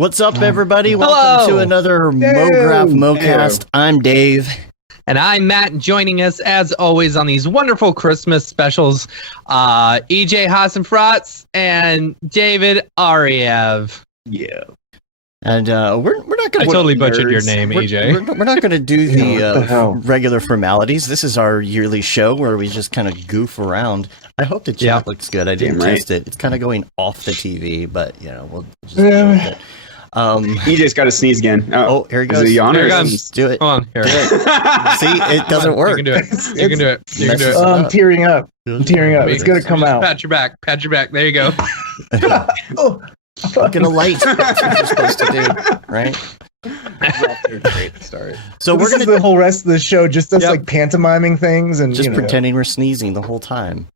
What's up, everybody? Hello. Welcome to another Mograph Mocast. I'm Dave. And I'm Matt, joining us as always on these wonderful Christmas specials, EJ Hassenfratz and David Ariew. Yeah. And we're not going I to... totally butchered your name, EJ. We're not going to do the regular formalities. This is our yearly show where we just kind of goof around. I hope the chat looks good. I didn't test it. It's kind of going off the TV, but, you know, we'll just deal with it. EJ's got to sneeze again. Oh, here he goes. Is it yawn Here or he sneeze? comes. Do it. Come on, here. Do it. See, it doesn't work. You can do it. You can do it. You can do it. I'm tearing up. It's going to come out. Pat your back. Pat your back. There you go. Oh, Fucking a light. That's what you're supposed to do, right? Great start. So we're going to the whole rest of the show just us like pantomiming things and just pretending we're sneezing the whole time.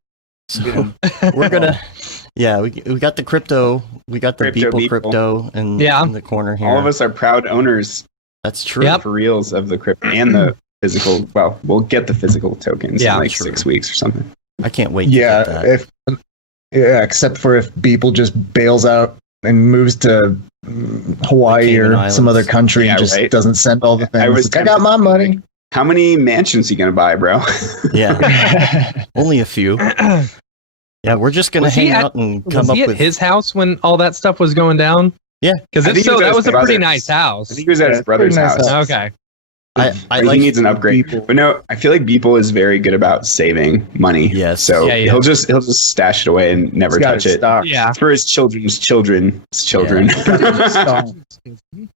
So we're gonna, we got the crypto, we got the Beeple crypto in the corner here. All of us are proud owners. That's true. For reals of the crypto and the physical. Well, we'll get the physical tokens in like 6 weeks or something. I can't wait. To get that. Except for if Beeple just bails out and moves to Hawaii or Islands. Some other country and just doesn't send all the things. I got my money. How many mansions you gonna buy, bro? Yeah, only a few. Yeah, we're just gonna hang out and come up with his house when all that stuff was going down. Yeah, because if so, that was a pretty nice house. I think he was at his brother's house. Okay. He needs an upgrade, but no, I feel like Beeple is very good about saving money. Yes, so he'll just stash it away and never touch it. Yeah, it's for his children's children. Yeah.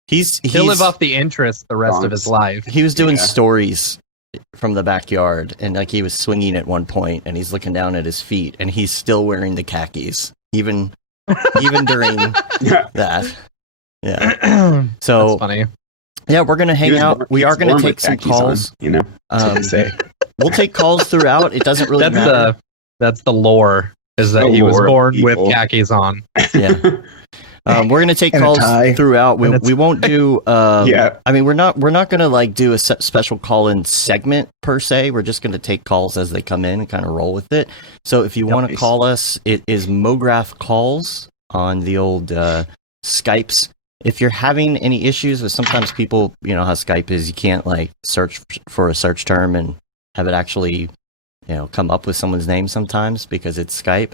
He'll live off the interest the rest of his life. He was doing stories from the backyard, and like he was swinging at one point, and he's looking down at his feet, and he's still wearing the khakis, even during that. Yeah. So that's funny. Yeah, we're gonna hang out. We are gonna take some calls. On, you know, we'll take calls throughout. It doesn't really matter. That's the lore. Is that he was born with khakis on? Yeah. We're gonna take calls throughout. We won't do. I mean, we're not gonna like do a special call-in segment per se. We're just gonna take calls as they come in and kind of roll with it. So if you want to call us, it is Mograph calls on the old Skypes. If you're having any issues with sometimes people, you know how Skype is, you can't like search for a search term and have it actually, you know, come up with someone's name sometimes because it's Skype.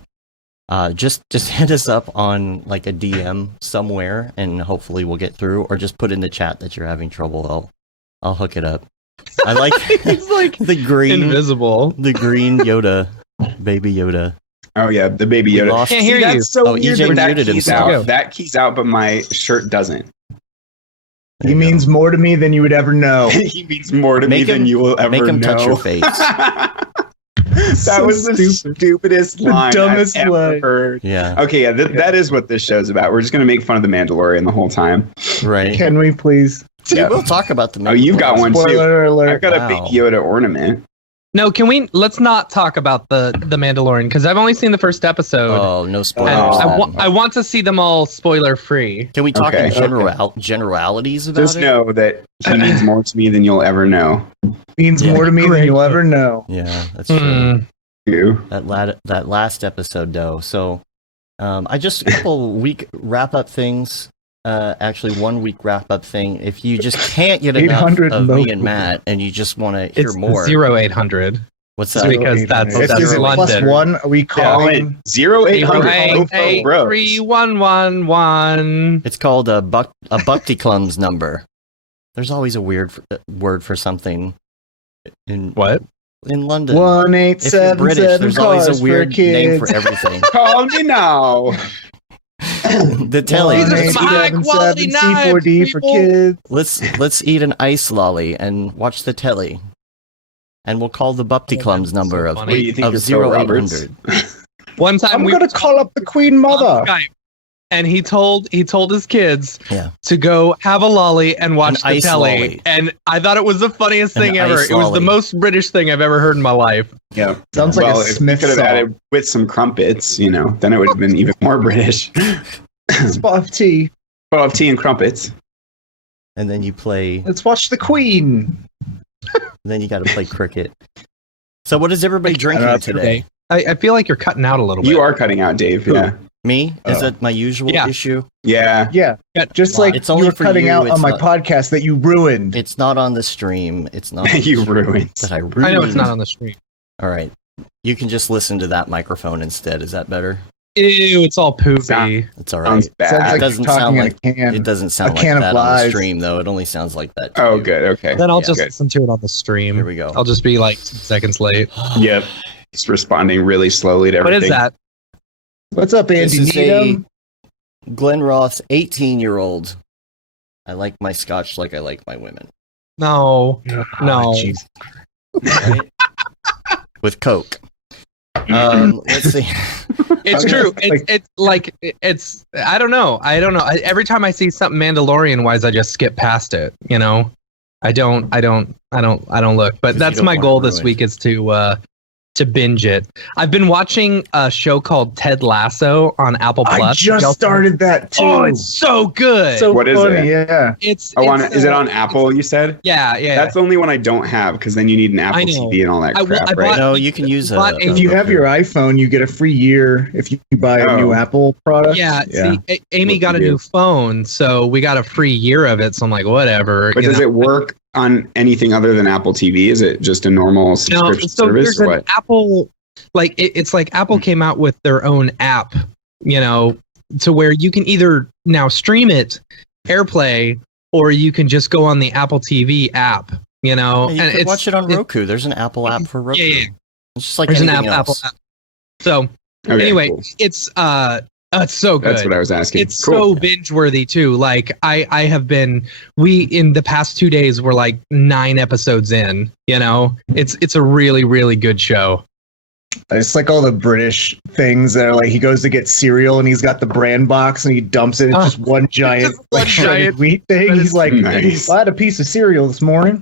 Just hit us up on like a DM somewhere and hopefully we'll get through, or just put in the chat that you're having trouble. I'll hook it up. I like it's like the green invisible, the green Yoda, baby Yoda. Oh yeah, the baby Yoda. Can't hear you. That's so weird. EJ that muted key's himself. out. That key's out, but my shirt doesn't. He means more to me than you would ever know. He means more to me than you will ever know. Make him touch your face. That was the stupidest line dumbest I've ever heard. Yeah. Okay, yeah, that is what this show's about. We're just going to make fun of the Mandalorian the whole time. Right. Can we please? Yeah. We'll talk about the Mandalorian. Oh, you've got one Spoiler too. alert. I've got a baby Yoda ornament. No, let's not talk about the Mandalorian because I've only seen the first episode. Oh, no spoilers. I want to see them all spoiler free. Can we talk in generalities about just it? Just know that he means more to me than you'll ever know. Means more to me than you'll ever know. Yeah, that's true. You. That last episode though. So I just a couple week wrap up things. Actually, 1 week wrap up thing. If you just can't get enough of me and Matt, and you just want to hear more, 0800. What's that? Because that's London. +1. Are we calling 0800 3111? It's called a Bucticlums number. There's always a weird word for something. In London? 1877. There's always a weird name for everything. Call me now. The telly. These are some high quality knives, C4D for kids. Let's eat an ice lolly and watch the telly, and we'll call the Bucticlums number of 0800. One time I'm gonna call up the Queen Mother. Skype, and he told his kids Yeah. to go have a lolly and watch the telly. Lolly. And I thought it was the funniest thing ever. ice It was the lolly. most British thing I've ever heard in my life. Yeah. Sounds like a Smith could have song. added with some crumpets, you know, then it would have been even more British. Spot of tea. Spot of tea and crumpets. And then you play. Let's watch the Queen. Then you got to play cricket. So what is everybody drinking today? I feel like you're cutting out a little bit. You are cutting out, Dave. Yeah. Me? Is that my usual issue? Yeah. Yeah. Just like it's only you were cutting out on my podcast that you ruined. It's not on the stream. It's not. You ruined. That I ruined. I know it's not on the stream. All right. You can just listen to that microphone instead. Is that better? Ew, it's all poopy. It's all right. Like it doesn't sound like it doesn't sound like that on the stream, though. It only sounds like that. Oh, good. Okay. Then I'll just listen to it on the stream. Here we go. I'll just be like 2 seconds late. Yep. Just responding really slowly to everything. What is that? What's up, Andy? This is Glenn Roth's 18-year-old. I like my scotch like I like my women. No. No. Right? With Coke. Let's see. It's true. It's I don't know. Every time I see something Mandalorian wise, I just skip past it. You know, I don't look. But that's my goal this week is to binge it. I've been watching a show called Ted Lasso on Apple Plus. I just started that too. Oh, it's so good. So what funny, is it? Yeah. Is it on Apple, you said? Yeah. That's the only one I don't have, because then you need an Apple TV and all that crap, right? No, you can use if you have your iPhone, you get a free year if you buy a new Apple product. Yeah. See, Amy got a new phone, so we got a free year of it. So I'm like, whatever. But does it work on anything other than Apple TV? Is it just a normal subscription service or what? Apple, it's like Apple came out with their own app, you know, to where you can either now stream it, AirPlay, or you can just go on the Apple TV app, you know. Yeah, you can watch it on Roku. There's an Apple app for Roku. Yeah. It's just like there's anything else. Apple app. So anyway, cool. It's so good. That's what I was asking. It's so binge worthy too. Like I have been, in the past 2 days, we're like 9 episodes in, you know. It's a really, really good show. It's like all the British things that are like, he goes to get cereal and he's got the brand box and he dumps it. It's just one giant, giant wheat thing. He's like, nice. I had a piece of cereal this morning.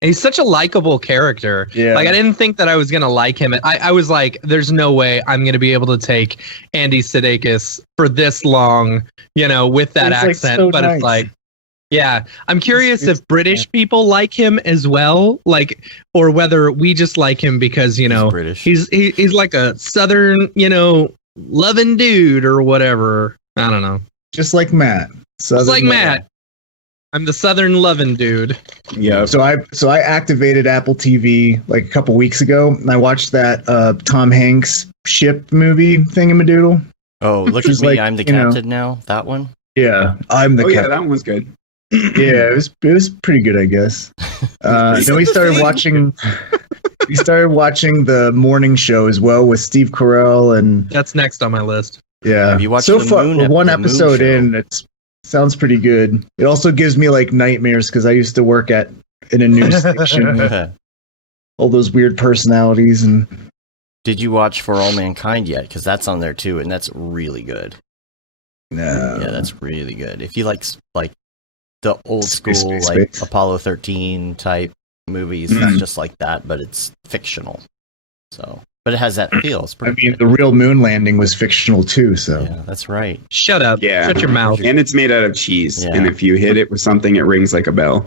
He's such a likable character. Yeah. Like, I didn't think that I was going to like him. I was like, there's no way I'm going to be able to take Andy Sudeikis for this long, you know, with that accent. Like, so but nice. It's like, yeah, I'm curious if British people like him as well, like, or whether we just like him because, you know, he's like a Southern, you know, loving dude or whatever. I don't know. Just like Matt. Just like Matt. I'm the Southern loving dude. Yeah. So I activated Apple TV like a couple weeks ago, and I watched that Tom Hanks ship movie thingamadoodle. Oh, look at me! Like, I'm the captain now. That one. Yeah, I'm the captain. Yeah, that one was good. Yeah, it was pretty good, I guess. Then we started watching. We started watching the morning show as well with Steve Carell, and that's next on my list. Yeah, have you watched so the far moon, one episode in, it sounds pretty good. It also gives me like nightmares because I used to work in a news station. All those weird personalities and. Did you watch For All Mankind yet? Because that's on there too, and that's really good. No. Yeah, that's really good. If you like the old school like Apollo 13 type movies, it's just like that, but it's fictional. So, but it has that feel. It's pretty good. The real moon landing was fictional too. So yeah, that's right. Shut up. Yeah. Shut your mouth. And it's made out of cheese, yeah. And if you hit it with something, it rings like a bell.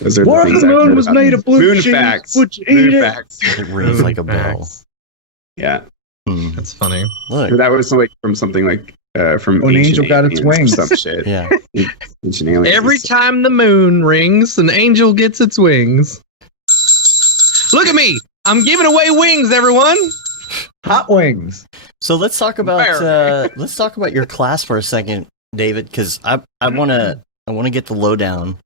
Those are the moon was made of blue moon cheese. Facts. Would you eat moon facts. It rings like a bell. Yeah. That's funny. Look. That was like from something like from an angel got its wings. Some shit. Yeah. Every time the moon rings, an angel gets its wings. Look at me! I'm giving away wings, everyone. Hot wings. So let's talk about your class for a second, David, because I want to get the lowdown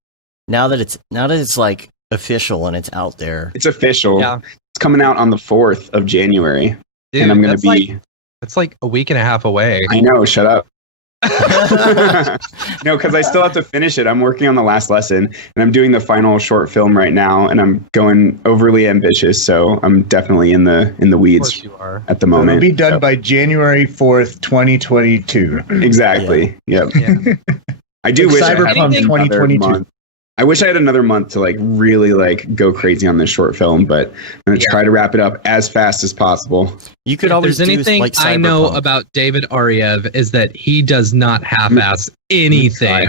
now that it's like official and it's out there. It's official. Yeah. It's coming out on the 4th of January. Dude, and I'm going to be... It's like a week and a half away. I know, shut up. No, because I still have to finish it. I'm working on the last lesson, and I'm doing the final short film right now, and I'm going overly ambitious, so I'm definitely in the weeds at the moment. It'll be done by January 4th, 2022. Exactly. Yeah. Yep. I do wish Cyberpunk 2022. I wish I had another month to like really like go crazy on this short film, but I'm gonna try to wrap it up as fast as possible. You could always there's anything like I know about David Ariew is that he does not half-ass anything.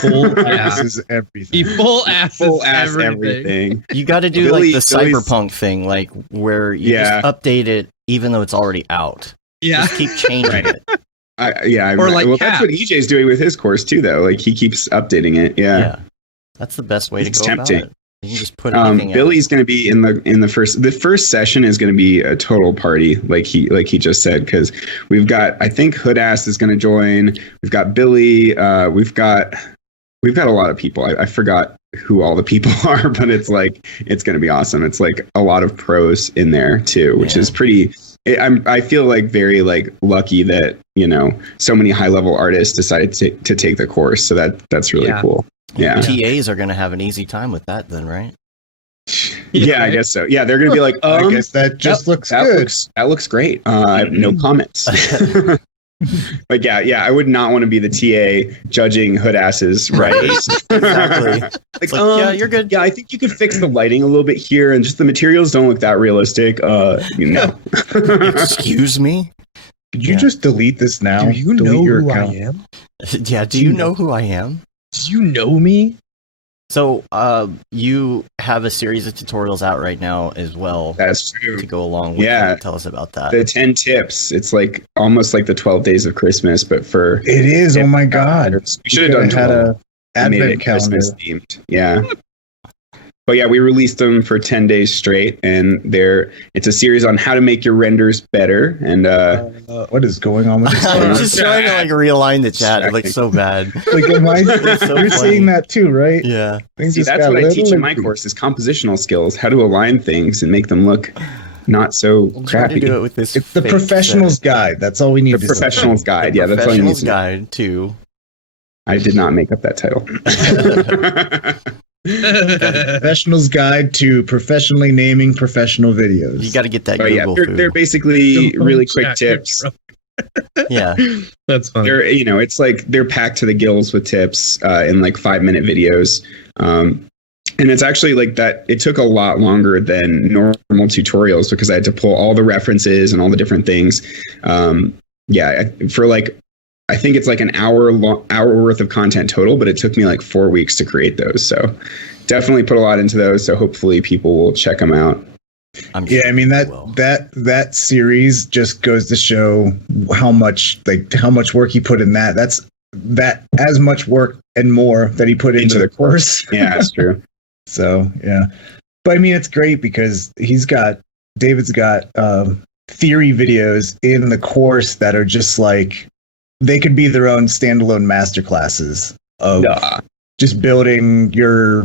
Full asses everything. He full asses everything. You got to do like the cyberpunk thing, like where you just update it even though it's already out. Yeah, just keep changing it. That's what EJ's doing with his course too, though. Like he keeps updating it. Yeah. That's the best way to go tempting. about it. You can just put anything Billy's going to be in the first session is going to be a total party, like he just said, because we've got, I think Hoodass is going to join. We've got Billy. We've got a lot of people. I forgot who all the people are, but it's going to be awesome. It's like a lot of pros in there too, which is pretty. I feel like very like lucky that so many high level artists decided to take the course. So that's really cool. Yeah, TAs are going to have an easy time with that then, right? Yeah, I guess so. Yeah, they're going to be like, I guess that just looks good. That looks great. I have no comments. Like, yeah, I would not want to be the TA judging Hoodasses, right? Exactly. Yeah, you're good. Yeah, I think you could fix the lighting a little bit here, and just the materials don't look that realistic. Excuse me? Could you just delete this now? Do you know who I am? Yeah, do you know who I am? Do you know me? So, you have a series of tutorials out right now as well. That's true. To go along with it. Tell us about that. The 10 tips. It's like almost like the 12 days of Christmas, but for... It is, oh my God. We should have had a advent calendar. Christmas themed. Yeah. But yeah, we released them for 10 days straight, and it's a series on how to make your renders better. And what is going on with this? I'm just trying to like realign the chat. It looks so bad. Like, you're seeing that too, right? Yeah. See, that's what I teach in my course is compositional skills, how to align things and make them look not so crappy. Do it with this it's the professional's guide. That's all we need. The professional's guide. Yeah, that's all you need. Professional's guide to. I did not make up that title. Professional's Guide to Professionally Naming Professional Videos. You got to get that Google food. They're basically really quick tips. Yeah, that's funny. It's like they're packed to the gills with tips in like 5-minute videos. And it's actually like that. It took a lot longer than normal tutorials because I had to pull all the references and all the different things. For like, I think it's like an hour worth of content total, but it took me like 4 weeks to create those. So definitely put a lot into those. So hopefully people will check them out. I mean that series just goes to show how much work he put in that. That's as much work and more that he put into the course. Yeah, that's true. So yeah, but I mean it's great because David's got theory videos in the course that are just like. They could be their own standalone masterclasses of just building your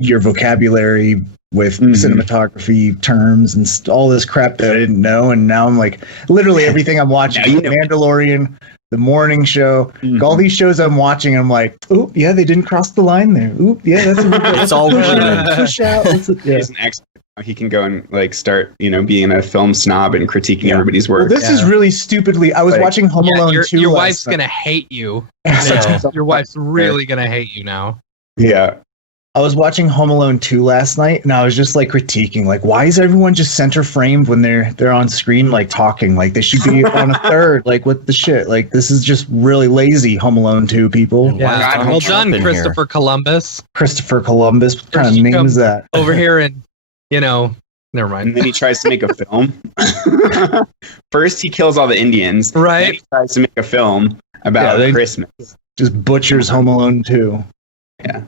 vocabulary with cinematography terms and all this crap that I didn't know. And now I'm like, literally everything I'm watching, Mandalorian, The Morning Show, all these shows I'm watching, I'm like, oop, yeah, they didn't cross the line there. Oop, yeah, it's all push out. He's an expert. He can go and like start, being a film snob and critiquing everybody's work. Well, this is really stupidly. I was watching Home Alone 2. Your wife's gonna hate you. Your wife's really gonna hate you now. Yeah. I was watching Home Alone 2 last night, and I was just like critiquing, like, why is everyone just center framed when they're on screen, like talking? Like they should be on a third. Like what the shit? Like this is just really lazy. Home Alone 2 people. Yeah. Well done, Christopher Columbus. Christopher Columbus. What kind of name is that? Over here in. Never mind. And then he tries to make a film. First, he kills all the Indians. Right. Then he tries to make a film about Christmas. Just butchers Home Alone 2. Yeah.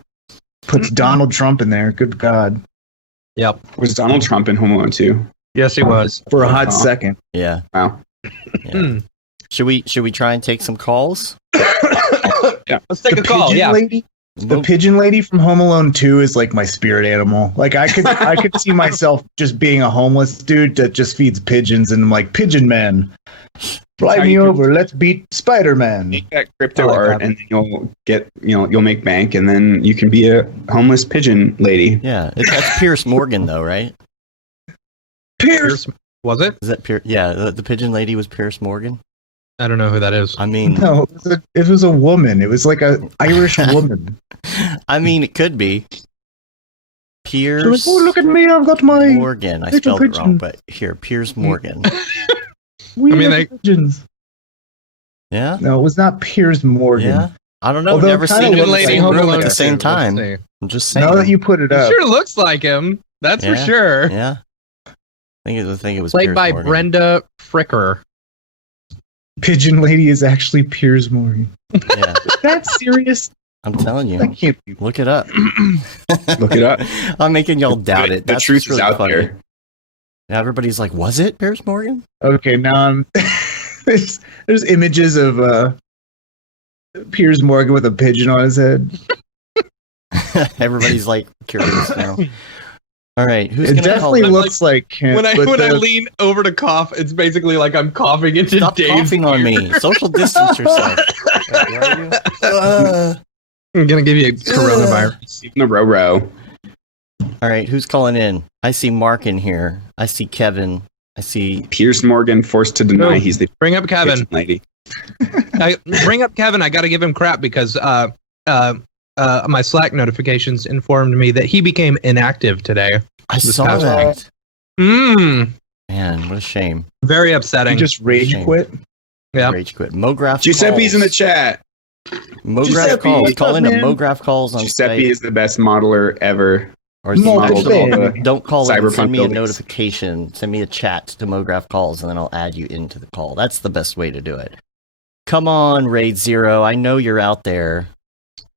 Puts Donald Trump in there. Good God. Yep. Was Donald Trump in Home Alone 2? Yes, he was. For a hot second. Yeah. Wow. Yeah. Should we try and take some calls? Yeah. Let's take a call. Yeah. Lady? The pigeon lady from Home Alone 2 is like my spirit animal. Like I could see myself just being a homeless dude that just feeds pigeons and I'm like, Pigeon Man, fly me over. Let's beat Spider-Man. Make that crypto art and then you'll get, you'll make bank and then you can be a homeless pigeon lady. Yeah. That's Pierce Morgan though, right? Pierce. Was it? Is that Pierce? Yeah. The pigeon lady was Pierce Morgan. I don't know who that is. I mean, no, it was a woman. It was like an Irish woman. I mean, it could be. Piers. Like, oh, look at me! I've got my Morgan. I spelled it wrong, but here, Piers Morgan. Pigeons. Yeah. No, it was not Piers Morgan. Yeah. I don't know. Although never seen him in the same room at the same time. I'm just saying. Now that you put it up, sure looks like him. That's for sure. Yeah. I think it was played Piers by Morgan. Brenda Fricker. Pigeon Lady is actually Piers Morgan. Yeah. That's serious. I'm telling you. That can't be. Look it up. Look it up. I'm making y'all doubt it. The That's truth really is out funny. there. Now everybody's like, was it Piers Morgan? Okay, now I'm there's images of Piers Morgan with a pigeon on his head. Everybody's like curious now. All right, who's it gonna definitely call looks like him. When I lean over to cough, it's basically like I'm coughing into Stop Dave's coughing on me. Social distance yourself. I'm gonna give you a coronavirus. No row. All right, who's calling in? I see Mark in here. I see Kevin. I see Piers Morgan forced to deny he's the bring up Kevin. Lady. Bring up Kevin. I got to give him crap because my Slack notifications informed me that he became inactive today. I saw that. Man, what a shame. Very upsetting. He just rage quit. Yeah, rage quit. Mograph. Giuseppe's in the chat. Mograph calls. Call into Mograph calls on Giuseppe Skype. is the best modeler ever. Or don't call in. Send me a notification. Send me a chat to Mograph calls, and then I'll add you into the call. That's the best way to do it. Come on, Raid Zero. I know you're out there.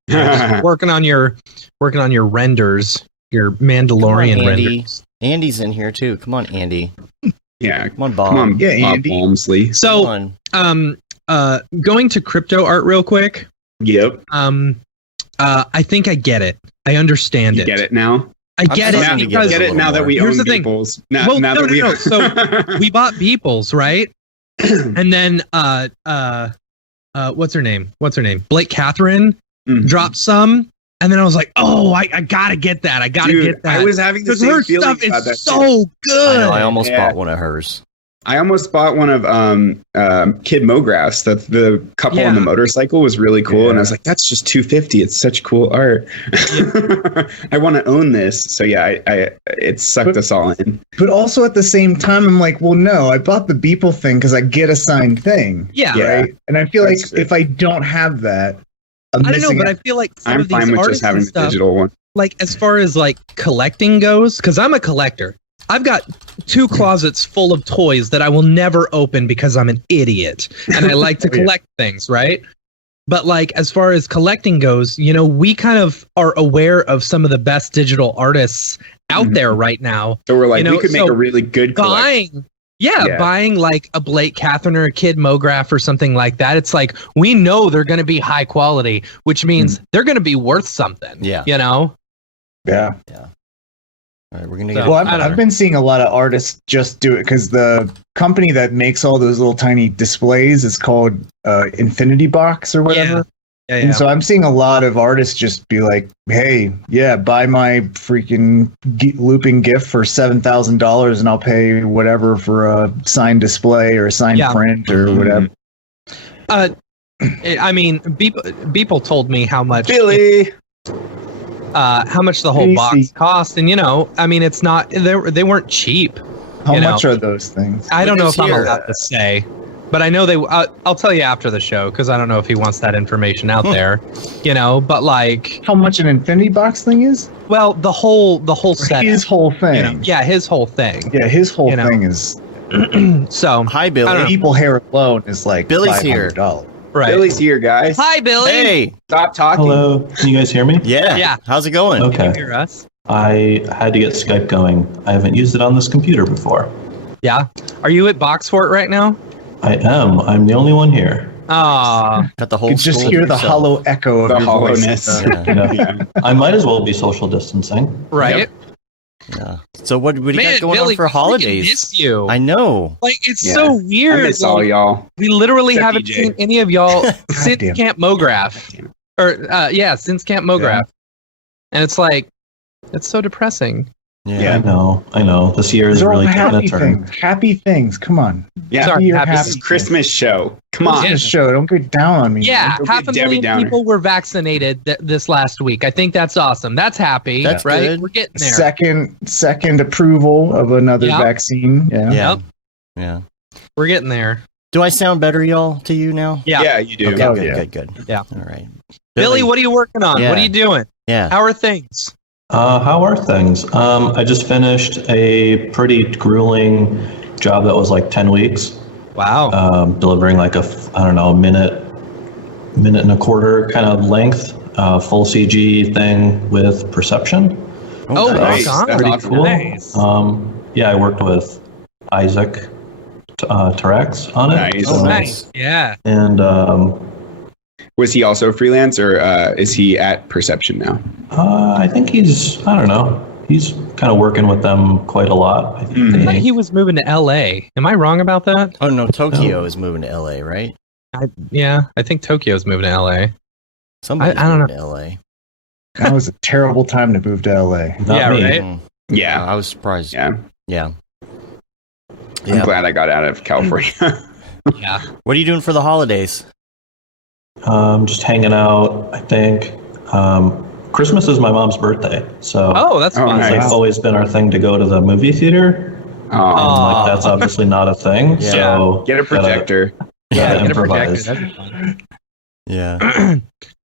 working on your renders, your Mandalorian on, Andy. renders. Andy's in here too. Come on, Andy. Yeah, come on, Bob. Come on, yeah, Andy. Bob Walmsley. So, going to crypto art real quick. Yep. I think I get it. I understand it. Get it now. I get it. Because get it now that we own Beeples. No. So we bought Beeples, right? And then what's her name? Blake Catherine dropped some, and then I was like, oh, I gotta get that. I gotta get that. I was having the same her feeling stuff about that is so good. I know. I almost bought one of hers. I almost bought one of Kid Mograph's. The couple on the motorcycle was really cool, and I was like, "That's just $250. It's such cool art. I want to own this." So yeah, it sucked us all in. But also at the same time, I'm like, well, no, I bought the Beeple thing because I get a signed thing. Yeah. Right. And I feel like if I don't have that, I don't know, but I feel like I'm fine with just having the digital one. Like as far as like collecting goes, because I'm a collector. I've got 2 closets full of toys that I will never open because I'm an idiot and I like to collect things, right? But like as far as collecting goes, we kind of are aware of some of the best digital artists out there right now. So we're like, we could make a really good collection. Buying like a Blake Catherine or a Kid Mograph or something like that. It's like we know they're going to be high quality, which means they're going to be worth something. Yeah. Yeah. All right, we're gonna Well, I've been seeing a lot of artists just do it because the company that makes all those little tiny displays is called Infinity Box or whatever. Yeah. And so I'm seeing a lot of artists just be like, "Hey, buy my freaking looping gift for $7,000, and I'll pay whatever for a signed display or a signed print or whatever." I mean, people told me how much Billy. How much the whole box cost, and I mean, it's not they weren't cheap. How much are those things? I don't know if I'm allowed to say, but I know they. I'll tell you after the show because I don't know if he wants that information out there. But like, how much an Infinity Box thing is? Well, the whole set. His whole thing. His whole thing. Yeah, his whole thing is. So hi, Billy. People hair alone is like Billy's here. Right. Billy's here, guys. Hi, Billy. Hey. Stop talking. Hello. Can you guys hear me? Yeah. How's it going? Okay. Can you hear us? I had to get Skype going. I haven't used it on this computer before. Yeah. Are you at Boxfort right now? I am. I'm the only one here. Ah. Got the whole. You just hear the hollow echo of the your hollowness. I might as well be social distancing. Right. Yep. Yeah. So what do you got going on for holidays? I miss you. I know. Like it's so weird. I miss all y'all. We literally Except haven't DJ. seen any of y'all since Camp Mograph. Since Camp Mograph. And it's like it's so depressing. Yeah, I know. This year is really taking a turn. Happy things. Come on. Yeah, this is Christmas show. Come on. Christmas show. Don't get down on me. Yeah, 500,000 people were vaccinated this last week. I think that's awesome. That's happy. That's right. Good. We're getting there. Second approval of another vaccine. Yeah. We're getting there. Do I sound better, y'all, to you now? Yeah, you do. Okay, good. Yeah. All right. Billy, what are you working on? Yeah. What are you doing? Yeah. How are things? How are things? I just finished a pretty grueling job that was like 10 weeks. Wow. Delivering like a minute and a quarter kind of length, full CG thing with perception. Oh, nice. That's pretty cool. Nice. I worked with Isaac Tarax on it. Nice. Nice. Yeah. And was he also freelance, or is he at Perception now? I think he's kind of working with them quite a lot. I thought he was moving to LA. Am I wrong about that? Oh no, Tokyo is moving to LA, right? I think Tokyo's moving to LA. Somebody's I don't moving know. to LA. That was a terrible time to move to LA. Right? Yeah. I was surprised. Yeah. I'm glad I got out of California. Yeah. What are you doing for the holidays? Just hanging out, I think. Christmas is my mom's birthday, so that's fun. It's like always been our thing to go to the movie theater. And that's obviously not a thing. Yeah. So get a projector. Get a projector. That'd be fun. Yeah.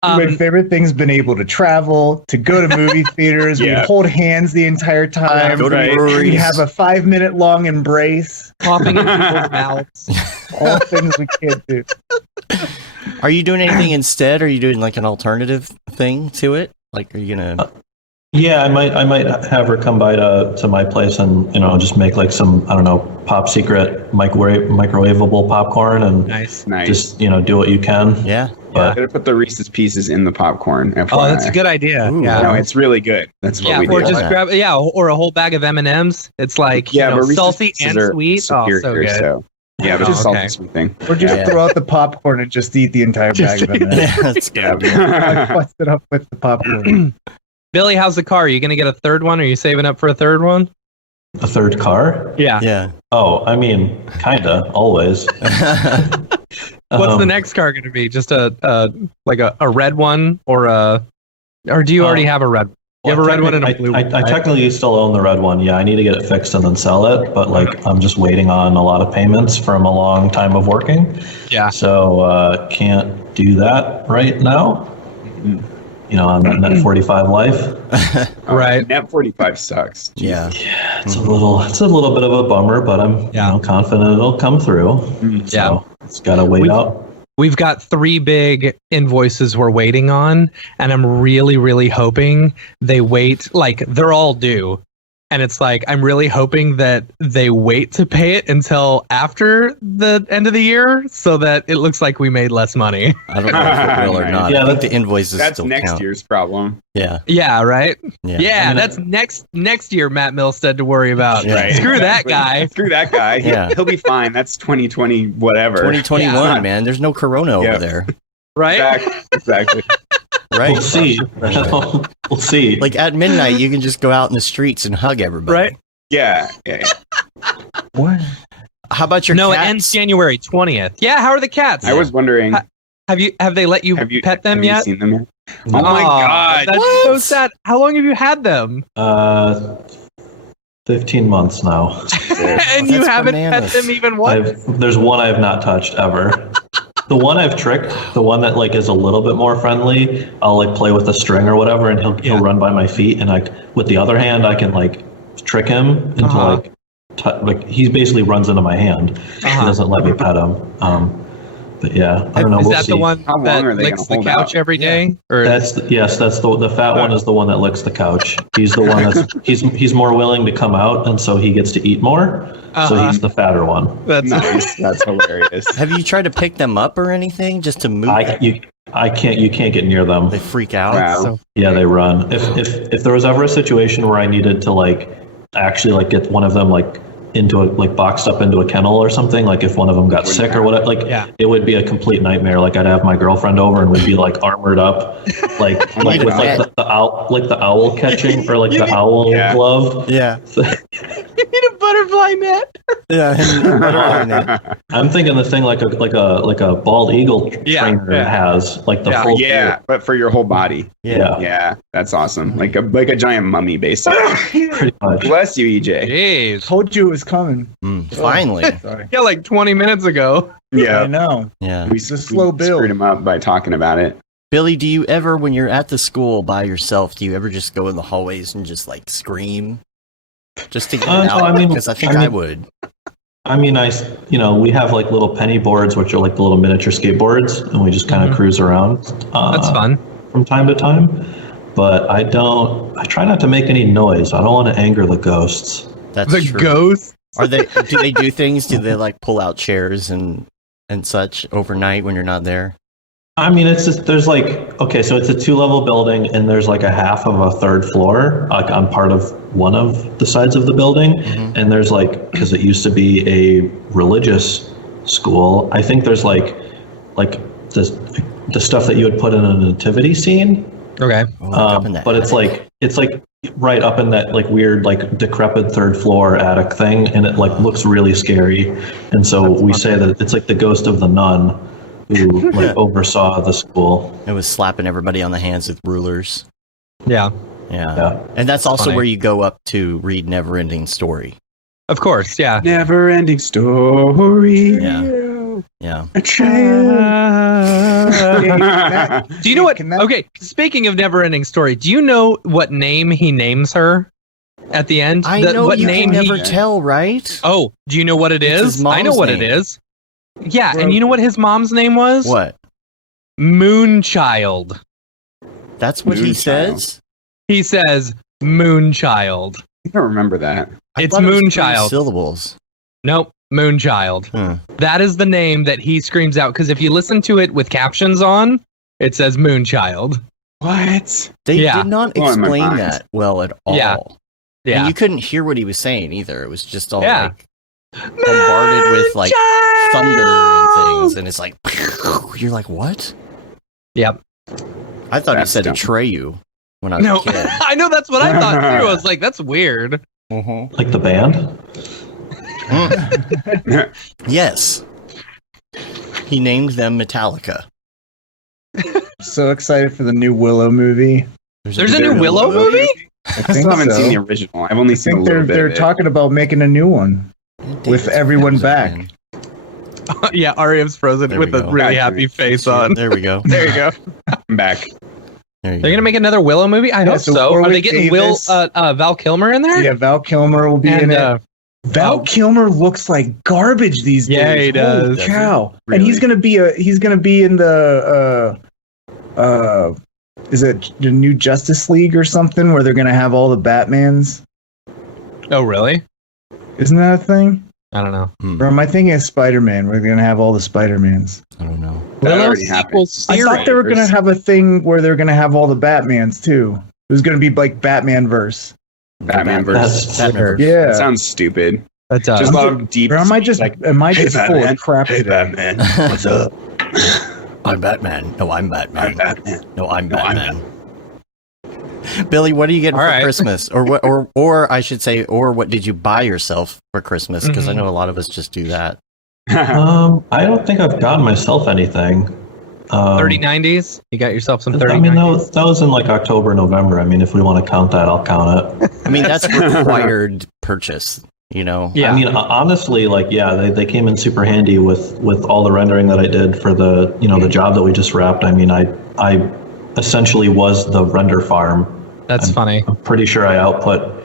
My favorite thing's been able to travel, to go to movie theaters. We hold hands the entire time. Go to breweries. We have a 5-minute long embrace. Coughing in people's mouths. All things we can't do. Are you doing anything instead? Are you doing like an alternative thing to it? Like, are you gonna? Yeah, I might have her come by to my place and just make like some pop secret microwavable popcorn and nice. Just do what you can. Yeah. But gotta put the Reese's Pieces in the popcorn. FYI. Oh, that's a good idea. Ooh, no, it's really good. That's what we do. Or just grab or a whole bag of M&Ms. It's like salty and sweet. Superior, so good. So. Yeah, but just salty sweet thing. Or just throw out the popcorn and just eat the entire bag of M&Ms. Yeah, that's good. I fussed it up with the popcorn. Billy, how's the car? Are you going to get a third one? Are you saving up for a third one? A third car? Yeah. Yeah. Oh, I mean, kinda, always. What's the next car going to be? Just a red one or do you already have a red one? You have a red one and a blue one. I technically still own the red one. Yeah, I need to get it fixed and then sell it. But I'm just waiting on a lot of payments from a long time of working. Yeah. So can't do that right now. On that Net 45 life. Right. Net 45 sucks. Yeah. Yeah, it's a little bit of a bummer, but I'm confident it'll come through. So it's got to wait out. We've got 3 big invoices we're waiting on, and I'm really, really hoping they wait. Like, they're all due. And it's like, I'm really hoping that they wait to pay it until after the end of the year so that it looks like we made less money. I don't know if it will or not. Yeah, I think the invoices that's still next count. year's problem. Yeah. Yeah, right? Yeah. That's next year Matt Milstead to worry about. Right. Screw that guy. Screw that guy. Yeah. He'll be fine. That's 2020 whatever. 2021, man. There's no corona over there. Right? Exactly. Right? We'll see. We'll see. Like at midnight, you can just go out in the streets and hug everybody. Right? Yeah. What? How about your No, cats? it ends January 20th. Yeah, how are the cats? I was wondering. Have they let you pet them yet? Have you seen them yet? Oh my God. That's so sad. How long have you had them? 15 months now. And you haven't pet them even once? There's one I have not touched ever. The one I've tricked, the one that is a little bit more friendly, I'll play with a string or whatever, and he'll run by my feet, and with the other hand I can trick him into he basically runs into my hand. He doesn't let me pet him. But yeah, I don't know. Is we'll that see. the one that licks the couch every day? Or that's the fat one is the one that licks the couch. He's the one he's more willing to come out, and so he gets to eat more. So he's the fatter one. That's nice. That's hilarious. Have you tried to pick them up or anything just to move? You can't get near them. They freak out. Wow. So. Yeah, they run. If there was ever a situation where I needed to actually get one of them boxed up into a kennel or something. Like if one of them got sick or whatever, it would be a complete nightmare. Like I'd have my girlfriend over and we'd be like armored up, like with like the owl catching or like the owl glove. Yeah. You need a butterfly net. Yeah. I'm thinking the thing like a bald eagle trainer has, like the full. Yeah, but for your whole body. Yeah. That's awesome. Like a giant mummy, basically. Pretty much. Bless you, EJ. Jeez. Told you it was coming. Finally. Sorry. Yeah, like 20 minutes ago. Yeah, I know. Yeah. We slow build. screwed him up by talking about it. Billy, do you ever, when you're at the school by yourself, do you ever just go in the hallways and just like scream? Just to get it out? Because I think I would. I mean, we have like little penny boards, which are like the little miniature skateboards, and we just kind of cruise around. That's fun. From time to time. But I try not to make any noise. I don't want to anger the ghosts. That's the true. ghosts? Do they do things? Do they like pull out chairs and such overnight when you're not there? I mean, it's just, there's like, okay, so it's a 2-level building and there's like a half of a 3rd floor, like on part of one of the sides of the building. And there's like, because it used to be a religious school, I think there's like the stuff that you would put in a nativity scene. Okay. But it's like right up in that like weird, like decrepit 3rd floor attic thing. And it like looks really scary. And so we say that it's like the ghost of the nun who like oversaw the school. It was slapping everybody on the hands with rulers. Yeah. And that's also where you go up to read Neverending Story. Of course, yeah. Never-ending story. Yeah. A trail. Do you know what? Okay, speaking of Neverending Story, do you know what name he names her at the end? I know what you can never tell, right? Oh, do you know what it is? I know what it is. Yeah, and you know what his mom's name was? What? Moonchild. That's what he says? He says Moonchild. I don't remember that. It's Moonchild. Syllables. Nope, Moonchild. That is the name that he screams out, because if you listen to it with captions on, it says Moonchild. What? They did not explain that well at all. Yeah. And you couldn't hear what he was saying either. It was just all like bombarded with like thunder and things, and it's like you're like, what? Yep. I thought he said Atreyu when I was a kid. I know, that's what I thought too. I was like, that's weird. Like the band? Yes. He named them Metallica. So excited for the new Willow movie. There's a new Willow movie? I still haven't seen the original. I've only seen a little bit. They're talking about making a new one with everyone back. Yeah, Ariev's frozen with a really happy face on. There we go. There you go. I'm back. They're going to make another Willow movie? I hope so. Are they getting Val Kilmer in there? Yeah, Val Kilmer will be in it. Val Kilmer looks like garbage these days. Yeah, he does. Holy cow. Really? And he's going to be in the is it the new Justice League or something where they're going to have all the Batmans? Oh, really? Isn't that a thing? I don't know. Or am I thinking of Spider-Man? We're going to have all the Spider-Mans. I don't know. Willow sequels. I thought they were going to have a thing where they're going to have all the Batmans too. It was going to be like Batman-verse. Batman-verse. Yeah. That sounds stupid. That does. Just a lot of deep. Or am I just full of crap? Hey, Batman. What's up? I'm Batman. No, I'm Batman. I'm Batman. No, I'm Batman. Billy, what are you getting for Christmas? Or what? Or I should say, or what did you buy yourself for Christmas? Because I know a lot of us just do that. I don't think I've gotten myself anything. 3090s? You got yourself some 3090s? I mean, that was in like October, November. I mean, if we want to count that, I'll count it. I mean, that's required purchase, you know? Yeah. I mean, honestly, like, they came in super handy with all the rendering that I did for the, the job that we just wrapped. I mean, I essentially was the render farm. That's funny. I'm pretty sure I output,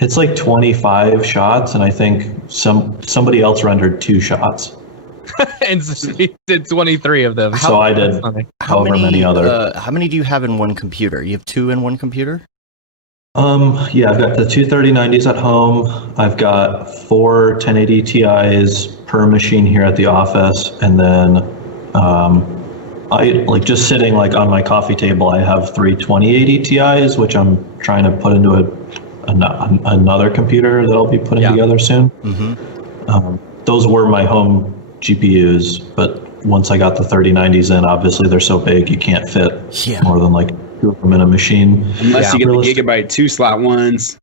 it's like 25 shots, and I think somebody else rendered 2 shots. And so he did 23 of them. So I did however many other. How many do you have in one computer? You have 2 in one computer? Yeah, I've got the 2 3090s at home. I've got 4 1080 Ti's per machine here at the office, and then I like just sitting like on my coffee table. I have 3 2080 Ti's, which I'm trying to put into another computer that I'll be putting together soon. Mm-hmm. Those were my home GPUs, but once I got the 3090s in, obviously they're so big you can't fit more than like 2 of them in a machine. Unless you get the gigabyte 2-slot ones.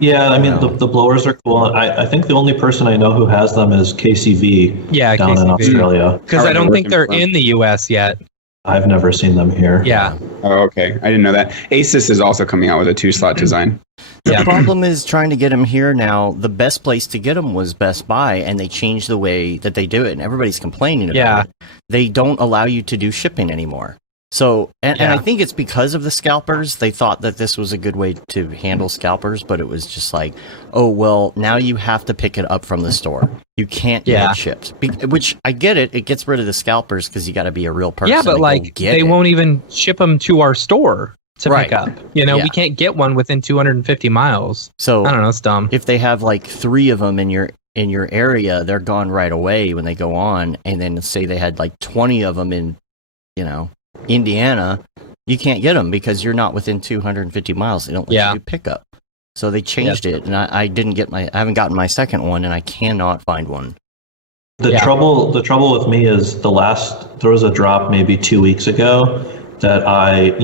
Yeah, I mean, the blowers are cool. I think the only person I know who has them is KCV down in Australia. Because I don't think they're in the US yet. I've never seen them here. Yeah. Oh, okay. I didn't know that. Asus is also coming out with a 2-slot design. The problem is trying to get them here now. The best place to get them was Best Buy, and they changed the way that they do it, and everybody's complaining about it. They don't allow you to do shipping anymore. So, and I think it's because of the scalpers. They thought that this was a good way to handle scalpers, but it was just like, oh, well, now you have to pick it up from the store. You can't get it shipped. Which, I get it. It gets rid of the scalpers because you got to be a real person. Yeah, but like, they won't even ship them to our store to pick up. You know, we can't get one within 250 miles. So, I don't know, it's dumb. If they have like 3 of them in your area, they're gone right away when they go on. And then say they had like 20 of them in, Indiana, you can't get them because you're not within 250 miles. They don't let you do pickup. So they changed it, and I haven't gotten my second one, and I cannot find one. The trouble with me is there was a drop maybe 2 weeks ago that I,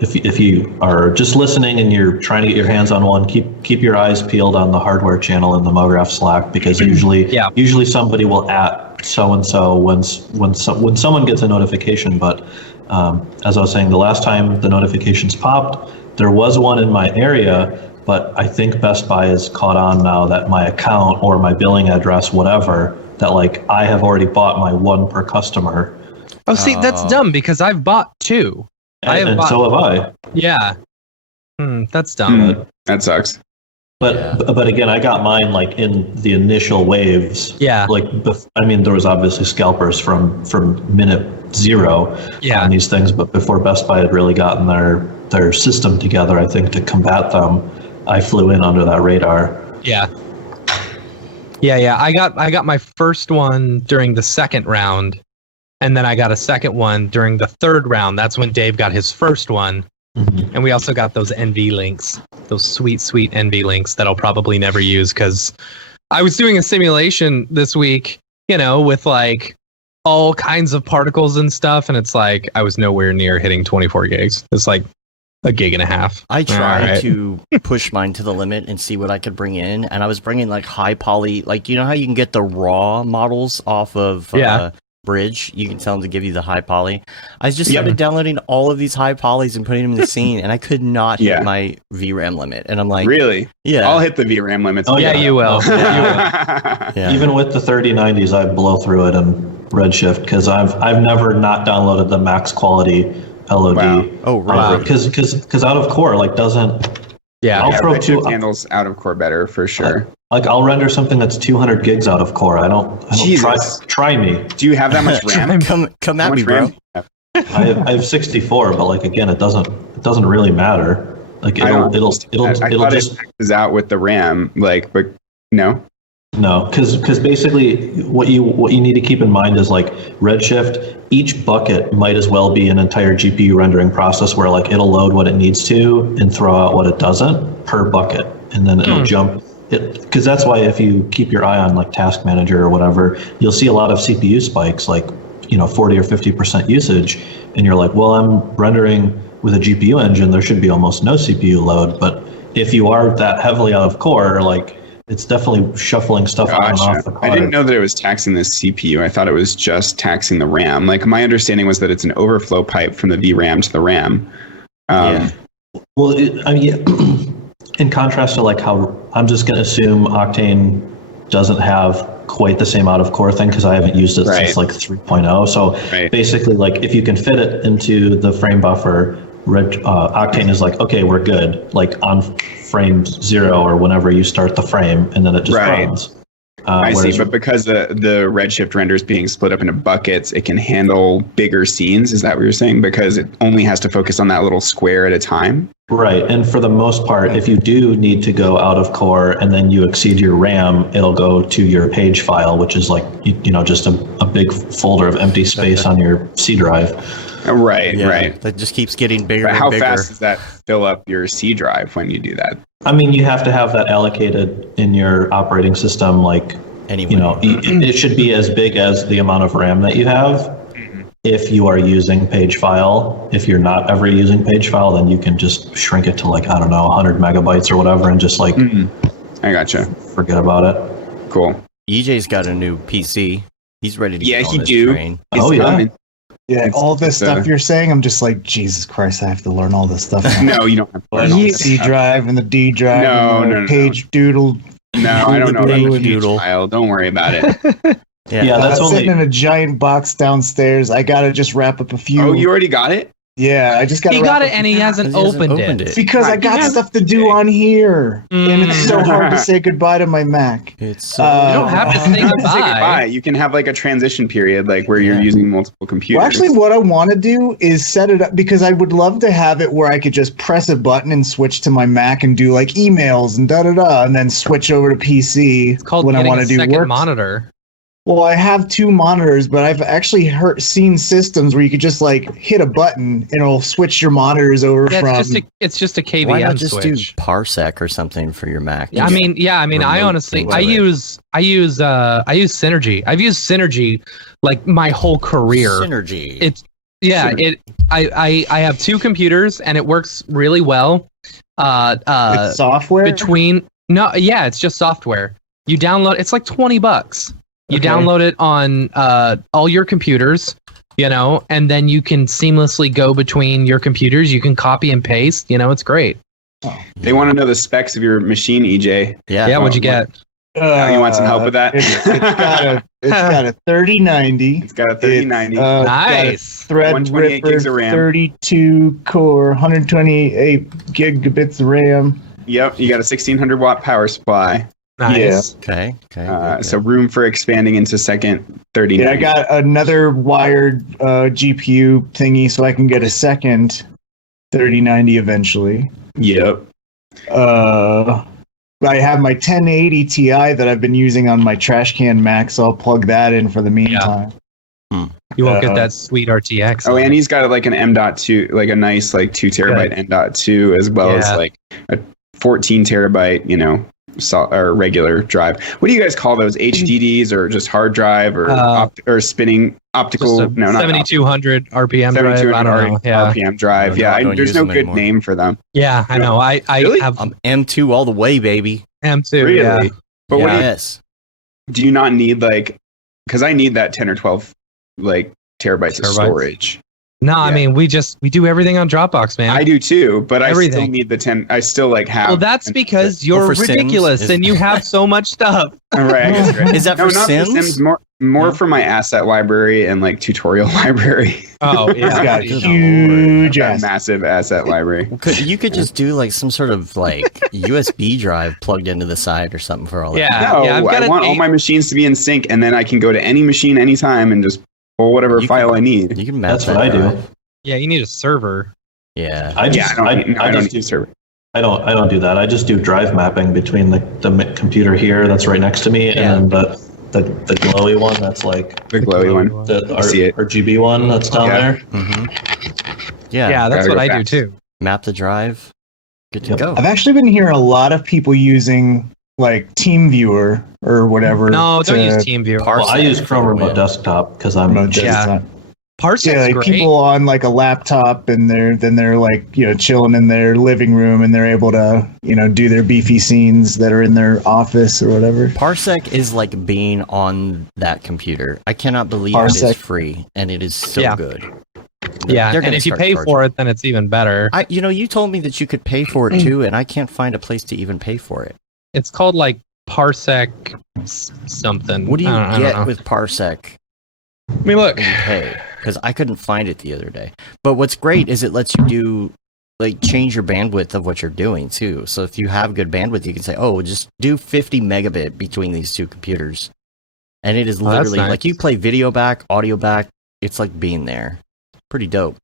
if you are just listening and you're trying to get your hands on one, keep your eyes peeled on the hardware channel in the Mograph Slack, because usually somebody will so and so when someone gets a notification. But as I was saying, the last time the notifications popped, there was one in my area, but I think Best Buy is caught on now that my account or my billing address, whatever, that like I have already bought my one per customer. Oh, see, that's dumb because I've bought 2. And so have I. Yeah. That's dumb. That sucks. But again, I got mine like in the initial waves. Yeah. Like, I mean, there was obviously scalpers from minute 0 on these things, but before Best Buy had really gotten their system together, I think, to combat them, I flew in under that radar. Yeah. I got my first one during the second round, and then I got a second one during the third round. That's when Dave got his first one. Mm-hmm. And we also got those NV links, those sweet NV links that I'll probably never use, because I was doing a simulation this week, with like all kinds of particles and stuff. And it's like, I was nowhere near hitting 24 gigs. It's like a gig and a half. I tried to push mine to the limit and see what I could bring in. And I was bringing like high poly, like, you know how you can get the raw models off of Bridge, you can tell them to give you the high poly. I just started downloading all of these high polys and putting them in the scene, and I could not hit my VRAM limit. And I'm like, really? Yeah, I'll hit the VRAM limits. Oh yeah, you will. Even with the 3090s, I blow through it in Redshift because I've never not downloaded the max quality LOD. Wow. Oh really? Because out of core doesn't. I'll throw handles out of core better for sure. I'll render something that's 200 gigs out of core. I don't try me. Do you have that much RAM? Come at me, bro. I have 64, but like again, it doesn't really matter. Like it'll just maxes out with the RAM. Like, but no. No, because basically what you need to keep in mind is like Redshift, each bucket might as well be an entire GPU rendering process where like it'll load what it needs to and throw out what it doesn't per bucket, and then it'll jump. Because that's why if you keep your eye on like Task Manager or whatever, you'll see a lot of CPU spikes, like 40 or 50% usage, and you're like, well, I'm rendering with a GPU engine, there should be almost no CPU load. But if you are that heavily out of core, like it's definitely shuffling stuff on and off the card. I didn't know that it was taxing the CPU. I thought it was just taxing the RAM. Like my understanding was that it's an overflow pipe from the VRAM to the RAM. Well, in contrast to like how I'm just going to assume Octane doesn't have quite the same out of core thing because I haven't used it since like 3.0. So basically, like if you can fit it into the frame buffer, Octane is like, okay, we're good. Like on frame 0 or whenever you start the frame, and then it just runs. I see, but because the Redshift render is being split up into buckets, it can handle bigger scenes. Is that what you're saying? Because it only has to focus on that little square at a time? Right. And for the most part, if you do need to go out of core and then you exceed your RAM, it'll go to your page file, which is like, just a big folder of empty space on your C drive. Right. That just keeps getting bigger. But how and bigger. fast does that fill up your C drive when you do that? I mean, you have to have that allocated in your operating system. Like, anyway. It should be as big as the amount of RAM that you have. If you are using page file. If you're not ever using page file, then you can just shrink it to 100 megabytes or whatever, and just I gotcha. Forget about it. Cool. EJ's got a new PC. He's ready to get on this train. Yeah, all this stuff you're saying, I'm just like, Jesus Christ, I have to learn all this stuff now. No, you don't have to learn all this C drive and the D drive. No. Page doodle. No, I don't know about the doodle file. Don't worry about it. Yeah, that's sitting in a giant box downstairs. I gotta just wrap up a few. Oh, you already got it? Yeah, I just got. He got it, and he hasn't opened it because I got stuff to do on here, and it's so hard to say goodbye to my Mac. It's you don't have to say goodbye. You can have a transition period, where you're using multiple computers. Well, actually, what I want to do is set it up because I would love to have it where I could just press a button and switch to my Mac and do emails and and then switch over to PC. It's called when I want to do second monitor. Well, I have two monitors, but I've actually seen systems where you could just hit a button and it'll switch your monitors over from. It's just a KVM Why not just switch. do Parsec or something for your Mac? I mean, I honestly, I use Synergy. I've used Synergy my whole career. Synergy. I have two computers and it works really well. It's software? It's just software. You download. It's $20. You download it on all your computers, and then you can seamlessly go between your computers. You can copy and paste. It's great. They want to know the specs of your machine, EJ. Yeah. What'd you get? You want some help with that? It's got a 3090. It's got a 3090. Nice. Threadripper, gigs of RAM. 32 core, 128 gigabits of RAM. Yep, you got a 1600 watt power supply. Nice. Yeah. Okay. So room for expanding into second 3090. Yeah, I got another wired GPU thingy, so I can get a second 3090 eventually. Yep. I have my 1080 Ti that I've been using on my trash can Mac, so I'll plug that in for the meantime. Yeah. You won't get that sweet RTX. Oh, and he's got an M.2, a nice 2 terabyte M.2, as well as a 14 terabyte, or regular drive. What do you guys call those? HDDs or just hard drive or spinning optical? No, not 7200 RPM drive. I don't know. Yeah. RPM drive. There's no good name for them. Yeah, I know. I really? have M2 all the way, baby. M2. Really? Yeah. But yes. Do you not need because I need that 10 or 12 terabytes of storage. No, I mean we do everything on Dropbox, man. I do too, but I still need the 10. I still have. Well, that's because you're ridiculous and you have so much stuff. Right, I guess right. Is that for Sims? For Sims? More for my asset library and tutorial library. Oh, it's got huge, massive asset library. You could just do some sort of USB drive plugged into the side or something for all that. Yeah, I want all my machines to be in sync, and then I can go to any machine anytime and just pull whatever file I need. You can That's what I do. Yeah, you need a server. Yeah. I don't need a server. I don't do that. I just do drive mapping between the computer here that's right next to me and the glowy one that's the glowy one. The RGB one that's down there. Mm-hmm. Yeah, that's what I do too. Map the drive. Good to go. I've actually been hearing a lot of people using TeamViewer or whatever. No, don't use TeamViewer. Well, I use Chrome Remote Desktop because I'm Parsec's great. People on a laptop and they're chilling in their living room and they're able to do their beefy scenes that are in their office or whatever. Parsec is like being on that computer. I cannot believe it is free and it is so good. Yeah, and if you pay for it, then it's even better. You told me that you could pay for it too, and I can't find a place to even pay for it. It's called Parsec something. What do you get with Parsec? I mean, look. Because I couldn't find it the other day. But what's great is it lets you do change your bandwidth of what you're doing too. So if you have good bandwidth, you can say, just do 50 megabit between these two computers. And it is literally nice. you play video back, audio back, it's like being there. Pretty dope.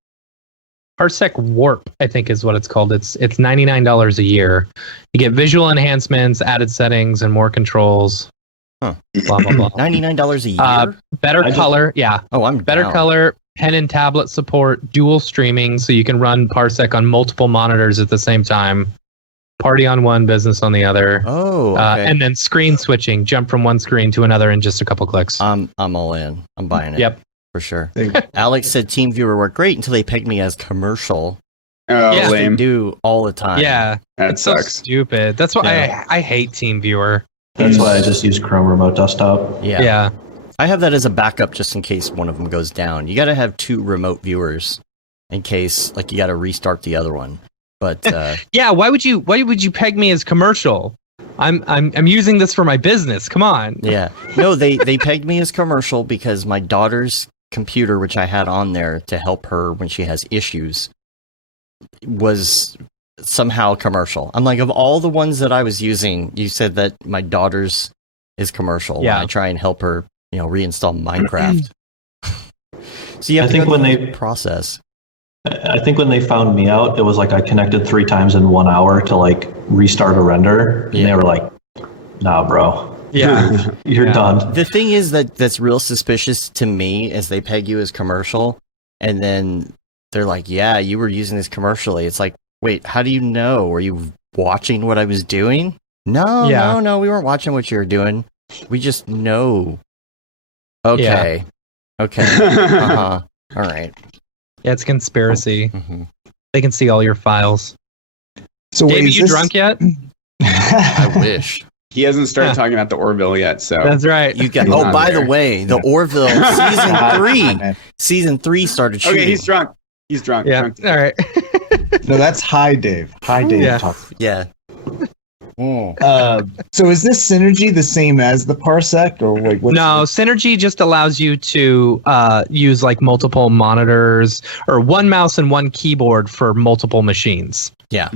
Parsec Warp, I think is what it's called. It's $99 a year. You get visual enhancements, added settings, and more controls. Huh. Blah blah blah. $99 a year. Better color, yeah. Oh, I'm better down. color, pen and tablet support, dual streaming, so you can run Parsec on multiple monitors at the same time. Party on one, business on the other. Oh, okay. And then screen switching, jump from one screen to another in just a couple clicks. I'm all in. I'm buying it. Yep. For sure. Alex said TeamViewer worked great until they pegged me as commercial. Oh, yeah. They do all the time. Yeah. That sucks. So stupid. That's why I hate TeamViewer. That's why I just use Chrome Remote Desktop. Yeah. I have that as a backup just in case one of them goes down. You got to have 2 remote viewers in case like you got to restart the other one. But yeah, why would you peg me as commercial? I'm using this for my business. Come on. Yeah. No, they pegged me as commercial because my daughter's computer, which I had on there to help her when she has issues, was somehow commercial. I'm like, of all the ones that I was using, you said that my daughter's is commercial. Yeah. When I try and help her, reinstall Minecraft. So you have to think go when through the process. I think when they found me out, it was like I connected 3 times in 1 hour to like restart a render, and they were like, "Nah, bro. Yeah, you're done." The thing is that's real suspicious to me is they peg you as commercial, and then they're like, "Yeah, you were using this commercially." It's like, wait, how do you know? Were you watching what I was doing? No, we weren't watching what you were doing. We just know. Okay. Okay. All right. Yeah, it's conspiracy. They can see all your files. So Dave, are you drunk yet? I wish. He hasn't started talking about the Orville yet, so that's right. You got. By the way, the Orville season 3 started shooting. Okay, he's drunk. He's drunk. Yeah. Drunk. All right. No, that's High Dave. High Dave. Yeah. So is this synergy the same as the Parsec, or like? No, synergy just allows you to use like multiple monitors or one mouse and one keyboard for multiple machines. Yeah.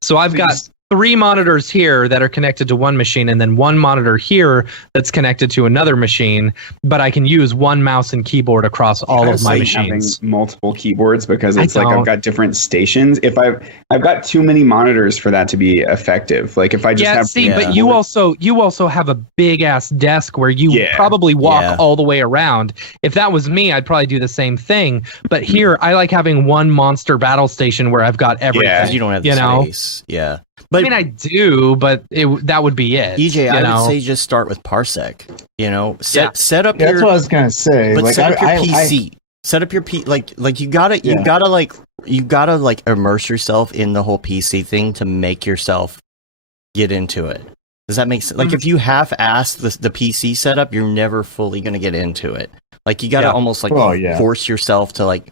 So I've got 3 monitors here that are connected to one machine, and then 1 monitor here that's connected to another machine. But I can use one mouse and keyboard across all of my machines. Having multiple keyboards because it's like I've got different stations. If I've got too many monitors for that to be effective. Like if I just have but you also have a big ass desk where you probably walk all the way around. If that was me, I'd probably do the same thing. But here, I like having one monster battle station where I've got everything. Yeah, you don't have the space. Yeah. But, I mean, I do, but that would be it. EJ, I would say just start with Parsec. Set up your. That's what I was gonna say. But set up your PC. Set up your you gotta immerse yourself in the whole PC thing to make yourself get into it. Does that make sense? Like if you half-ass the PC setup, you're never fully gonna get into it. Like you gotta almost force yourself to .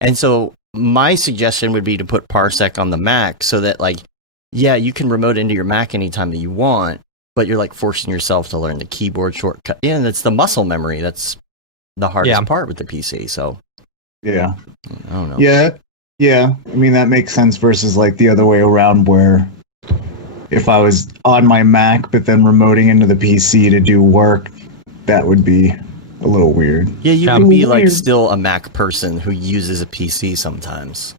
And so my suggestion would be to put Parsec on the Mac so that you can remote into your Mac anytime that you want, but you're forcing yourself to learn the keyboard shortcut. Yeah, and it's the muscle memory that's the hardest part with the PC. So, yeah, I don't know. Yeah. I mean, that makes sense versus the other way around, where if I was on my Mac but then remoting into the PC to do work, that would be a little weird. Yeah, you can be still a Mac person who uses a PC sometimes.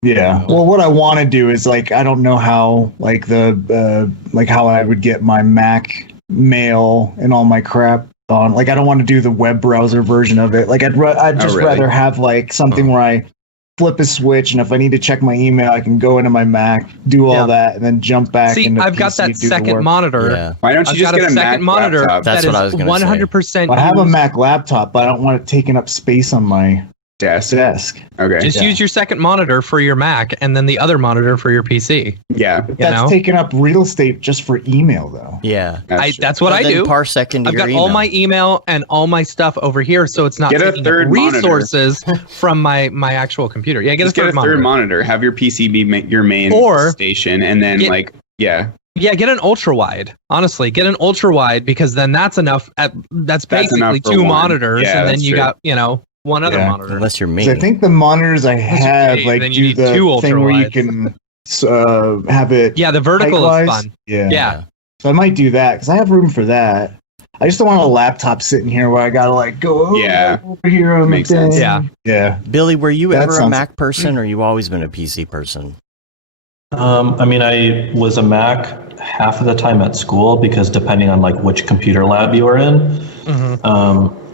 Yeah. Well, what I want to do is I don't know how how I would get my Mac mail and all my crap on. I don't want to do the web browser version of it. I'd just rather have something where I flip a switch, and if I need to check my email, I can go into my Mac, do all that, and then jump back. See, I've PC, got that second monitor. Yeah. Why don't you just get a Mac monitor? Laptop? That's what I was going to say. 100%. I have a Mac laptop, but I don't want it taking up space on my desk. Okay. Just use your second monitor for your Mac and then the other monitor for your PC. Yeah. That's taking up real estate just for email, though. Yeah. That's what I do. Parsec into I've got email. all my email and all my stuff over here, so it's not taking taking up resources from my actual computer. Yeah, get a third monitor. Have your PC be your main station, and then Yeah, get an ultra wide. Honestly, get an ultra wide, because then that's enough. That's basically 2 monitors, and then you got one other monitor. Unless you're me. I think the monitors I have do the thing where you can have it. Yeah, the vertical is fun. Yeah. So I might do that because I have room for that. I just don't want a laptop sitting here where I gotta go over here on the thing. Yeah. Billy, were you ever a Mac person, or you always been a PC person? I mean, I was a Mac half of the time at school, because depending on which computer lab you were in,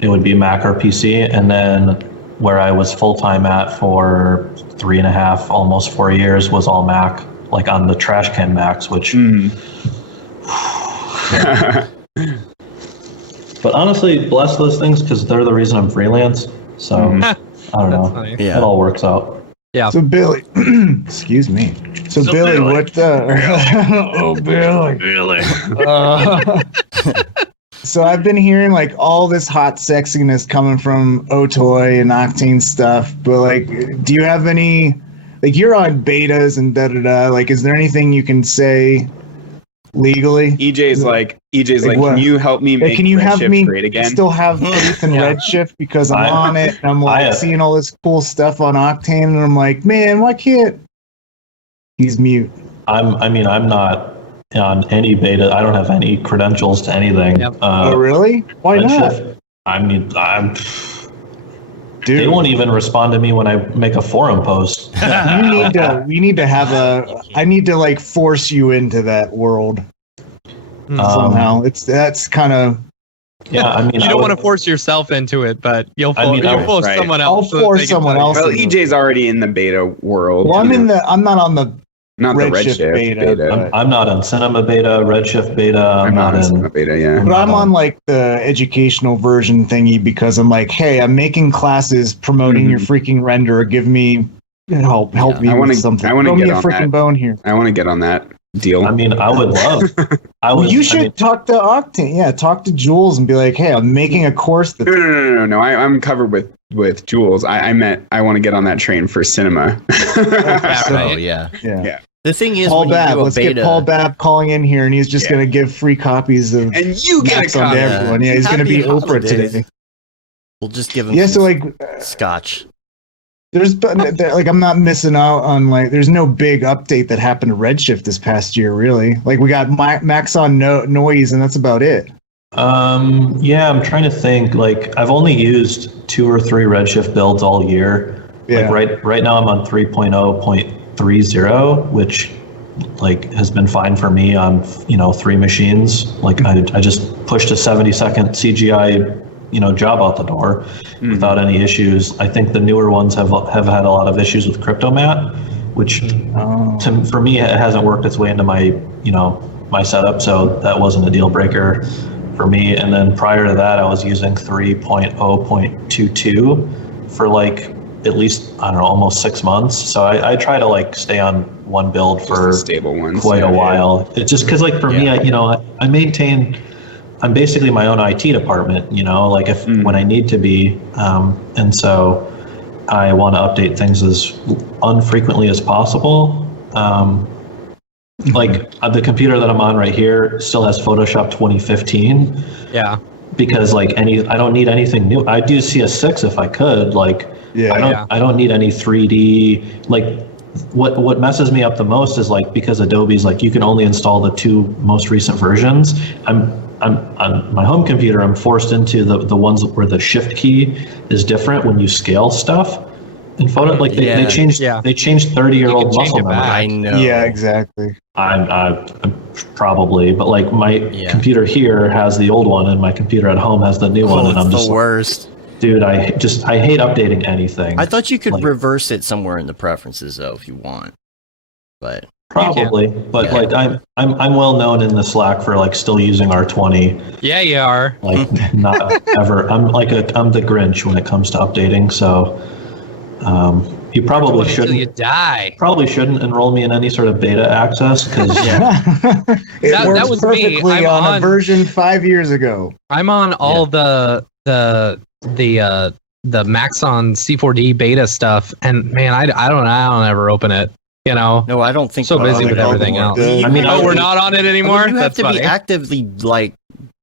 it would be Mac or PC. And then where I was full-time at for 3.5, almost 4 years was all Mac, like on the trash can Macs, which... But honestly, bless those things because they're the reason I'm freelance. So I don't know. Funny. Yeah. It all works out. Yeah. So Billy, excuse me. So Billy, what the? Oh, Billy. So I've been hearing like all this hot sexiness coming from Otoy and Octane stuff, but like, do you have any? Like, you're on betas and da. Like, is there anything you can say legally? EJ's like, can you help me make can you have Redshift me great again? Still have faith in Redshift because I'm on it and I'm like seeing all this cool stuff on Octane and I'm like, man, why can't he's mute? I'm not on any beta. I don't have any credentials to anything. Yep. Oh really? Why Redshift, not? I mean, Dude. They won't even respond to me when I make a forum post. We need to have I need to like force you into that world somehow. That's kind of. Yeah, I mean, you don't want to force yourself into it, but you'll force someone else. I'll force someone else. Well, EJ's already in the beta world. Well, I'm not on the. Not Redshift the Redshift beta. I'm not on Cinema beta, Redshift beta. I'm not in Cinema beta, yeah. But I'm on like the educational version thingy because I'm like, hey, I'm making classes promoting your freaking render. Give me help me with something. I want to get on a freaking that. Bone here. I want to get on that deal. I mean, I would love. You should talk to Octane. Yeah, talk to Jules and be like, hey, I'm making a course. No. I'm covered with Jules. I meant I want to get on that train for cinema. Oh yeah. The thing is, Paul Babb. Let's get Paul Babb calling in here, and he's just going to give free copies of. And you get a copy to everyone. Yeah, he's going to be Oprah today. We'll just give him. So like scotch. There's like I'm not missing out on like there's no big update that happened to Redshift this past year really. Like we got Max on noise and that's about it. Yeah, I'm trying to think. Like I've only used 2 or 3 Redshift builds all year. Yeah. Like right now I'm on 3.0.30, which like has been fine for me on 3 machines. Like I just pushed a 70-second CGI job out the door without any issues. I think the newer ones have had a lot of issues with CryptoMat, which for me it hasn't worked its way into my my setup, so that wasn't a deal breaker for me. And then prior to that I was using 3.0.22 for like at least almost 6 months. So I try to like stay on one build for stable ones, quite a while. It's just because like for me I maintain. I'm basically my own IT department, like if when I need to be, and so I want to update things as unfrequently as possible. Like the computer that I'm on right here still has Photoshop 2015. Yeah. Because like I don't need anything new. I do CS6 if I could. Like I don't need any 3D. Like what messes me up the most is like because Adobe's like you can only install the 2 most recent versions. I'm on my home computer. I'm forced into the ones where the shift key is different when you scale stuff. In photo, like they changed 30-year-old muscle memory. I know. Yeah, exactly. I'm probably, but like my computer here has the old one, and my computer at home has the new one, and I'm just the worst. Dude, I hate updating anything. I thought you could reverse it somewhere in the preferences though, if you want, but. Probably, but like I'm well known in the Slack for like still using R20. Yeah, you are. Like not ever. I'm the Grinch when it comes to updating. So you probably shouldn't. You die. Probably shouldn't enroll me in any sort of beta access because that was perfectly me. I'm on a version 5 years ago. I'm on all the Maxon C4D beta stuff, and man, I don't ever open it. No, I don't think so. Busy with everything else. I mean, we're not on it anymore. You have to be actively like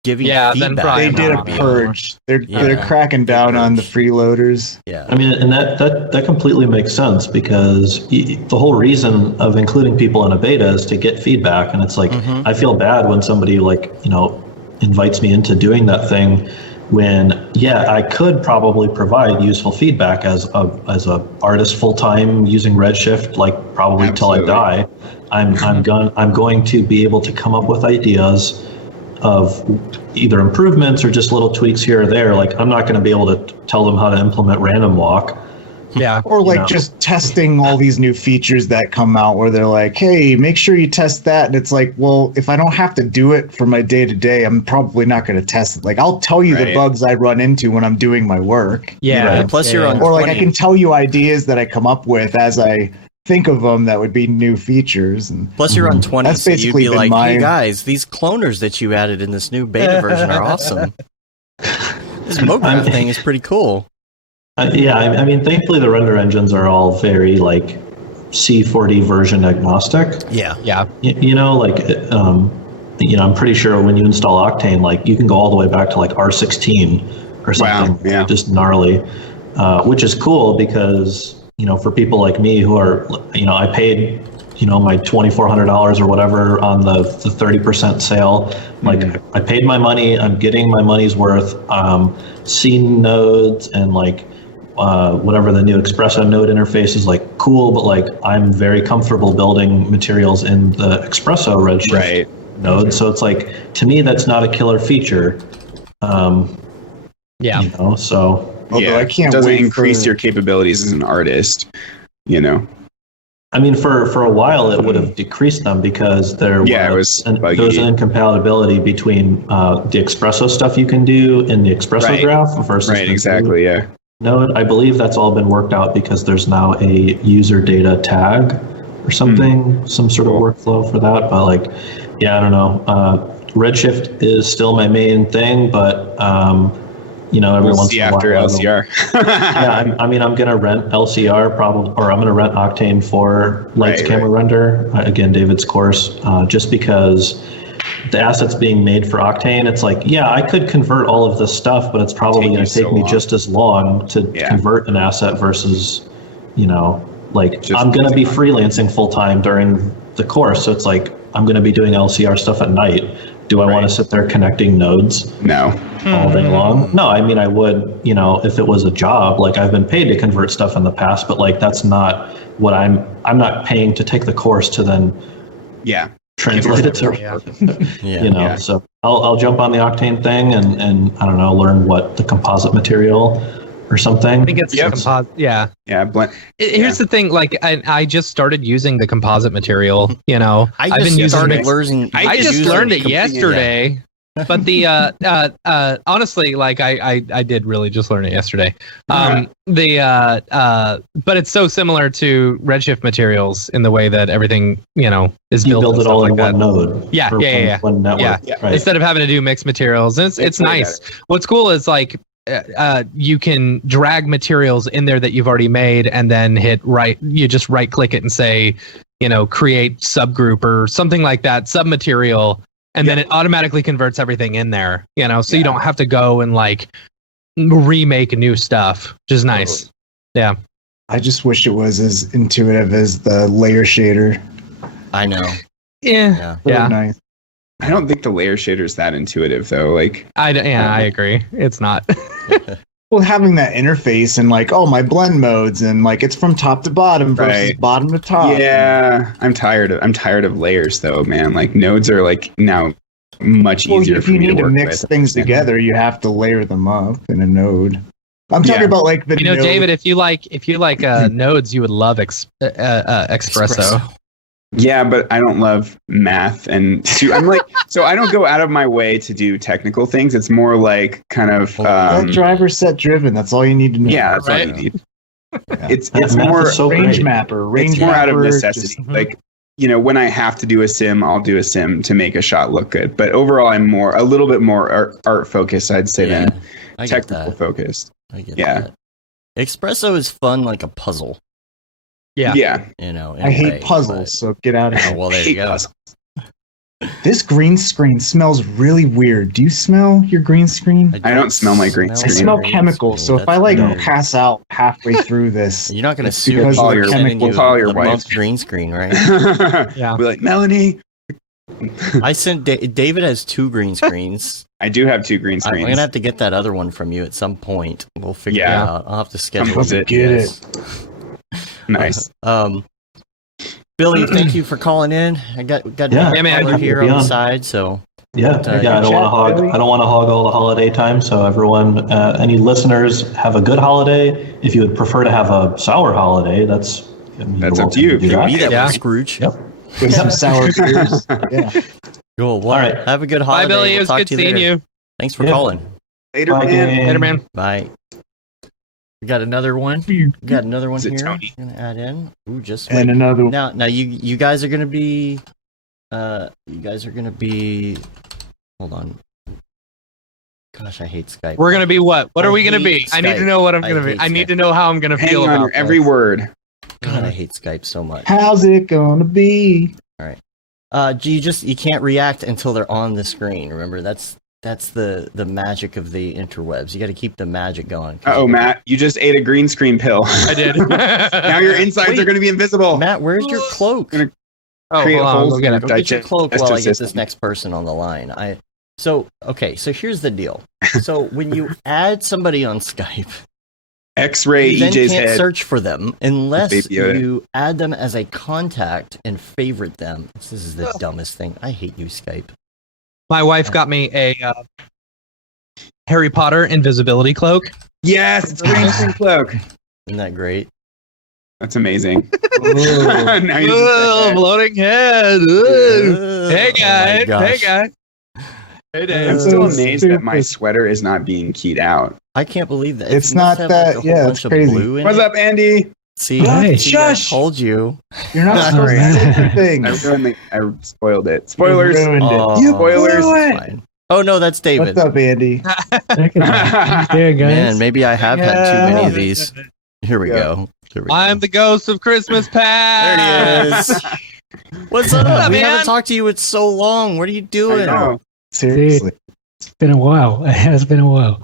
giving feedback. They did a purge. They're cracking down on the freeloaders. Yeah, I mean, and that completely makes sense because the whole reason of including people in a beta is to get feedback, and it's like I feel bad when somebody like invites me into doing that thing. When I could probably provide useful feedback as a artist full time using Redshift, like probably till I die. I'm going to be able to come up with ideas of either improvements or just little tweaks here or there. Like I'm not going to be able to tell them how to implement random walk. Yeah. Or like just testing all these new features that come out where they're like, hey, make sure you test that. And it's like, well, if I don't have to do it for my day to day, I'm probably not going to test it. Like I'll tell you the bugs I run into when I'm doing my work. Yeah. Right. Plus you're on or 20. like I can tell you ideas that I come up with as I think of them that would be new features. And plus you're on 20. That's so you'd basically be been like, my- hey guys, these cloners that you added in this new beta version are awesome. This Mograph thing is pretty cool. Yeah, I mean, thankfully the render engines are all very like C4D version agnostic. Yeah. Yeah. You know, like, I'm pretty sure when you install Octane, like you can go all the way back to like R16 or something, just gnarly, which is cool because, for people like me who are, I paid, my $2,400 or whatever on the 30% sale. Like I paid my money, I'm getting my money's worth, seeing nodes and like, whatever the new Espresso node interface is like cool, but like I'm very comfortable building materials in the Espresso Redshift node. So it's like, to me, that's not a killer feature. So although I can't it doesn't wait increase your capabilities as an artist, I mean, for a while it would have decreased them because there was an incompatibility between the Espresso stuff you can do in the Espresso graph versus Node. I believe that's all been worked out because there's now a user data tag or something, some sort of workflow for that. But like, I don't know. Redshift is still my main thing, but every once in a while. After LCR. I'm gonna rent LCR probably, or I'm gonna rent Octane for Lights Camera Render. Again, David's course, just because the assets being made for Octane, it's like, I could convert all of this stuff, but it's probably going to take me just as long to convert an asset versus, I'm going to be freelancing full time during the course. So it's like, I'm going to be doing LCR stuff at night. Do I want to sit there connecting nodes? No. All day long? No, I mean, I would, if it was a job, like I've been paid to convert stuff in the past, but like, that's not what I'm not paying to take the course to then translate it to, so I'll jump on the Octane thing and I don't know, learn what the composite material or something. I think it's composite. Yeah. Here's the thing. Like I just started using the composite material, I've been using it. I just learned it yesterday. But the honestly, like I did really just learn it yesterday. But it's so similar to Redshift materials in the way that everything is built. You build it all in one node. One network. Right. Instead of having to do mixed materials, and it's nice. What's cool is like you can drag materials in there that you've already made, and then you just right click it and say, create subgroup or something like that, submaterial. And then it automatically converts everything in there, so you don't have to go and like remake new stuff, which is nice. Yeah. I just wish it was as intuitive as the layer shader. I know. Yeah. Nice. I don't think the layer shader is that intuitive though. Like, I agree. It's not. Well, having that interface and like, my blend modes and like it's from top to bottom versus bottom to top. Yeah, I'm tired of layers though, man. Like nodes are like now much easier for me to work with. If you need to mix things together, you have to layer them up in a node. I'm talking about like the node. David, if you like nodes, you would love Espresso. Yeah, but I don't love math I'm like, so I don't go out of my way to do technical things. It's more like kind of driver set driven. That's all you need to know. Yeah, that's all you need. It's more range mapper. It's more out of necessity. Like, when I have to do a sim, I'll do a sim to make a shot look good. But overall, I'm a little bit more art focused, I'd say, than technical focused. I get that. Espresso is fun like a puzzle. Yeah. I hate puzzles, so get out of here. Oh, well, there you go. Puzzles. This green screen smells really weird. Do you smell your green screen? I don't smell my green screen. I smell chemicals, so if I pass out halfway through this, you're not going to sue we'll call your wife green screen, right? Yeah. Be like, Melanie. I sent David has 2 green screens. I do have 2 green screens. I'm gonna have to get that other one from you at some point. We'll figure it out. I'll have to schedule it. Get it. Nice. Billy, thank you for calling in. I got here on the side, so Yeah. I don't want to hog all the holiday time. So everyone, any listeners, have a good holiday. If you would prefer to have a sour holiday, that's up to you. Scrooge. Yep. With some sour beers. Yeah. Cool. Well, all right. Have a good holiday. Bye, Billy. It was good seeing you. Thanks for calling. Later, Bye, man. Later, man. Bye. We got another one. Here. Tony? I'm gonna add in. Ooh, just wait. And another one. Now, you guys are gonna be. Hold on. Gosh, I hate Skype. We're gonna be what? What are we gonna be? Skype. I need to know what I'm gonna be. I need to know how I'm gonna feel about every word. God, I hate Skype so much. How's it gonna be? All right. You can't react until they're on the screen. Remember, that's the magic of the interwebs. You got to keep the magic going. Matt, you just ate a green screen pill. I did. Now your insides are going to be invisible. Matt, where's your cloak? Create holes. Go get your cloak while I get this next person on the line. So here's the deal. So when you add somebody on Skype, X-ray you then EJ's can't head. search for them unless you add them as a contact and favorite them. This is the dumbest thing. I hate you, Skype. My wife got me a Harry Potter invisibility cloak. Yes, it's a green screen cloak. Isn't that great? That's amazing. Floating head. Hey guys. Hey guys. Hey Dave. I'm still amazed that my sweater is not being keyed out. I can't believe that. It's not that. It's crazy. What's up, Andy? See, shush! I told you. You're not supposed to say things. I spoiled it. Spoilers. You spoilers. Fine. Oh no, that's David. What's up, Andy? There, guys. Man, maybe I have had too many of these. Here we go. I'm the ghost of Christmas past. There he is. What's up? We haven't talked to you in so long. What are you doing? Seriously. It's been a while. It has been a while.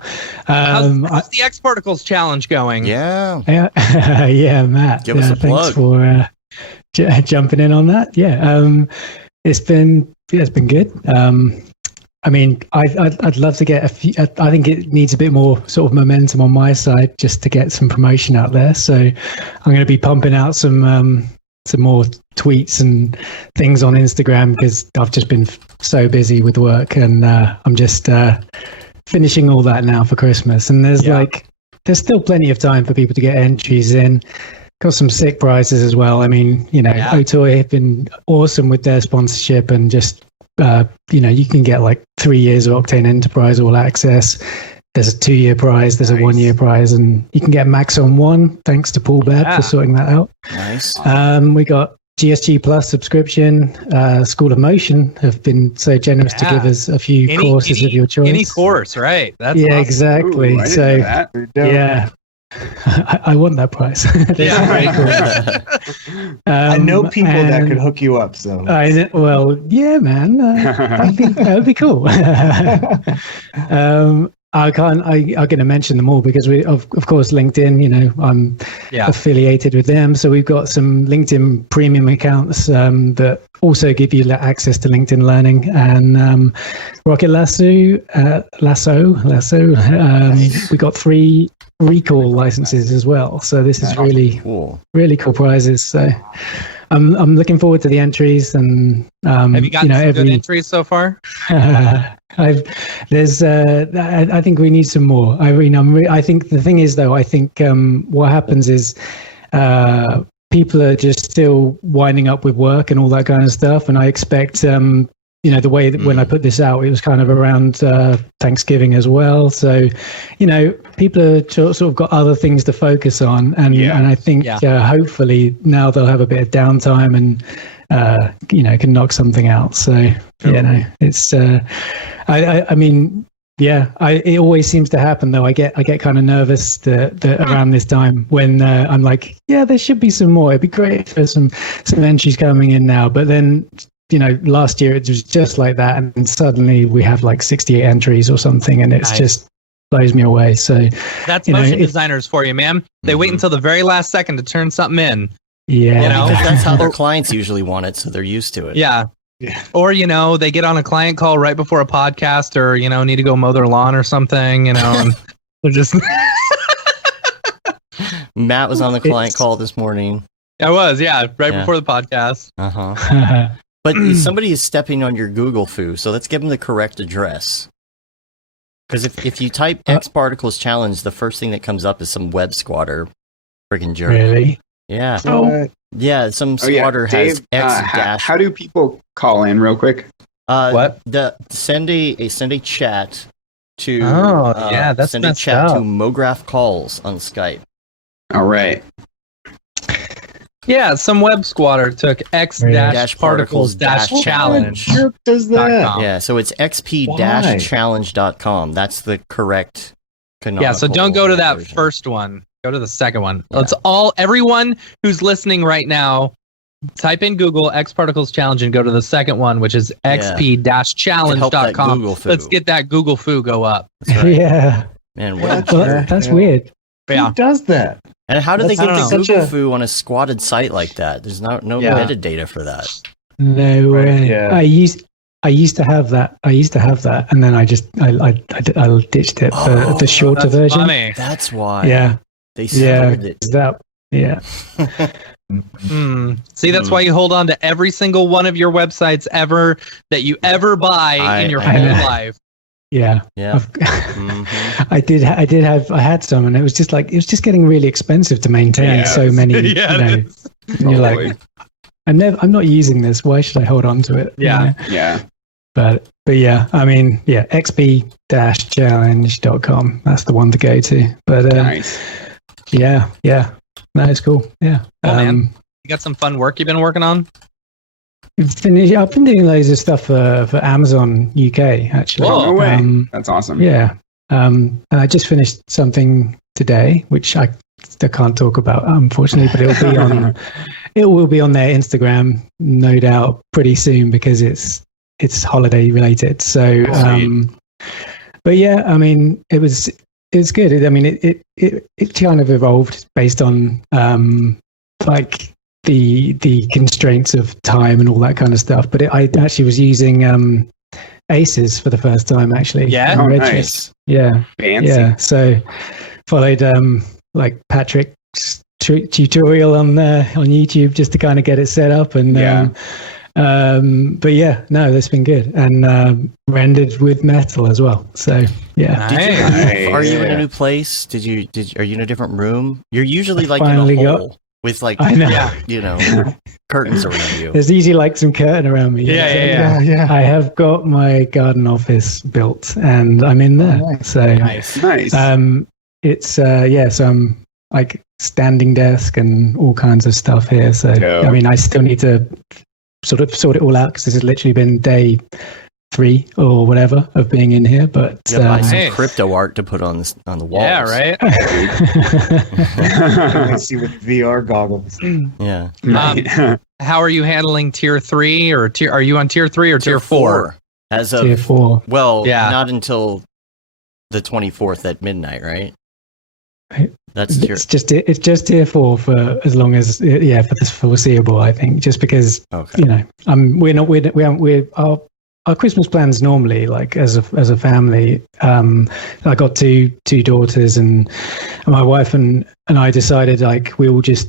How's the X Particles challenge going? Yeah. Yeah, Matt. Give us a thanks plug. for jumping in on that. Yeah. It's been good. I mean, I'd love to get a few. I think it needs a bit more sort of momentum on my side just to get some promotion out there. So I'm going to be pumping out some more tweets and things on Instagram because I've just been so busy with work, and I'm just finishing all that now for Christmas. And there's still plenty of time for people to get entries in. Got some sick prizes as well. I mean, Otoy have been awesome with their sponsorship, and just you can get like 3 years of Octane Enterprise All Access. There's a 2-year prize, there's a 1-year prize, and you can get Max on 1, thanks to Paul Baird for sorting that out. Nice. We got GSG Plus subscription. School of Motion have been so generous to give us a few courses of your choice. Any course, right? That's awesome. Exactly. Ooh, yeah. I want that prize. I know people that could hook you up. So yeah, man. I think that would be cool. I'm going to mention them all because we, of course, LinkedIn. I'm affiliated with them, so we've got some LinkedIn premium accounts that also give you access to LinkedIn Learning, and Rocket Lasso. We got 3 recall licenses as well. So this is really cool prizes. So I'm looking forward to the entries, and have you gotten some good entries so far? I think we need some more. I think the thing is, though, I think what happens is people are just still winding up with work and all that kind of stuff, and I expect the way that when I put this out, it was kind of around Thanksgiving as well. So, people are sort of got other things to focus on, and I think hopefully now they'll have a bit of downtime and can knock something out. So it's it always seems to happen though. I get kind of nervous that around this time when I'm like, there should be some more. It'd be great for some entries coming in now, but then. Last year it was just like that, and suddenly we have like 68 entries or something, and it's just blows me away. So that's motion designers for you, man. They wait until the very last second to turn something in. Yeah, because that's how their clients usually want it, so they're used to it. Yeah. Or they get on a client call right before a podcast, or need to go mow their lawn or something. And they're just. Matt was on the client call this morning. I was, right before the podcast. Uh-huh. But somebody is stepping on your Google foo, so let's give them the correct address. Because if you type X Particles Challenge, the first thing that comes up is some web squatter friggin' jerk. Really? Yeah. Yeah, some squatter has X dash. How do people call in real quick? What? Send a chat to that's send a chat to Mograph calls on Skype. All right. Yeah, some web squatter took X-Particles-Challenge. What does that? Yeah, so it's xp-challenge.com. That's the correct canonical. Yeah, so don't go to that version. first one. Go to the second one. Yeah. Everyone who's listening right now, type in Google X-Particles Challenge and go to the second one, which is xp-challenge.com. Let's get that Google foo go up. That's right. Yeah. Man, that's weird. Yeah. Who does that? And how do they get the Such Google a- foo on a squatted site like that? There's no metadata for that. No way. yeah. I used to have that. And then I ditched it for the shorter version. Funny. That's why. Yeah. They started it. Yeah. See, that's why you hold on to every single one of your websites ever that you ever buy in your whole life. Yeah. Yeah. I had some, and it was just getting really expensive to maintain so many. Yeah, and you're like, I'm not using this. Why should I hold on to it? Yeah. Yeah. But yeah, I mean, yeah, xp-challenge.com. That's the one to go to. But Nice. yeah, no, it's cool. Yeah. Man. You got some fun work you've been working on? I've been doing loads of stuff for Amazon UK actually. Oh, no way. That's awesome. Yeah. And I just finished something today, which I can't talk about, unfortunately, but it will be on their Instagram, no doubt, pretty soon because it's holiday related. So, but yeah, I mean, it's good. It kind of evolved based on like the constraints of time and all that kind of stuff. But I actually was using Aces for the first time, actually. Yeah. Oh, nice. Yeah. Fancy. Yeah. So followed like Patrick's tutorial on YouTube just to kind of get it set up and but yeah, no, that's been good and rendered with metal as well. So yeah. Nice. Are you in a new place? Are you in a different room? You're usually like in finally a hole with like curtains around you. There's usually like some curtain around me. Yeah. I have got my garden office built and I'm in there. Nice. So Nice. it's so I'm like standing desk and all kinds of stuff here. So I mean, I still need to sort of sort it all out because this has literally been day 3 or whatever of being in here. But you buy some crypto art to put on the walls. Yeah, right. I see with VR goggles. Yeah. How are you handling tier 3 or are you on tier 3 or tier 4? As of tier 4. Well, not until the 24th at midnight, right? That's it's just tier 4 for as long as for this foreseeable, I think, just because our Christmas plans normally, like as a family, I got two daughters and my wife and I decided like we will just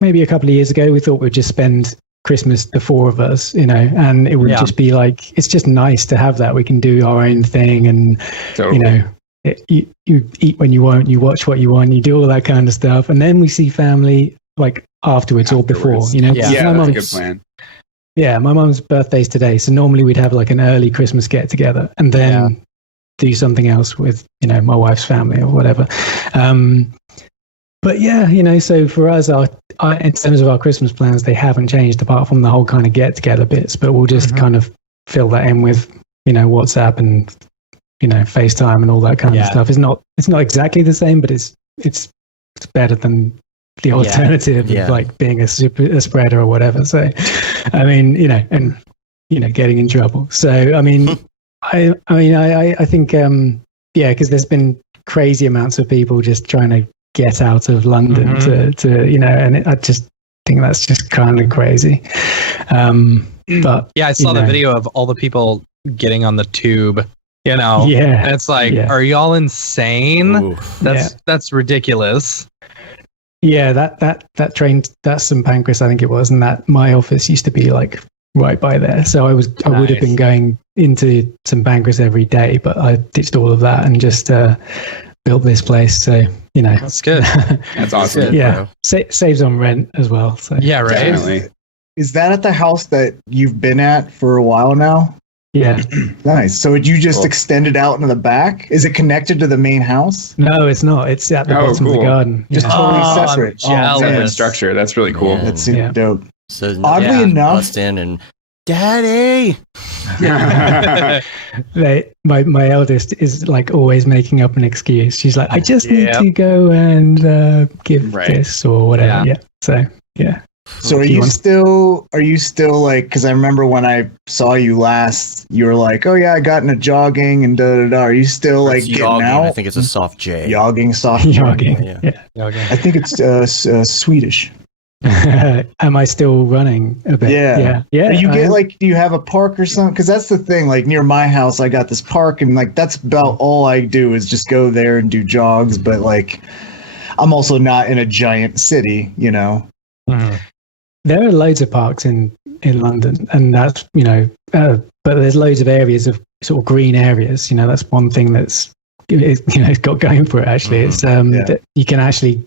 maybe a couple of years ago we thought we'd just spend Christmas the 4 of us, and it would just be like it's just nice to have that we can do our own thing and you eat when you want, you watch what you want, you do all that kind of stuff, and then we see family like afterwards. Or before, that's a good plan. Yeah, my mum's birthday's today, so normally we'd have like an early Christmas get together and then do something else with my wife's family or whatever. But yeah, so for us, in terms of our Christmas plans, they haven't changed apart from the whole kind of get together bits. But we'll just kind of fill that in with WhatsApp and FaceTime and all that kind of stuff. It's not exactly the same, but it's better than the alternative of like being a spreader or whatever. So, I mean, and getting in trouble. So, I mean, I think, because there's been crazy amounts of people just trying to get out of London and I just think that's just kind of crazy. But I saw the video of all the people getting on the tube. And it's like, are y'all insane? Oof. That's ridiculous. Yeah, that train, that's St Pancras, I think it was, and that my office used to be like right by there. So I would have been going into St Pancras every day, but I ditched all of that and just built this place. So, you know, that's good. That's awesome. Yeah. Saves on rent as well. So yeah, right. Definitely. Is that at the house that you've been at for a while now? Yeah. Nice. So you just extended out into the back? Is it connected to the main house? No, it's not. It's at the bottom of the garden. Just totally separate. Separate structure. That's really cool. Man. That's super dope. So oddly enough, bust in and Daddy. My eldest is like always making up an excuse. She's like, I just need to go and give this or whatever. Yeah. So yeah. So are you still like, because I remember when I saw you last, you were like, oh yeah, I got into jogging and da-da-da. Are you still like getting out? I think it's a soft J. Jogging, soft jogging. Yeah. I think it's Swedish. Am I still running a bit? Yeah. You get do you have a park or something? Because that's the thing, like near my house, I got this park and like that's about all I do is just go there and do jogs. But like, I'm also not in a giant city, you know. Mm-hmm. There are loads of parks in London, and that's but there's loads of areas of sort of green areas. You know, that's one thing that's it's got going for it. Actually, it's that you can actually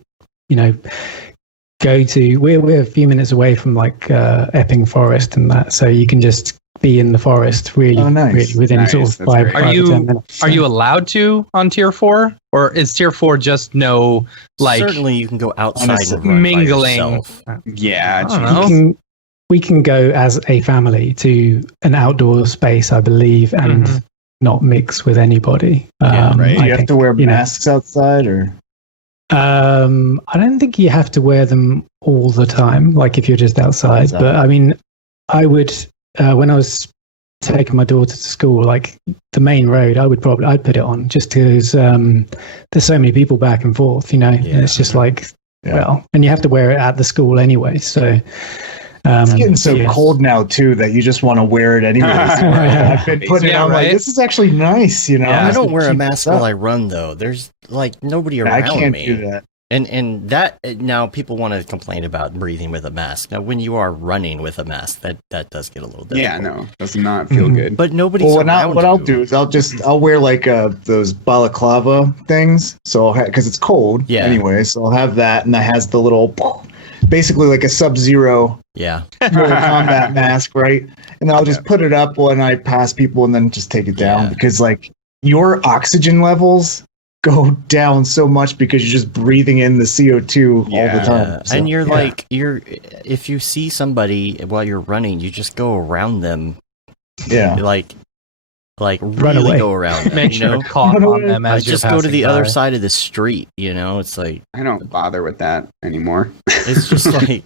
go to. We're a few minutes away from like Epping Forest and that, so you can just be in the forest really within sort of 5 to 10 minutes. Are you allowed to on tier 4, or is tier 4 just no like? Certainly, you can go outside and run mingling. Yeah, we can go as a family to an outdoor space, I believe, and not mix with anybody. Right. You have to wear masks outside, or I don't think you have to wear them all the time. Like if you're just outside, but I mean, I would. When I was taking my daughter to school, like the main road, I'd put it on just because there's so many people back and forth, and it's just like, well, and you have to wear it at the school anyway. So it's getting so cold now too that you just want to wear it anyway. I've been putting it on like, this is actually nice, I don't wear a mask while I run though. There's like nobody around me. I can't do that. And that now people want to complain about breathing with a mask. Now, when you are running with a mask, that does get a little difficult. Yeah, no, does not feel good. But nobody's around. What I'll do is I'll wear like those balaclava things, so because it's cold anyway. So I'll have that, and that has the little, basically like a Sub-Zero Mortal Kombat mask, right? And then I'll just put it up when I pass people, and then just take it down because like your oxygen levels go down so much because you're just breathing in the CO2 all the time. So, and you're like, if you see somebody while you're running, you just go around them. Yeah. Like really go around them. Make sure to cough on them as you're just go to the other side of the street, It's like, I don't bother with that anymore. It's just like,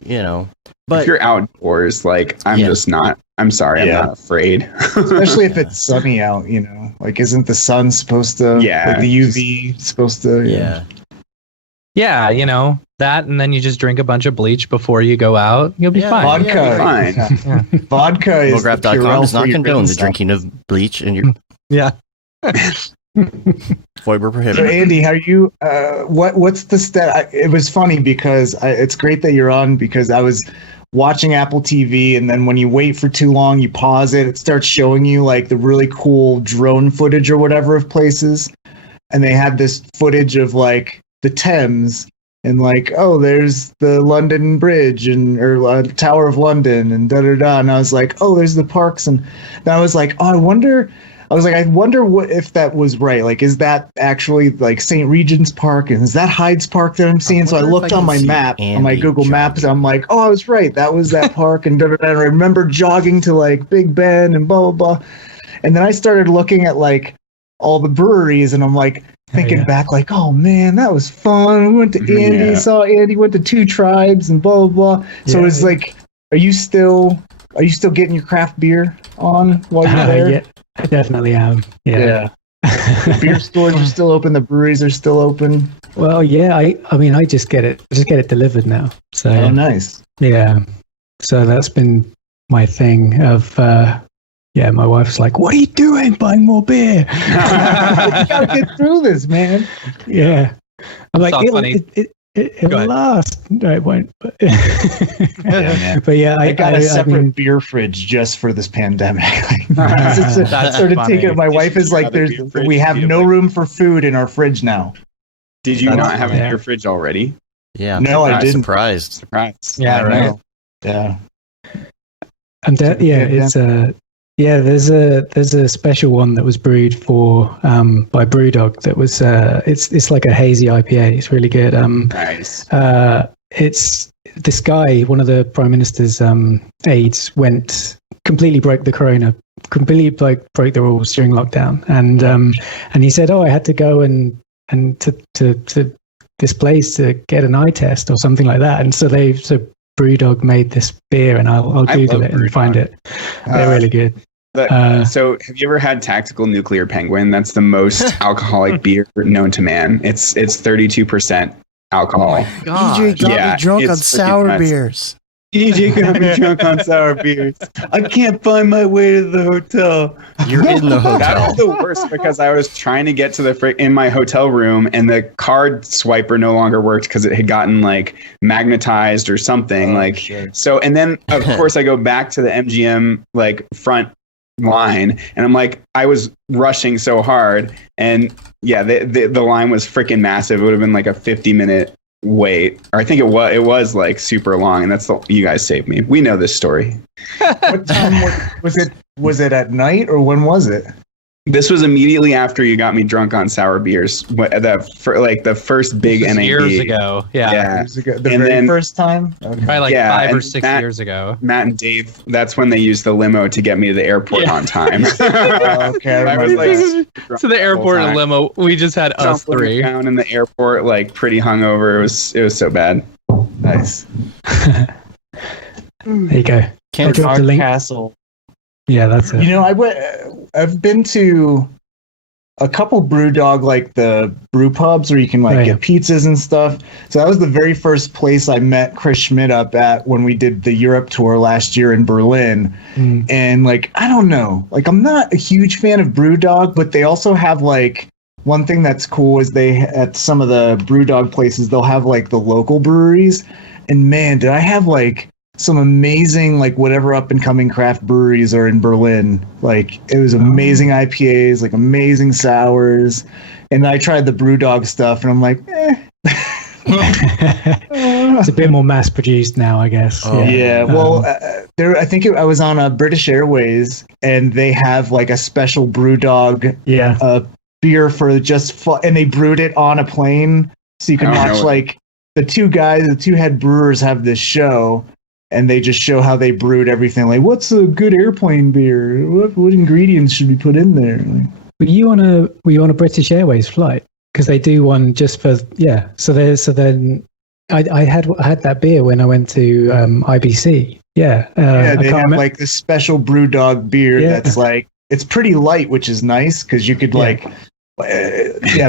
But if you're outdoors, like I'm just not. I'm sorry, I'm not afraid. Especially if it's sunny out, Like, isn't the sun supposed to? Yeah. Like the UV supposed to? Yeah. Yeah, that, and then you just drink a bunch of bleach before you go out. You'll be fine. Vodka, fine. Vodka is Mograph.com does not condone the drinking of bleach, and you're Foiber prohibited. So Andy, how are you? What's the stat? It was funny because it's great that you're on because I was watching Apple TV, and then when you wait for too long, you pause it. It starts showing you like the really cool drone footage or whatever of places, and they had this footage of like the Thames and like, oh, there's the London Bridge or Tower of London and da da da. And I was like, oh, there's the parks, and I was like, oh, I wonder what if that was right. Like, is that actually like St. Regent's Park? And is that Hyde's Park that I'm seeing? So I looked on my map, on my Google Maps, and I'm like, oh, I was right. That was that park. And I remember jogging to like Big Ben and blah, blah, blah. And then I started looking at like all the breweries, and I'm like thinking back like, oh man, that was fun. We went to Andy, saw Andy, went to Two Tribes and blah, blah, blah. So it's like, are you still getting your craft beer on while you're there? Yeah. I definitely am. Yeah. The beer stores are still open. The breweries are still open. Well, yeah. I mean, I just get it delivered now. So nice. Yeah. So that's been my thing. Of my wife's like, "What are you doing? Buying more beer? You gotta get through this, man." Yeah. I'm like, It'll last. No, it won't. But yeah, I got a separate beer fridge just for this pandemic. My wife is like, we have no room for food in our fridge now. Did you not have a beer fridge already? Yeah. No, I didn't. Surprised. Yeah, right. Yeah. And there's a special one that was brewed by Brewdog that was it's like a hazy IPA. It's really good. Nice. It's this guy, one of the Prime Minister's aides, completely broke the broke the rules during lockdown, and he said, I had to go and to this place to get an eye test or something like that, and so Brewdog made this beer, and I'll Google it and find it. They're really good. So have you ever had Tactical Nuclear Penguin? That's the most alcoholic beer known to man. It's 32% alcohol. Oh God. EJ got me drunk on sour beers. EJ got me drunk on sour beers. I can't find my way to the hotel. You're in the hotel. That was the worst because I was trying to get to in my hotel room, and the card swiper no longer worked because it had gotten like magnetized or something. Shit. So, and then of course I go back to the MGM like front line, and I'm like, I was rushing so hard, and yeah, the line was freaking massive. It would have been like a 50-minute wait, or I think it was like super long, and you guys saved me. We know this story. What time was it? Was it at night, or when was it? This was immediately after you got me drunk on sour beers. The first big NAB. Years ago. Yeah. Years ago. The very first time? Okay. Probably 5 or 6 years ago. Matt and Dave, that's when they used the limo to get me to the airport on time. Okay. I was like, to the airport in limo. We just had us three. Down in the airport, like pretty hungover. It was so bad. Nice. There you go. Can't drop the link. Castle. Yeah, that's it. You know, I've been to a couple Brewdog, like the brew pubs where you can get pizzas and stuff. So that was the very first place I met Chris Schmidt up at when we did the Europe tour last year in Berlin. And I don't know, I'm not a huge fan of Brewdog, but they also have one thing that's cool is at some of the Brewdog places, they'll have the local breweries. And man, did I have some amazing whatever up and coming craft breweries are in Berlin. It was amazing IPAs, amazing sours, and I tried the Brewdog stuff, and I'm like, It's a bit more mass produced now, I guess. Yeah. Well, I think I was on a British Airways, and they have a special Brewdog beer for just fun, and they brewed it on a plane, so you can watch the two head brewers have this show. And they just show how they brewed everything. What's a good airplane beer? What ingredients should we put in there? Were you on a British Airways flight? Because they do one just for So then I had that beer when I went to IBC. Yeah. They have this special Brewdog beer that's it's pretty light, which is nice because you could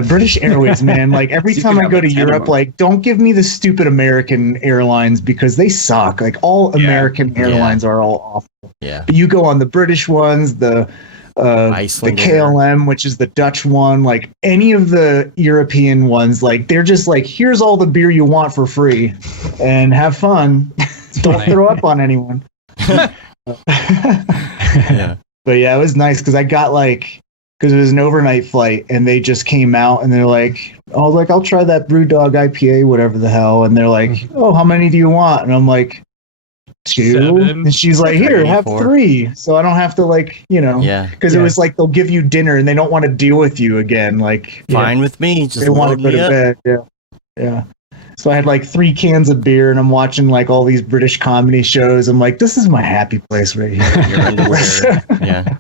British Airways, man. Every time I go to Europe, don't give me the stupid American airlines because they suck. All American airlines are all awful. Yeah. But you go on the British ones, the KLM, which is the Dutch one, any of the European ones, they're just here's all the beer you want for free and have fun. Don't throw up on anyone. Yeah. But yeah, it was nice because I got because it was an overnight flight, and they just came out, and they're I'll try that Brewdog IPA, whatever the hell. And they're oh, how many do you want? And I'm 2. 7. And she's here, have 3. So I don't have to because it was they'll give you dinner, and they don't want to deal with you again. Fine with me. Just they want to go to bed. Yeah. So I had 3 cans of beer, and I'm watching all these British comedy shows. I'm this is my happy place right here. Your underwear. Yeah.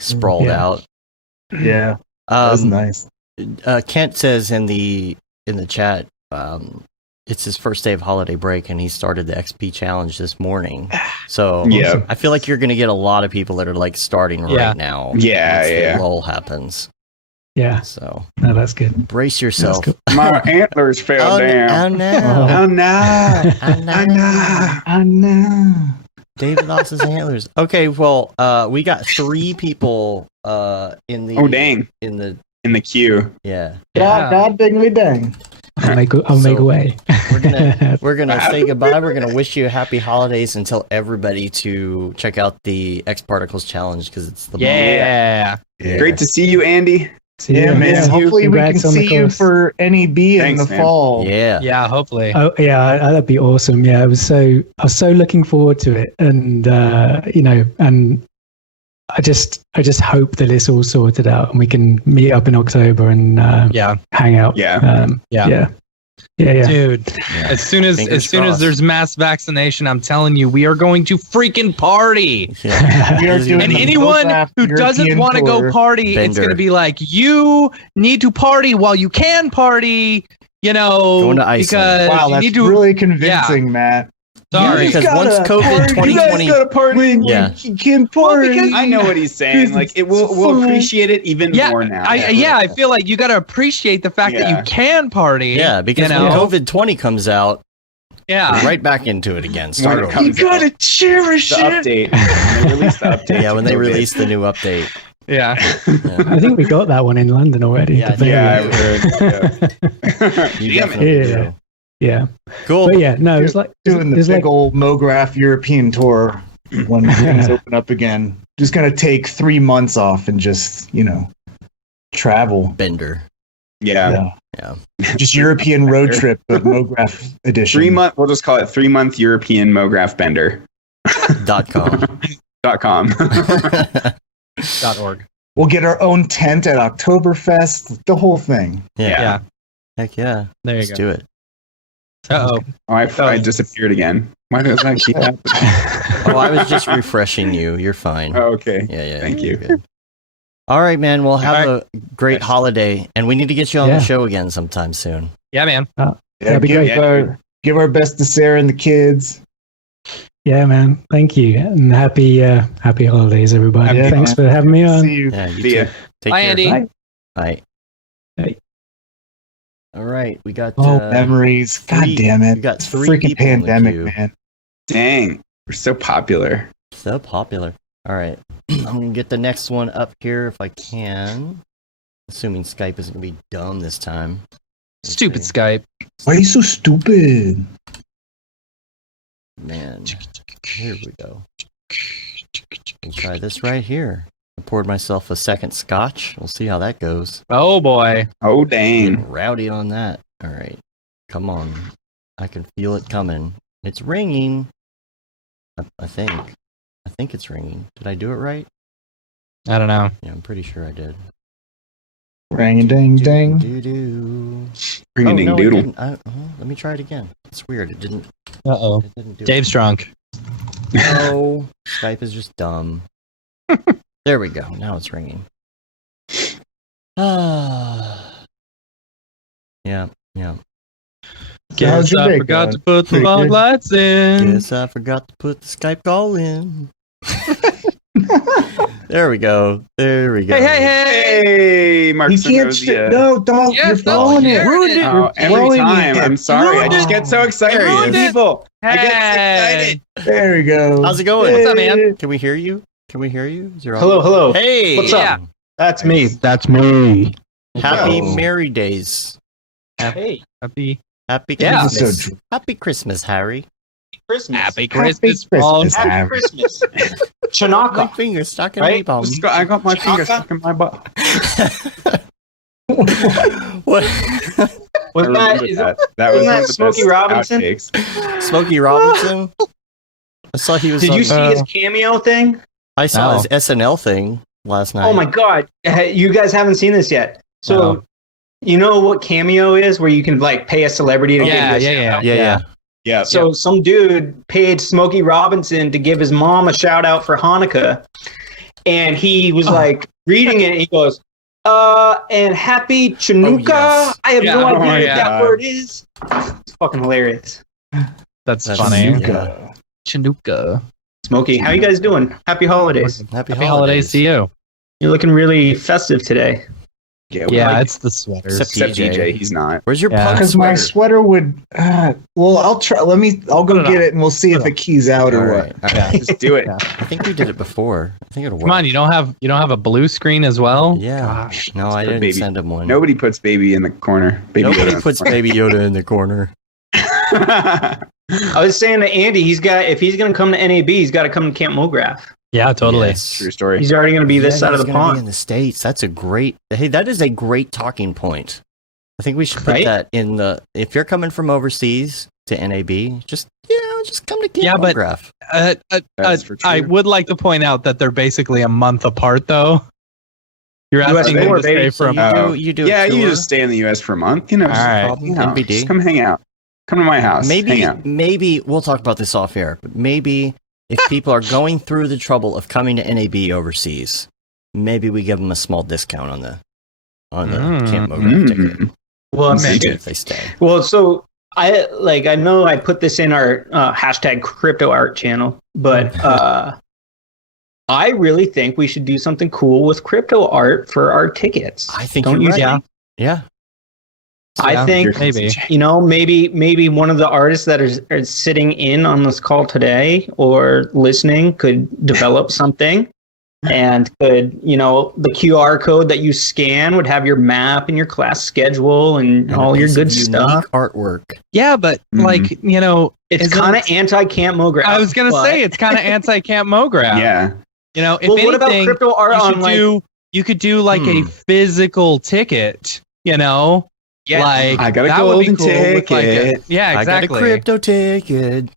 Sprawled out. Yeah. That was nice. Kent says in the chat, it's his first day of holiday break, and he started the XP challenge this morning. So I feel like you're going to get a lot of people that are starting right now. Yeah. The lull happens. Yeah. So no, that's good. Brace yourself. My antlers fell down. Oh no! Oh no! David lost his antlers. Okay, well, we got 3 people in the in the queue. Yeah. God diggly dang. I'll make away. We're gonna say goodbye. We're gonna wish you happy holidays and tell everybody to check out the X Particles Challenge because it's the Great to see you, Andy. Man. Hopefully we can see you for NEB in the fall. Yeah, hopefully. Oh yeah, that'd be awesome. Yeah, I was so looking forward to it, and and I just hope that it's all sorted out and we can meet up in October and hang out. Yeah. Dude, as soon as there's mass vaccination, I'm telling you, we are going to freaking party. And anyone who doesn't want to go party, it's going to be like, you need to party while you can party, going to because that's really convincing, Matt. Sorry, because once COVID 2020, you gotta party. You can't party. Well, I know what he's saying. Like we'll appreciate it even more now. I feel like you gotta appreciate the fact that you can party. Yeah, because when COVID 20 comes out, right back into it again. You gotta cherish the update. When they release the update. Yeah, when they release the new update. Yeah. I think we got that one in London already. I heard. You definitely do. Yeah. Cool. But it was like doing the big old Mograph European tour when things open up again. Just gonna take 3 months off and just, travel. Bender. Yeah. Just European road trip, but Mograph edition. 3 month. We'll just call it 3 month European Mograph Bender. .com. .org. We'll get our own tent at Oktoberfest. The whole thing. Yeah. Heck yeah. There you Let's go. do it. I disappeared again. Why does that keep happening? I was just refreshing you. You're fine. Oh, okay. Yeah. Thank you. Good. All right, man. Well, have a great holiday, and we need to get you on the show again sometime soon. Yeah, man. That'd be great. Give our best to Sarah and the kids. Yeah, man. Thank you, and happy holidays, everybody. Thanks for having me on. See you. Yeah, you See ya. too. Take Bye, care. Andy. Bye. Bye. All right, we got memories. God damn it! We got 3 freaking people in the pandemic, queue. man. Dang, we're so popular. So popular. All right, I'm gonna get the next one up here if I can. Assuming Skype isn't gonna be dumb this time. Stupid Skype. Why are you so stupid? Man, here we go. We'll try this right here. I poured myself a second scotch. We'll see how that goes. Oh boy. Oh dang. Getting rowdy on that. All right, come on. I can feel it coming. It's ringing. I think it's ringing. Did I do it right? I don't know. Yeah, I'm pretty sure I did. Ring a ding ding. Ring a ding doodle. Let me try it again. It's weird. It didn't. Uh-oh. It didn't do Dave's drunk. No, Skype is just dumb. There we go. Now it's ringing. Yeah. Guess I forgot to put the fog lights in. Guess I forgot to put the Skype call in. There we go. Hey! Mark You can't. No, don't. Yes, you're following it. Every time. I'm sorry. I just get so excited. People. I get excited. There we go. How's it going? What's up, man? Can we hear you? Is your Hello. Hey. What's up? That's me. Happy Merry Days. Happy Christmas. Happy Christmas, Harry. Christmas. Happy Christmas, Paul. Happy Christmas. My Chanaka. fingers stuck in Right? my bum. I got my finger stuck in my butt. What? Was that, That was that Smokey Robinson? Outtakes. Smokey Robinson? I saw he was Did on, you see his cameo thing? I saw his SNL thing last night. Oh my God. You guys haven't seen this yet. So, you know what Cameo is, where you can like pay a celebrity to give you a shout out? Yeah. So some dude paid Smokey Robinson to give his mom a shout out for Hanukkah. And he was like reading it and he goes, and happy Chanukah. yes. I have no idea what that word is. It's fucking hilarious. That's funny. Yeah. Chanukah. Smokey, how you guys doing? Happy holidays. Happy Happy holidays to you. You're looking really festive today. Yeah, it's the sweaters. Except DJ, he's not. Where's your punk Because my sweater would. Well, I'll try. I'll go get it, and we'll see if it keys out or what. Yeah, just do it. I think we did it before. I think it'll work. Come on, you don't have a blue screen as well? Yeah. Gosh. No, I didn't send him one. Nobody puts baby in the corner. Nobody puts Baby Yoda in the corner. I was saying to Andy, if he's going to come to NAB, he's got to come to Camp Mograph. Yeah, totally. Yes. True story. He's already going to be this side of the pond. Be in the States. That is a great talking point. I think we should put that in the. If you're coming from overseas to NAB, just come to Camp Mograph. I would like to point out that they're basically a month apart, though. You're asking them to stay for a month. You just stay in the U.S. for a month. All right. Just come hang out. Come to my house. Maybe we'll talk about this off air. But maybe if people are going through the trouble of coming to NAB overseas, maybe we give them a small discount on the Camp Mograph ticket. Well, maybe if they stay. Well, so I know I put this in our hashtag crypto art channel, but I really think we should do something cool with crypto art for our tickets. I think you're right. Yeah. I think maybe one of the artists that are sitting in on this call today or listening could develop something, and could the QR code that you scan would have your map and your class schedule and all your good stuff. Artwork. Yeah, but it's kind of anti-Camp Mograph. I was gonna say it's kind of anti-Camp Mograph. Yeah. If anything, what about crypto art you could do like a physical ticket. Yeah, I got a golden ticket. Yeah, exactly. I got a crypto ticket.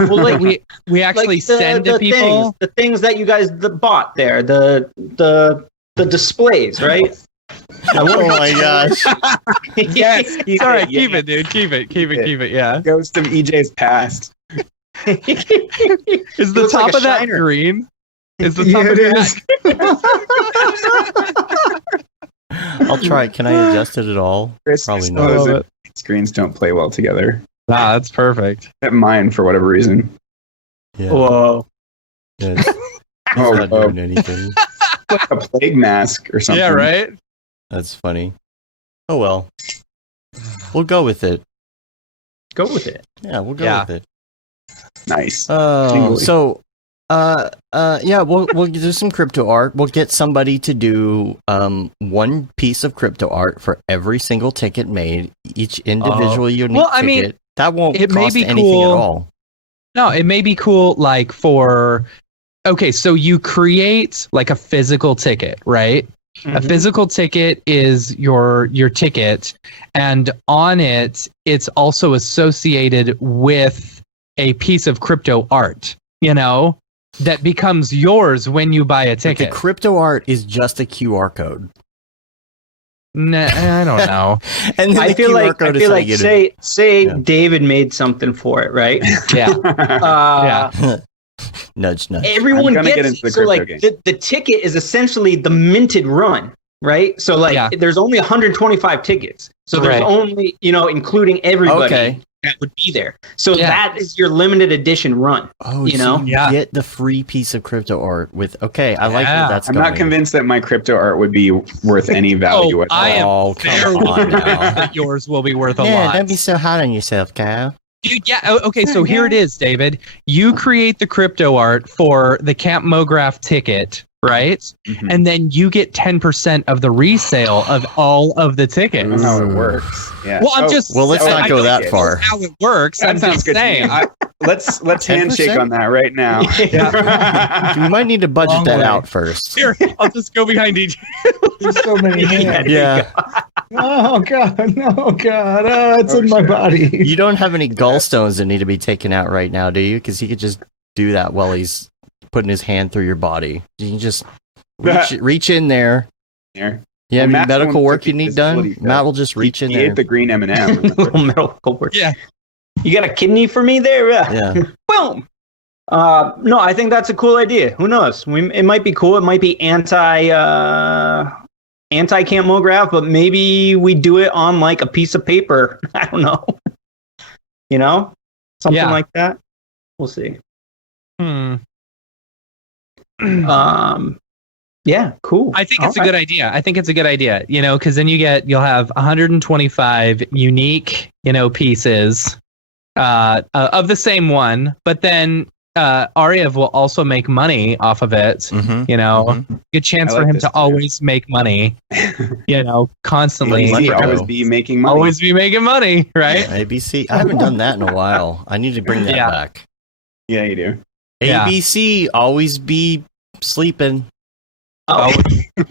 Well, we actually send to people the things that you guys bought there, the displays, right? Oh my gosh! Yes, all right. Keep it, dude. Keep it. Yeah. Ghost of EJ's past. Is the top of that green? Is the top of that? I'll try. Can I adjust it at all? Probably not. Screens don't play well together. Nah, that's perfect. Except mine for whatever reason. Yeah. Whoa. Yeah, not doing anything. Like a plague mask or something. Yeah, right? That's funny. Oh well. We'll go with it. Go with it. Yeah, we'll go with it. Nice. We'll do some crypto art. We'll get somebody to do one piece of crypto art for every single ticket made, each individual unique ticket. That won't cost anything at all. No, it may be cool so you create like a physical ticket, right? Mm-hmm. A physical ticket is your ticket, and on it's also associated with a piece of crypto art, that becomes yours when you buy a ticket. But the crypto art is just a QR code. Nah, I don't know. And then I feel like say David made something for it, right? Yeah. Yeah. Nudge. Everyone gets it. So the ticket is essentially the minted run, right? So there's only 125 tickets. So there's only, including everybody that would be there. So that is your limited edition run. Oh, so you get the free piece of crypto art with. Okay, I like where that's going. I'm not convinced that my crypto art would be worth any value at all. I am come on now. That yours will be worth a lot. Yeah, don't be so hard on yourself, Kyle. Dude, yeah. Okay, so here it is, David. You create the crypto art for the Camp Mograph ticket, right? Mm-hmm. And then you get 10% of the resale of all of the tickets. That's how it works. Yeah. Well, let's not go that far. How it works? I'm just saying. Let's handshake on that right now. You might need to budget that out first. Here, I'll just go behind each. There's so many hands. Yeah. Oh God! No God! It's in my body. You don't have any gallstones that need to be taken out right now, do you? Because he could just do that while he's putting his hand through your body. You can just reach in there. Here. You have any medical work you need done? Matt will just reach in there. He ate the green M&M. Little medical work. Yeah. You got a kidney for me there? Yeah. Boom. No, I think that's a cool idea. Who knows? It might be cool. It might be anti-Camp Mograph, but maybe we do it on like a piece of paper. I don't know. Something like that. We'll see. Yeah, cool. I think it's a good idea. I think it's a good idea, because then you'll have 125 unique, pieces of the same one, but then Ariew will also make money off of it. Good chance for him to always make money, constantly. Always be making money. Always be making money, right? ABC. I haven't done that in a while. I need to bring that back. Yeah, you do. ABC, always be sleeping. Oh. I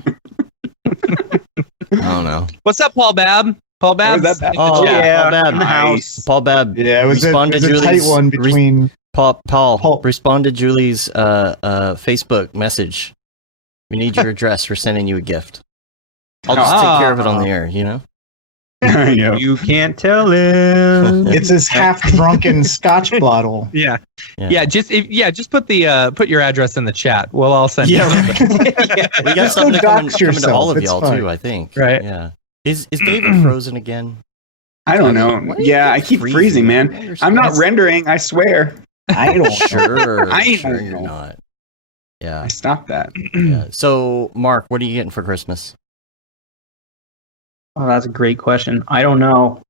don't know. What's up, Paul Babb? Paul Babb? Paul Babb in the house. Paul Babb. Yeah, it was a tight one between Paul. Respond to Julie's Facebook message. We need your address. We're sending you a gift. I'll just take care of it on the air. You can't tell him. It's his half-drunken Scotch bottle. Yeah. Just put your address in the chat. We'll all send you. We got something coming to all of y'all too. I think. Right. Yeah. Is David frozen again? I don't know. Yeah, I keep freezing, man. I'm not rendering. I swear. I don't. Sure. You're not. Yeah. I stopped that. Yeah. So, Mark, what are you getting for Christmas? Oh, that's a great question. I don't know.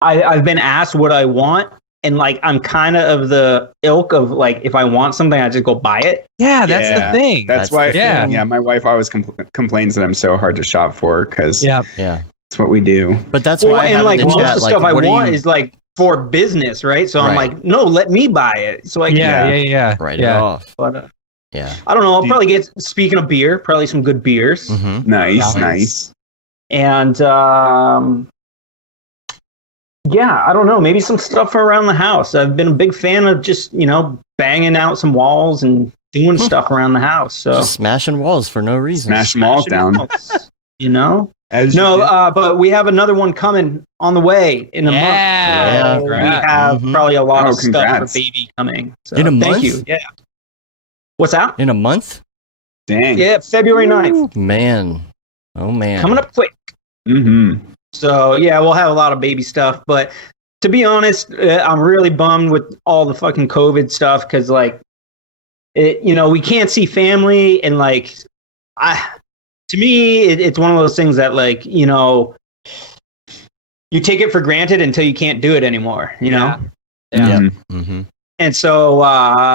I've been asked what I want, and I'm kind of the ilk of if I want something, I just go buy it. Yeah, that's the thing. That's why. Yeah, my wife always complains that I'm so hard to shop for because that's what we do. But that's why. And most of the stuff I want is for business, right? So I'm like, no, let me buy it. So write it off. But I don't know. I'll probably get, speaking of beer, probably some good beers. Mm-hmm. Nice. And I don't know. Maybe some stuff around the house. I've been a big fan of just banging out some walls and doing stuff around the house. So just smashing walls for no reason. Smash them all down. But we have another one coming on the way in a month. So we have probably a lot of stuff for baby coming. So in a month? Thank you. Yeah. What's that? In a month? Dang. Yeah, February 9th. Man. Oh, man. Coming up quick. Mm-hmm. So, we'll have a lot of baby stuff. But to be honest, I'm really bummed with all the fucking COVID stuff because, we can't see family. And, to me, it's one of those things that, you take it for granted until you can't do it anymore, Yeah. Mm-hmm. And so,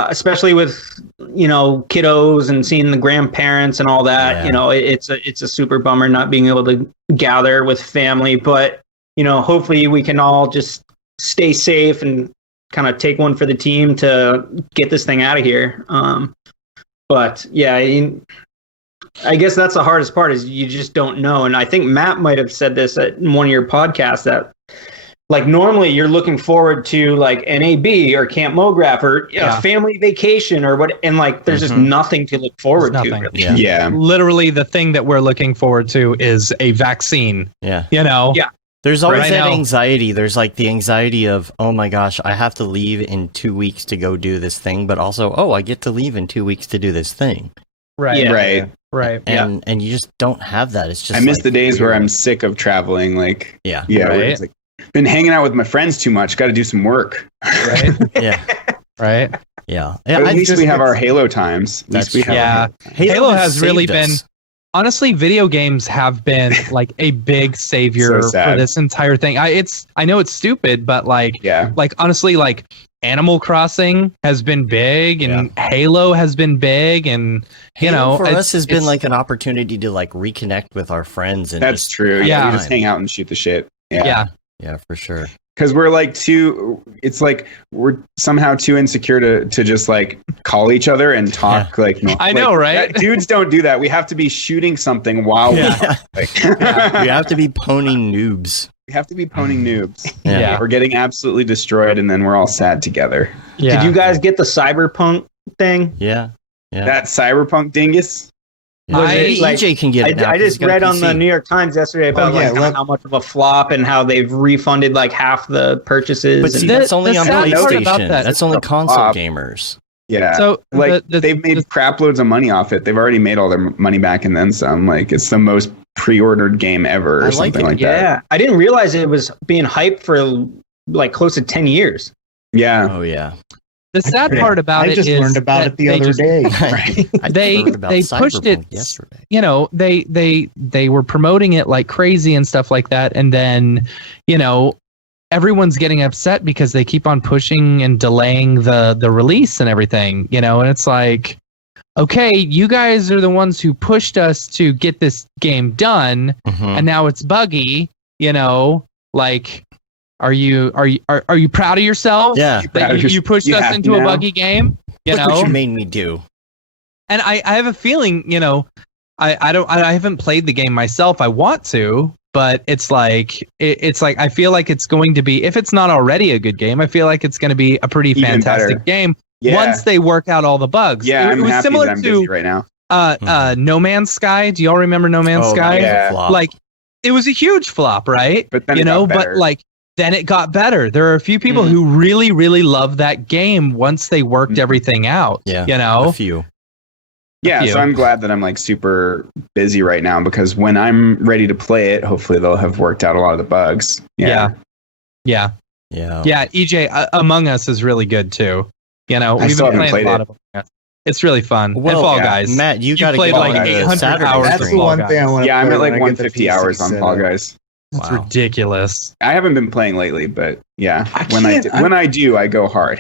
especially with, kiddos and seeing the grandparents and all that, it's a super bummer not being able to gather with family. But, hopefully we can all just stay safe and kind of take one for the team to get this thing out of here. I guess that's the hardest part is you just don't know. And I think Matt might have said this in one of your podcasts that normally you're looking forward to NAB or Camp Mograph or a family vacation or what. And there's just nothing to look forward to. Really. Yeah. Literally the thing that we're looking forward to is a vaccine. Yeah. Yeah. There's always that anxiety. There's the anxiety of, oh my gosh, I have to leave in 2 weeks to go do this thing. But also, I get to leave in 2 weeks to do this thing. Right. Yeah. Right. And you just don't have that. It's just I miss the days where I'm sick of traveling. Right. It's been hanging out with my friends too much. Got to do some work. Right. Yeah. Right. Yeah. But at least we have our Halo times. At least we have. Halo has really been. Honestly, video games have been a big savior for this entire thing. I know it's stupid, but honestly, Animal Crossing has been big, and Halo has been big, and Halo for us has been an opportunity to reconnect with our friends. And that's true. Yeah, we just hang out and shoot the shit. Yeah, for sure. Because we're we're somehow too insecure to just call each other and talk I know, right? Dudes don't do that. We have to be shooting something while we have to be poning noobs. We have to be poning noobs. Yeah. We're getting absolutely destroyed, and then we're all sad together. Yeah. Did you guys get the cyberpunk thing? Yeah. That cyberpunk dingus? EJ can get it now. I just read on the New York Times yesterday about how much of a flop and how they've refunded half the purchases. But see, that's only on PlayStation. That's only console gamers. Yeah. So they've made crap loads of money off it. They've already made all their money back and then some. It's the most pre-ordered game ever or something like that. Yeah. I didn't realize it was being hyped for close to 10 years. Yeah. Oh yeah. The sad part about it is I just learned about it the other day. Right? they pushed it yesterday. You know, they were promoting it like crazy and stuff like that, and then, you know, everyone's getting upset because they keep on pushing and delaying the release and everything. You know, and it's like, okay, you guys are the ones who pushed us to get this game done, and now it's buggy. You know, like. Are you proud of yourself? Yeah, that you pushed us into a buggy game. Look what you made me do. And I have a feeling, you know, I haven't played the game myself. I want to, but it's like I feel like it's going to be, if it's not already a good game, I feel like it's going to be a pretty fantastic game once they work out all the bugs. Yeah, it was happy similar that I'm busy right now. No Man's Sky. Do y'all remember No Man's Sky? Yeah. Like it was a huge flop, right? But then then it got better. There are a few people who really, really love that game once they worked everything out. Yeah, you know, a few. Yeah, so I'm glad that I'm like super busy right now because when I'm ready to play it, hopefully they'll have worked out a lot of the bugs. Yeah. EJ, Among Us is really good too. You know, we've been playing a lot of them. It's really fun. And Fall Guys. Matt, you got to played like 800 hours. That's the one thing I want to play. Yeah, I'm at like 150 hours on Fall Guys. That's ridiculous. I haven't been playing lately, but yeah, when I do, I go hard.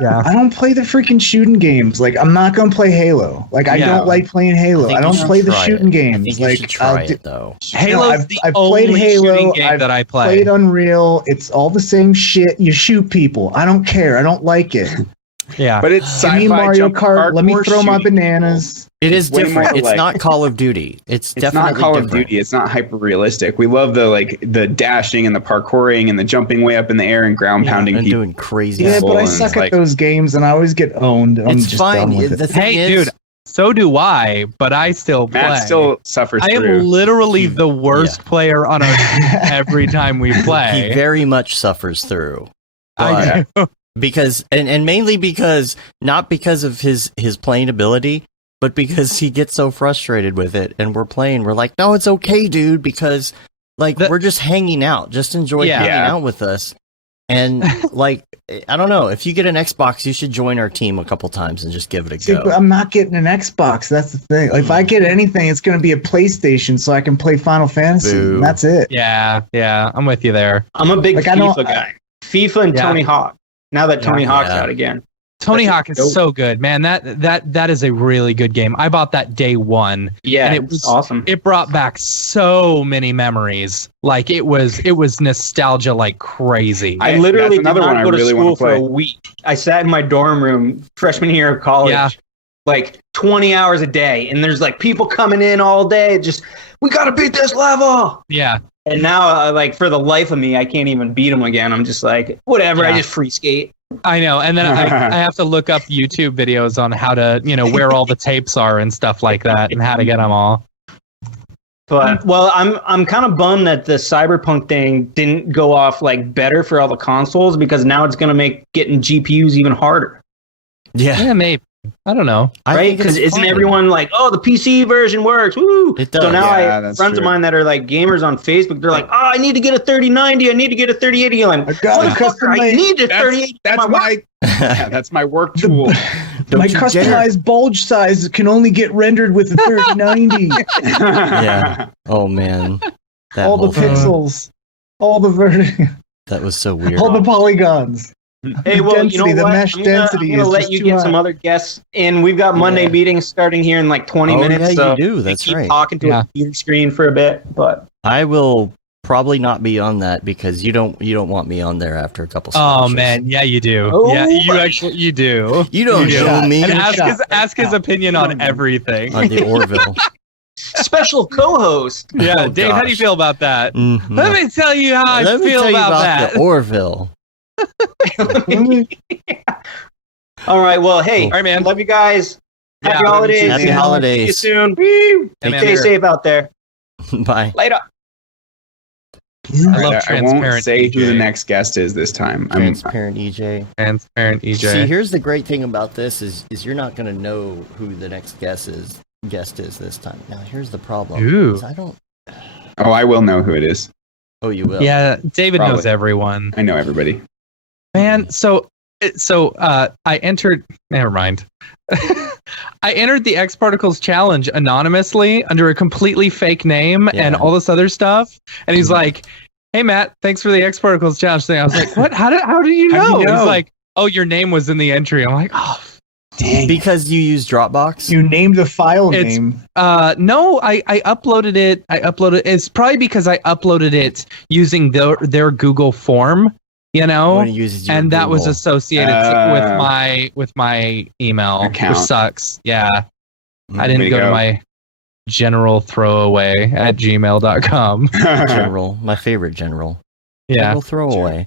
Yeah, I don't play the freaking shooting games. Like, I'm not gonna play Halo. Like, I don't like playing Halo. I don't play the shooting games. Like, try it though. Halo's the only shooting game that I play. Played Unreal. It's all the same shit. You shoot people. I don't care. I don't like it. Yeah, but it's sci-fi. Give me Mario Kart. Let me throw my bananas. It is different. It's not Call of Duty. It's definitely not Call different. of Duty. It's not hyper realistic. We love the dashing and the parkouring and the jumping way up in the air and ground pounding and people. Doing crazy. Yeah, but I suck at those games and I always get owned. It's fine. Dude, so do I, but I still play. Matt still suffers. I am literally the worst player on our team every time we play. He very much suffers through. I know. Because and mainly because not because of his playing ability, but because he gets so frustrated with it and we're like, no, it's okay, dude, because like we're just hanging out. Just enjoy hanging out with us. And like, I don't know, if you get an Xbox, you should join our team a couple times and just give it a go. But I'm not getting an Xbox. That's the thing. Like, if I get anything, it's going to be a PlayStation so I can play Final Fantasy. And that's it. Yeah, I'm with you there. I'm a big FIFA guy. FIFA and Tony Hawk. Now that Tony Hawk's out again. Tony Hawk is so good, man. That is a really good game. I bought that day one. Yeah, and it was awesome. It brought back so many memories. Like it was nostalgia like crazy. I literally did not go to school for a week. I sat in my dorm room freshman year of college, like 20 hours a day, and there's like people coming in all day. Just we gotta beat this level. Yeah. And now, like, for the life of me, I can't even beat them again. I'm just like, whatever, I just free skate. I know. And then I have to look up YouTube videos on how to, where all the tapes are and stuff like that and how to get them all. But, well, I'm kind of bummed that the Cyberpunk thing didn't go off, like, better for all the consoles because now it's going to make getting GPUs even harder. Yeah, maybe. I don't know. Right? Because isn't everyone like, oh, the PC version works. Woo! It does. So now I have friends of mine that are like gamers on Facebook. They're like, oh, I need to get a 3090. I need to get a 3080. I'm like, I need a 3080. That's my work tool. My customized bulge size can only get rendered with a 3090. Yeah. Oh, man. All the pixels. All the vertical. That was so weird. All the polygons. Hey, well, density, you know the what? mesh density I'm gonna let you get some other guests in. We've got Monday meetings starting here in like 20 minutes. Yeah, so you do. That's keep right. Talking to a computer screen for a bit, but I will probably not be on that because you don't want me on there after a couple. Oh man, yeah, you do. Oh, yeah, you do. You don't know me. And ask his opinion on everything. On the Orville. Special co-host. Yeah, Dave, how do you feel about that? Mm-hmm. Let me tell you how I feel about that. The Orville. All right. Well, hey, all right, man. Love you guys. Happy holidays. Happy holidays. See you soon. Stay safe out there. Bye. Later. I won't say who the next guest is this time. Transparent EJ. Transparent EJ. See, here's the great thing about this is you're not going to know who the next guest is this time. Now, here's the problem. Ooh. I don't. Oh, I will know who it is. Oh, you will. Yeah, David knows everyone. I know everybody. Man, so I entered. Never mind. I entered the X Particles challenge anonymously under a completely fake name and all this other stuff. And he's like, "Hey Matt, thanks for the X Particles challenge thing." I was like, "What? How did you know?" He's like, "Oh, your name was in the entry." I'm like, "Oh, dang!" Because you use Dropbox. You named the file name. No, I uploaded it. It's probably because I uploaded it using their Google form. And that Google was associated with my email account, which sucks. Yeah. I didn't go to my general throwaway at gmail.com. General, my favorite general. Yeah. General throwaway.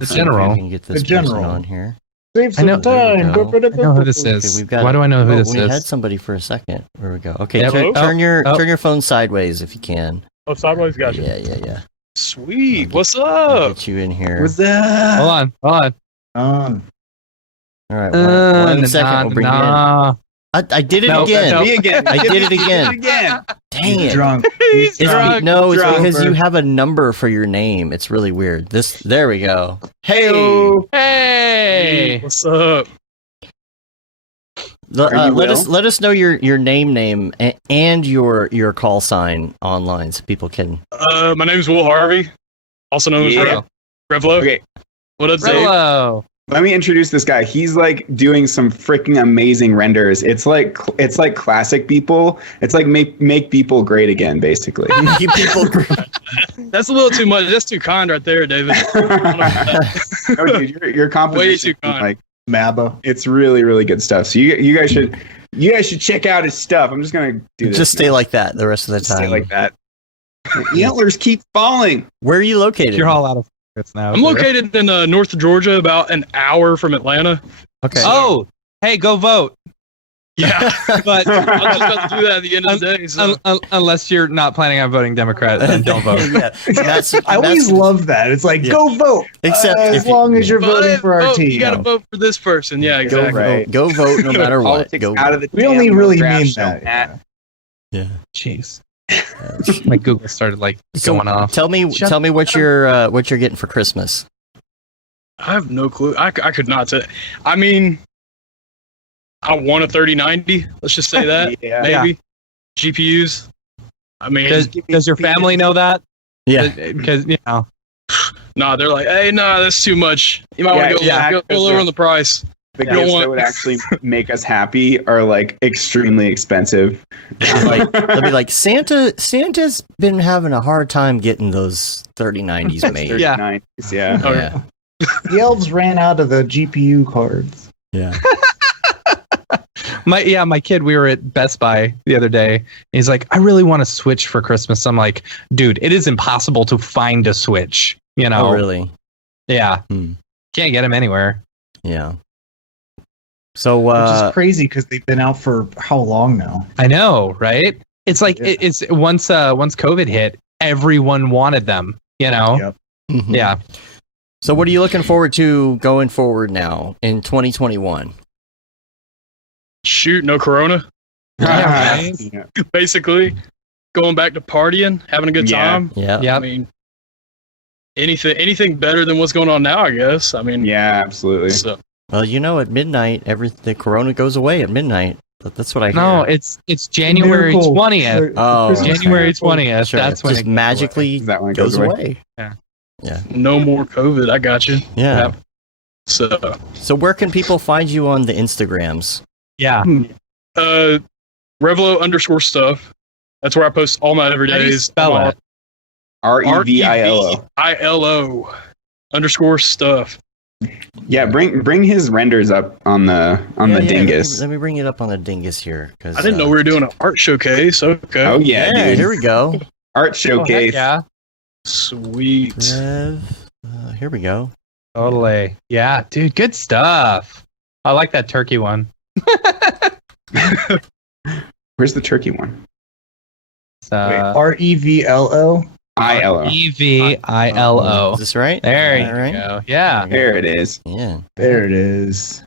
The general. We can get this person on here. Save some time. I know who this is. Okay, why do I know who this is? We had somebody for a second. There we go. Okay, turn your phone sideways if you can. Oh, sideways, gotcha. Yeah. Sweet. What's up? Get you in here. What's up? Hold on. All right. One second. We'll bring you in. I did it again. Me again. I did it again. Dang it. Drunk. He's drunk. No, it's because you have a number for your name. It's really weird. There we go. Hey. What's up? Let us know your name and your call sign online so people can. My name is Will Harvey, also known as Revlo. Okay. What up, Dave? Revlo. Let me introduce this guy. He's like doing some freaking amazing renders. It's like classic people. It's like make people great again, basically. Keep people great. That's a little too much. That's too kind right there, David. No, dude, your composition way too kind. Like Mabba. It's really, really good stuff. So you guys should check out his stuff. I'm just gonna do this. Just stay like that the rest of the time. Stay like that. The antlers keep falling. Where are you located? You're all out of focus now. I'm located in North Georgia, about an hour from Atlanta. Okay. Oh, hey, go vote. Yeah, but I'm just about to do that at the end of the day. So. Unless you're not planning on voting Democrat, then don't vote. I always love that. It's like, go vote. Except as long as you're voting for our team. You got to vote for this person. Yeah, exactly. Go vote no matter what. Go out of the we only really mean that. Yeah. Jeez. My Google started going off. Tell me what you're getting for Christmas. I have no clue. I could not say. I mean, I want a 3090. Let's just say that. Maybe GPUs. I mean, does your family know that? Yeah, because Nah, they're like, hey, that's too much. You might want to go a little on the price. The gifts that would actually make us happy are like extremely expensive. They'll be like, Santa's been having a hard time getting those 3090s made. 3090s, yeah. The elves ran out of the GPU cards. Yeah. My kid, we were at Best Buy the other day. He's like, I really want a Switch for Christmas. I'm like, dude, it is impossible to find a Switch. Oh, really? Yeah. Can't get them anywhere. Yeah. So, which is crazy because they've been out for how long now? I know, right? It's like it's once COVID hit, everyone wanted them. Yep. Mm-hmm. Yeah. So, what are you looking forward to going forward now in 2021? Shoot, no Corona. Yeah, basically, going back to partying, having a good time. Yeah. I mean, anything better than what's going on now, I guess. I mean, yeah, absolutely. So. Well, at midnight, the Corona goes away at midnight. That's what I hear. No, it's January 20th. Oh, January 20th. Sure. That's when it magically goes away. Yeah. No more COVID. I got you. Yeah. So where can people find you on the Instagrams? Yeah. Revlo_stuff. That's where I post all my everydays. Spell it. REVIO_stuff. Yeah, bring his renders up on the dingus. Let me bring it up on the dingus here. I didn't know we were doing an art showcase. Okay. Oh yeah, dude. Here we go. Art showcase. Yeah. Sweet. Here we go. Totally. Yeah, dude, good stuff. I like that turkey one. Where's the turkey one? REVLO? ILO. EVILO. Is this right? There you go. Yeah. There it is. Yeah. There it is.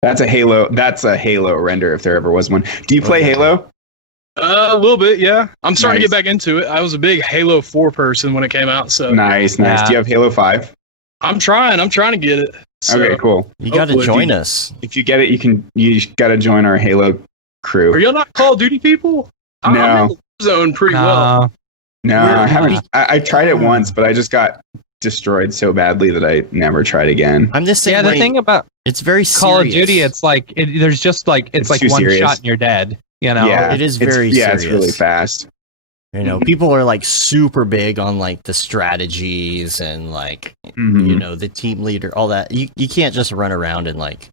That's a Halo render if there ever was one. Do you play Halo? A little bit, yeah. I'm starting to get back into it. I was a big Halo 4 person when it came out. So nice. Yeah. Do you have Halo 5? I'm trying to get it. So, okay, cool. You got to join us. If you get it, you got to join our Halo crew. Are y'all not Call of Duty people? No. I'm in the zone pretty well. No, I haven't. I tried it once, but I just got destroyed so badly that I never tried again. I'm just saying. Yeah, the thing about it's very Call of Duty, it's like there's just like it's like one shot and you're dead. You know, yeah, it is very serious. It's really fast. You know, people are like super big on like the strategies and like you know, the team leader, all that. You can't just run around and like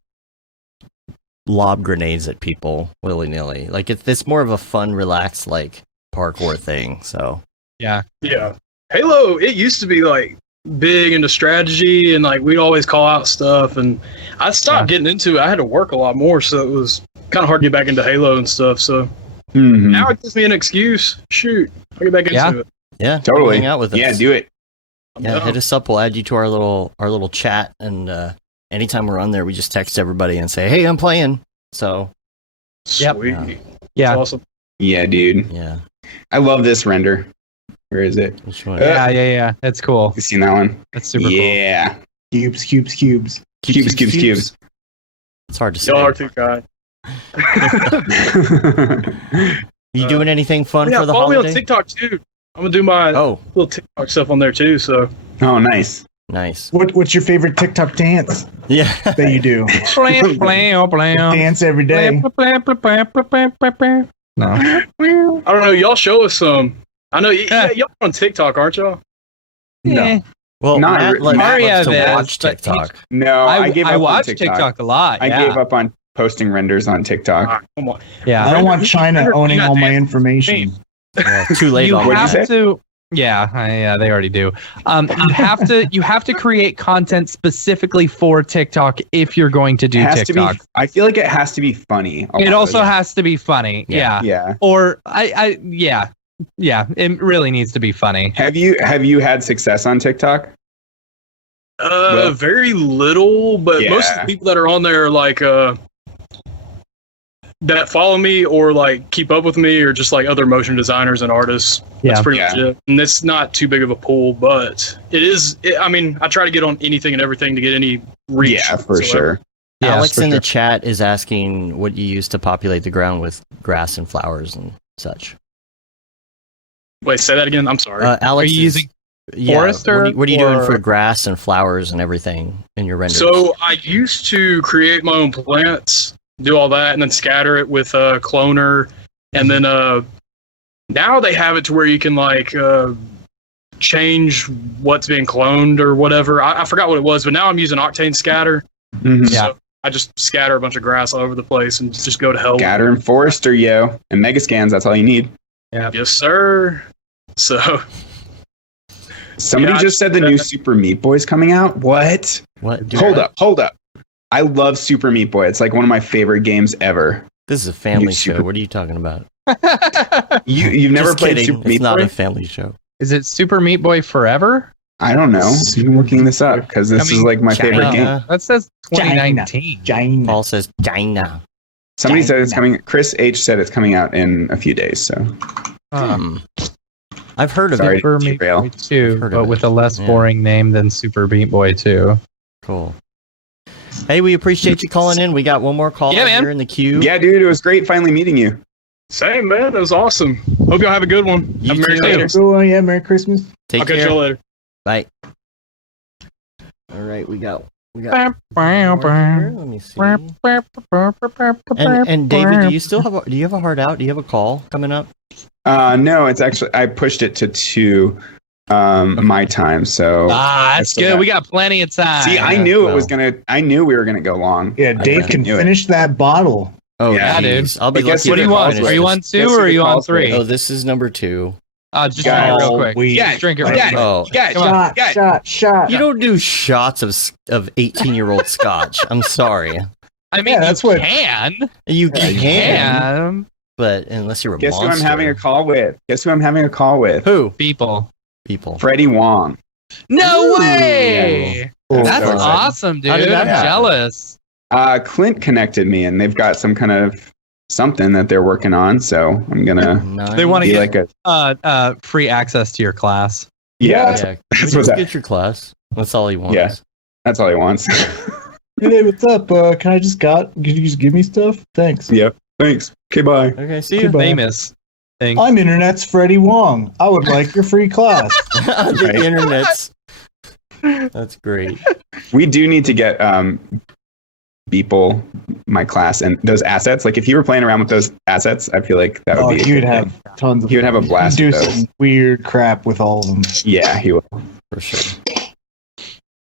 lob grenades at people willy nilly. Like it's more of a fun, relaxed like parkour thing. So yeah. Halo, it used to be like big into strategy and like we'd always call out stuff, and I stopped getting into it. I had to work a lot more, so it was kind of hard to get back into Halo and stuff. So now it gives me an excuse. Shoot, I'll get back into it. Yeah, totally. Hang out with us. Yeah, do it. Yeah, hit us up. We'll add you to our little chat, and anytime we're on there, we just text everybody and say, "Hey, I'm playing." So, sweet. Yeah, that's awesome. Yeah, dude. Yeah, I love this render. Where is it? Which one? Yeah. That's cool. You seen that one? That's super cool. Yeah. Cubes. Cubes. It's hard to say. Y'all are too kind. You doing anything fun for the follow holiday? me on TikTok too. I'm gonna do my little TikTok stuff on there too. So. Oh, nice. What's your favorite TikTok dance? Yeah, that you do. Dance every day. No. I don't know. Y'all show us some. I know y'all on TikTok, aren't y'all? No. Well, Matt loves to watch TikTok. No, I gave up on watch TikTok a lot. I gave up on posting renders on TikTok. Come on. Yeah, I don't want China owning all my information. Yeah, too late. You on have to. Yeah, they already do. You have to create content specifically for TikTok if you're going to do TikTok. I feel like it has to be funny. It also has to be funny. Yeah. Or it really needs to be funny. Have you had success on TikTok? Very little, but most of the people that are on there are like that follow me or like keep up with me or just like other motion designers and artists. That's pretty much it. And it's not too big of a pool, but it is. I mean, I try to get on anything and everything to get any reach. Yeah, for sure. Alex in the chat is asking what you use to populate the ground with grass and flowers and such. Wait, say that again. I'm sorry. Alex, are you using Forester? What are you doing for grass and flowers and everything in your renders? So I used to create my own plants, do all that, and then scatter it with a cloner. And then now they have it to where you can like change what's being cloned or whatever. I forgot what it was, but now I'm using Octane Scatter. So I just scatter a bunch of grass all over the place and just go to hell. Scatter and Forester, and Megascans. That's all you need. Yeah. Yes, sir. So. Somebody just said the new Super Meat Boy is coming out. What? Hold up. I love Super Meat Boy. It's like one of my favorite games ever. This is a family show. What are you talking about? You've never played Super Meat Boy? It's not a family show. Is it Super Meat Boy Forever? I don't know. I'm looking this up because this is like my favorite game. That says 2019. Paul says China. Somebody said it's coming. Chris H said it's coming out in a few days. So, I've heard of Super Meat Boy 2, but with a less boring name than Super Meat Boy 2. Cool. Hey, we appreciate you calling in. We got one more call here in the queue. Yeah, dude, it was great finally meeting you. Same, man. That was awesome. Hope y'all have a good one. Have a Merry Christmas. Yeah, Merry Christmas. Take care. I'll catch y'all later. Bye. All right, we got. Let me see. And David, do you have a hard out? Do you have a call coming up? No, it's actually I pushed it to 2 my time. So that's good. We got plenty of time. See, I knew I knew we were gonna go long. Yeah, Dave can finish that bottle. Oh yeah, dude. I'll be what do you want? Are you on 2 or are you on 3? Oh, this is number 2. Just drink it real quick. Just drink it real quick. Shot. You don't do shots of 18-year-old scotch. I'm sorry. I mean, that's what can. You can. But unless you're a monster. Guess who I'm having a call with? Who? People. Freddie Wong. No way! Yeah. That's awesome, dude. I'm jealous. Clint connected me, and they've got some kind of something that they're working on. So I'm gonna. They want to get free access to your class. Yeah. That's get your class. That's all he wants. Yeah. That's all he wants. Hey, what's up? Can you just give me stuff? Thanks. Yep. Thanks. Okay, bye. Okay, see you. Famous. Thanks. I'm Internet's Freddie Wong. I would like your free class. The Internet's. That's great. We do need to get Beeple, my class, and those assets. Like, if he were playing around with those assets, I feel like that would be. He would have tons of. He would have a blast. Do some weird crap with all of them. Yeah, he will For sure.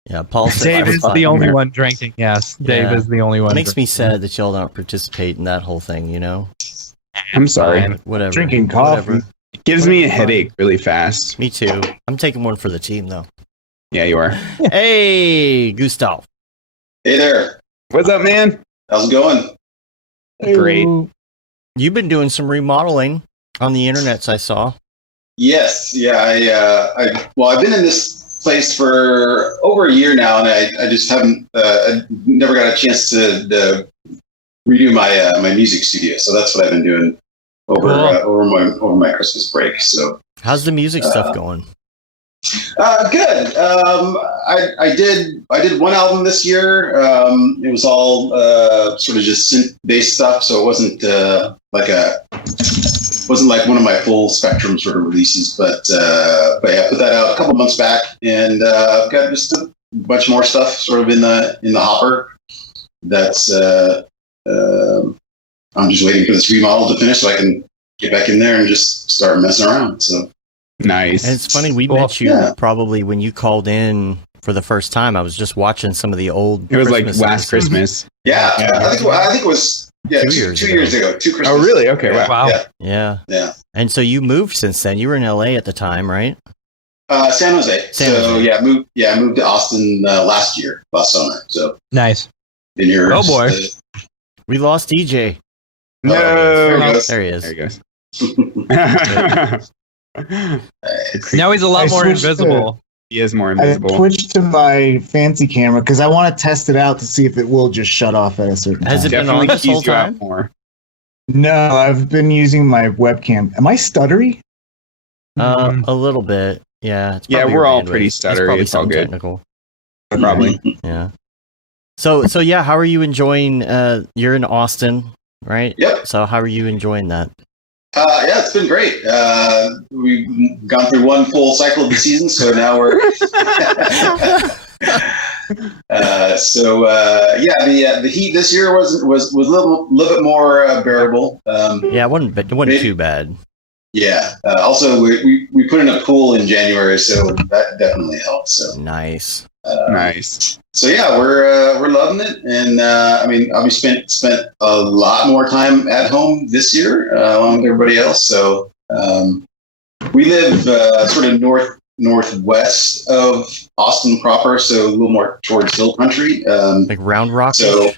Yeah, Paul said Dave is the only one drinking. Yes, Dave is the only one. It makes me sad that y'all don't participate in that whole thing, you know? I'm sorry. Whatever. Drinking coffee. Whatever. It gives me a headache really fast. Me too. I'm taking one for the team, though. Yeah, you are. Hey, Gustav. Hey there. What's up, man? How's it going? Great. You've been doing some remodeling on the internets, I saw. Yes. Yeah. I've been in this place for over a year now, and I just haven't. I never got a chance to redo my music studio. So that's what I've been doing over my Christmas break. So how's the music stuff going? Good. I did one album this year. It was all sort of just synth-based stuff, so it wasn't like one of my full spectrum sort of releases. But yeah, I put that out a couple months back, and I've got just a bunch more stuff sort of in the hopper. That's I'm just waiting for this remodel to finish so I can get back in there and just start messing around. So. Nice. And it's funny, we met you probably when you called in for the first time. I was just watching some of the old. It was Christmas like last Christmas. Yeah. I think it was 2 years ago. 2 Christmas. Oh, really? Okay. Wow. Yeah. And so you moved since then. You were in LA at the time, right? San Jose. I moved to Austin last summer. So nice. In your boy. We lost EJ. No. There he is. There he goes. Now he's a lot more invisible. He is more invisible. I switched to my fancy camera because I want to test it out to see if it will just shut off at a certain time. Has it been on this whole time? More. No, I've been using my webcam. Am I stuttery? A little bit. Yeah. We're all pretty stuttery. It's all good. Technical. Probably. Yeah. So yeah, how are you enjoying? You're in Austin, right? Yep. So how are you enjoying that? Yeah, it's been great. We've gone through one full cycle of the season, so now we're. The heat this year was a little bit more bearable. Yeah, it wasn't too bad. Yeah. Also, we put in a pool in January, so that definitely helped. So nice. Nice. So yeah, we're loving it, and I've spent a lot more time at home this year along with everybody else. So we live sort of northwest of Austin proper, so a little more towards Hill Country, like Round Rock. So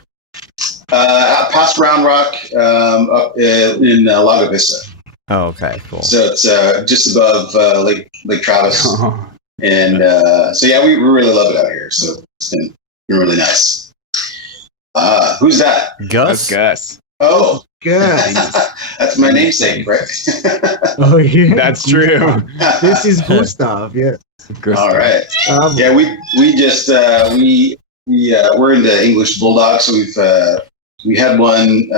past Round Rock, up in Lago Vista. Oh, okay, cool. So it's just above Lake Travis. Oh. And so yeah, we really love it out here. So it's been really nice. Who's that? Gus. That's Gus. Oh, Gus. That's my namesake, right? Oh yeah, that's true. This is Gustav. Yeah. All right. Yeah, we just we're into English Bulldogs. So we had one.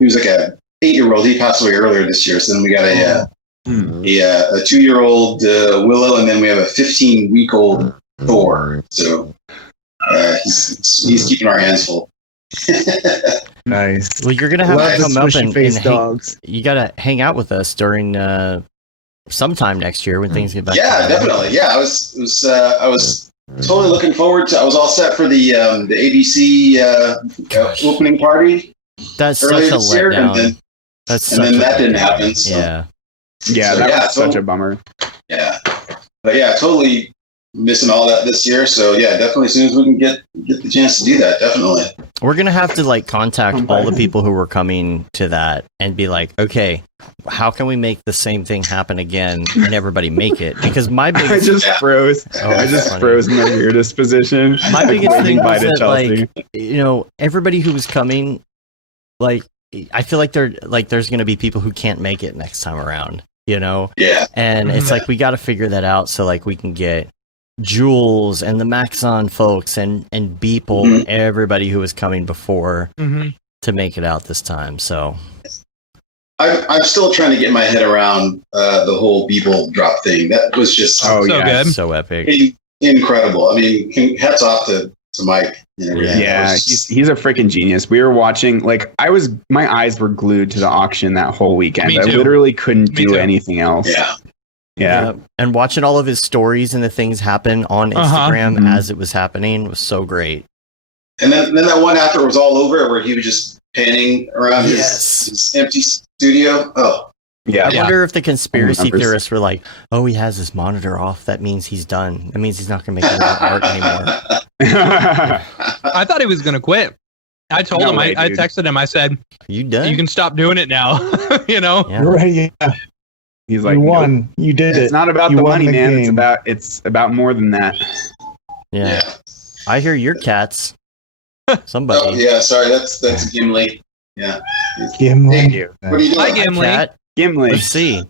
He was like a 8-year-old. He passed away earlier this year. So then we got a 2-year-old Willow, and then we have a 15-week-old Thor. So he's keeping our hands full. Nice. Well, you're gonna have to come up and dogs. You gotta hang out with us during sometime next year when things get back. Yeah, definitely. Yeah, I was totally looking forward to. I was all set for the ABC opening party. That's such a letdown. And then that didn't happen. So. Yeah. Yeah, so, that was such a bummer. Yeah. But yeah, totally missing all that this year. So yeah, definitely as soon as we can get the chance to do that, definitely. We're going to have to contact all the people who were coming to that and be like, okay, how can we make the same thing happen again and everybody make it? Because my biggest... I just froze. I just froze in the weirdest position. My biggest thing was that, everybody who was coming, I feel like there's going to be people who can't make it next time around, Yeah. And it's we got to figure that out so we can get Jules and the Maxon folks and Beeple and everybody who was coming before to make it out this time. So I'm still trying to get my head around the whole Beeple drop thing. That was just good. So epic. Incredible. I mean, hats off to Mike. He's a freaking genius. We were watching, like, my eyes were glued to the auction that whole weekend. I literally couldn't do anything else. Yeah. And watching all of his stories and the things happen on Instagram as it was happening was so great. And then that one after it was all over where he was just panning around his empty studio. Oh. Yeah. I wonder if the conspiracy theorists were like, "Oh, he has his monitor off. That means he's done. That means he's not going to make any art anymore." I thought he was going to quit. I told him. I texted him. I said, "You done? You can stop doing it now." You know. Yeah. Right. Yeah. He's like, "You won. Nope. You did it. It's not about the money, man. It's about more than that." Yeah. I hear your cats. Somebody. Oh yeah. Sorry. That's Gimli. Yeah. Gimli. Thank you. What are you doing? Hi, Gimli. Gimli. Let's see. All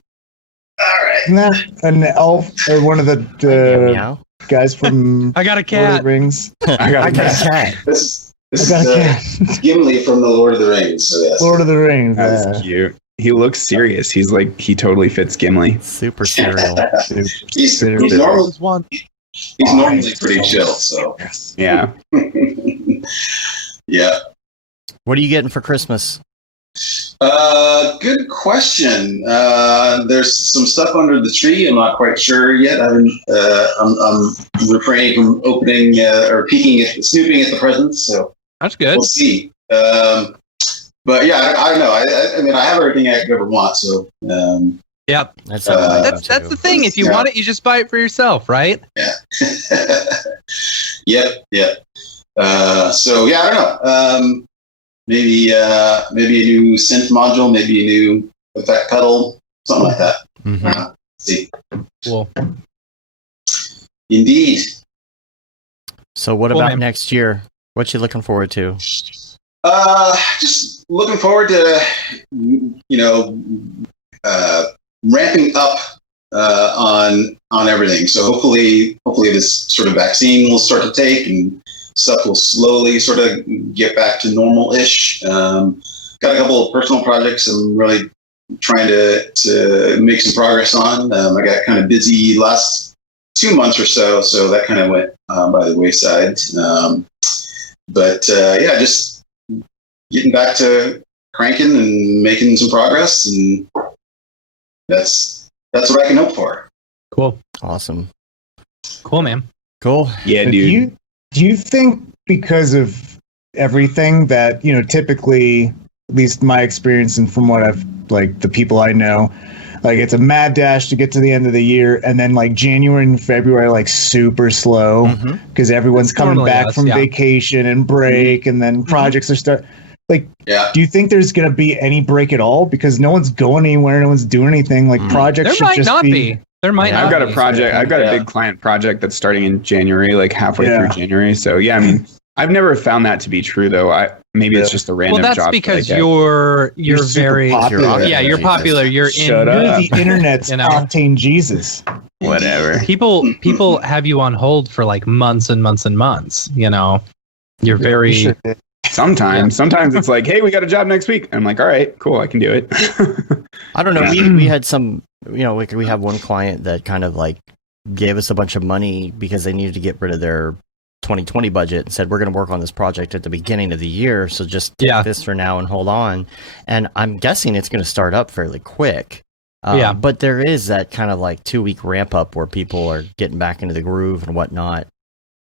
right. Isn't that an elf or one of the guys from I got a cat. Lord of the Rings? I got a cat. This is Gimli from the Lord of the Rings. So yes. Lord of the Rings. That's cute. He looks serious. He's like, he totally fits Gimli. Super serial. He's normally pretty chill. So yeah. Yeah. What are you getting for Christmas? Good question. There's some stuff under the tree. I'm not quite sure yet. I'm refraining from opening or snooping at the presents. So that's good. We'll see. But yeah, I don't know. I mean, I have everything I could ever want. So yep. That's the thing. If you want it, you just buy it for yourself, right? Yeah. Yep. So yeah, I don't know. Maybe a new synth module, maybe a new effect pedal, something like that. See. Cool. Indeed. So what about next year? What you looking forward to? Just looking forward to, ramping up on everything. So hopefully this sort of vaccine will start to take and stuff will slowly sort of get back to normal-ish. Got a couple of personal projects I'm really trying to make some progress on. I got kind of busy last 2 months or so that kind of went by the wayside. Yeah, just getting back to cranking and making some progress, and that's what I can hope for. Cool. Awesome. Cool, man. Cool. Yeah, dude. Do you think because of everything that, typically, at least my experience and from what I've, like, the people I know, like, it's a mad dash to get to the end of the year, and then, like, January and February are, like, super slow because everyone's coming back from vacation and break, and then projects are do you think there's going to be any break at all? Because no one's going anywhere, no one's doing anything. Like, projects there should might just not be. There might not. I've got a project. I've got a big client project that's starting in January, like halfway through January. So yeah, I mean, I've never found that to be true though. Maybe it's just a random job. Well, that's because you're very popular. You're popular. You're you're the internet's Octane Jesus. Whatever. People have you on hold for like months and months and months. You're very. Sometimes it's like, hey, we got a job next week. I'm like, all right, cool, I can do it. I don't know. We had some, we have one client that kind of like gave us a bunch of money because they needed to get rid of their 2020 budget and said, we're going to work on this project at the beginning of the year. So just take this for now and hold on. And I'm guessing it's going to start up fairly quick. But there is that kind of like 2-week ramp up where people are getting back into the groove and whatnot.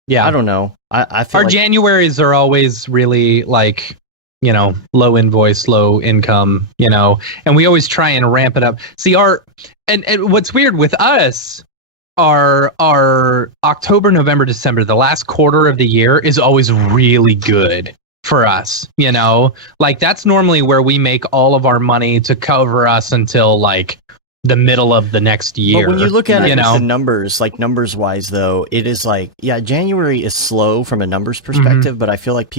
Yeah, I don't know. I feel our Januaries are always really like, low invoice, low income, and we always try and ramp it up. See, and what's weird with us, our October, November, December, the last quarter of the year is always really good for us. Like that's normally where we make all of our money to cover us until like the middle of the next year. But when you look at it, the numbers, like numbers wise, though, it is like, January is slow from a numbers perspective, but I feel like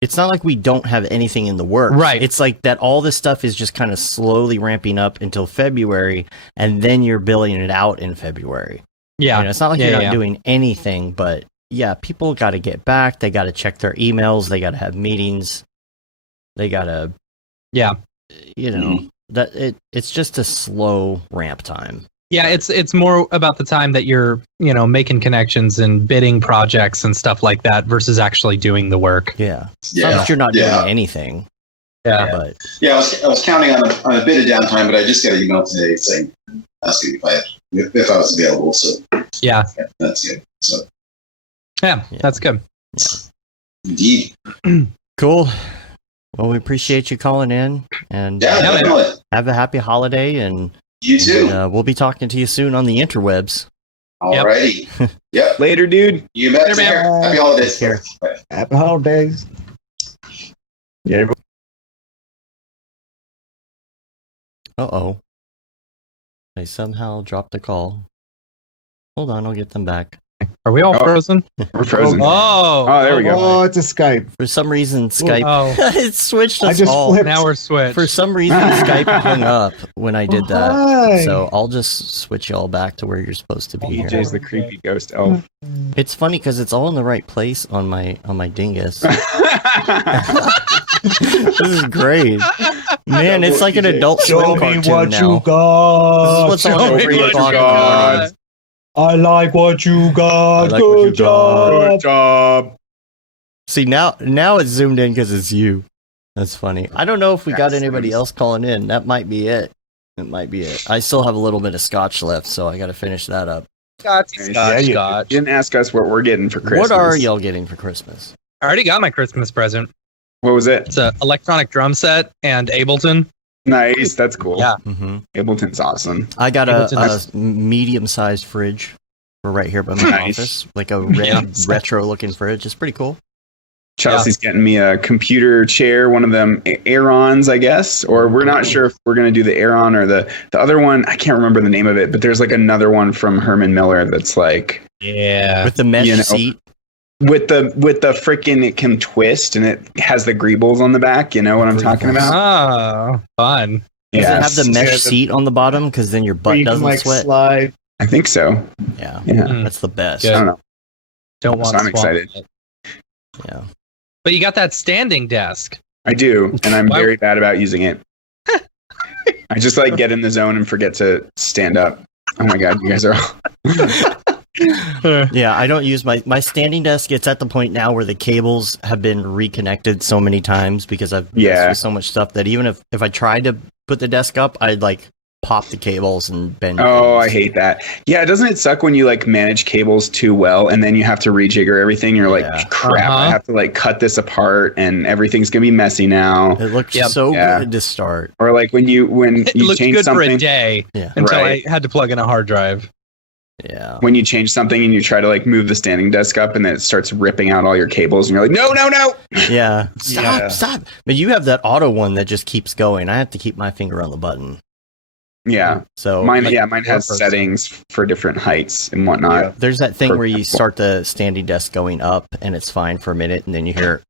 it's not like we don't have anything in the works. Right. It's like that all this stuff is just kind of slowly ramping up until February, and then you're billing it out in February. Yeah. It's not like you're not doing anything, but yeah, people got to get back. They got to check their emails. They got to have meetings. They got to, it's just a slow ramp time. Yeah, it's more about the time that you're, making connections and bidding projects and stuff like that versus actually doing the work. Yeah. Not that you're not doing anything. Yeah. But I was counting on a bit of downtime, but I just got an email today saying asking if I was available. So yeah, that's good. So that's good. Yeah. Indeed. Cool. Well, we appreciate you calling in, and have a happy holiday, and you too. And, we'll be talking to you soon on the interwebs. Alrighty. Yep. Later, dude. You bet. Happy holidays. Take care. Happy holidays. Yeah. They somehow dropped the call. Hold on, I'll get them back. Are we all frozen? We're frozen. Oh, there we go. Oh, it's a Skype. For some reason, Skype it switched us all. Flipped. Now we're switched. For some reason, Skype hung up when I did that. Hi. So I'll just switch y'all back to where you're supposed to be here. DJ's the creepy ghost elf. It's funny because it's all in the right place on my dingus. This is great, man. It's like an Adult Swim cartoon now. You got. This is what's on 3 o'clock in the morning. I like what you got. Good job. Good job. See, now it's zoomed in because it's you. That's funny. I don't know if we got anybody else calling in. That might be it. It might be it. I still have a little bit of scotch left, so I got to finish that up. Scotch. You didn't ask us what we're getting for Christmas. What are y'all getting for Christmas? I already got my Christmas present. What was it? It's an electronic drum set and Ableton. Nice. That's cool. Yeah. Mm-hmm. Ableton's awesome. I got a medium-sized fridge for right here by my office. Like a red retro-looking fridge. It's pretty cool. Chelsea's getting me a computer chair, one of them Aerons, I guess. Or we're not sure if we're going to do the Aeron or the other one. I can't remember the name of it, but there's like another one from Herman Miller that's like... Yeah. With the mesh seat. With the freaking, it can twist and it has the greebles on the back. You know what I'm talking about? Oh, fun. Does it have the mesh seat on the bottom? Because then your butt doesn't sweat. Slide. I think so. Yeah. Mm. That's the best. I don't know. Don't want. So I'm excited. Yeah. But you got that standing desk. I do, and I'm very bad about using it. I just get in the zone and forget to stand up. Oh my god, you guys are all... Yeah, I don't use my standing desk. It's at the point now where the cables have been reconnected so many times because I've messed with so much stuff that even if I tried to put the desk up, I'd pop the cables and bend. Oh, I hate that. Yeah, doesn't it suck when you manage cables too well and then you have to rejigger everything? You're like, crap, I have to cut this apart and everything's gonna be messy now. It looks so good to start. Or when you it looked change good something for a day until I had to plug in a hard drive. Yeah. When you change something and you try to move the standing desk up and then it starts ripping out all your cables and you're like, no. Yeah. Stop. But you have that auto one that just keeps going. I have to keep my finger on the button. Yeah. So mine has settings for different heights and whatnot. Yeah. There's that thing where you start the standing desk going up and it's fine for a minute and then you hear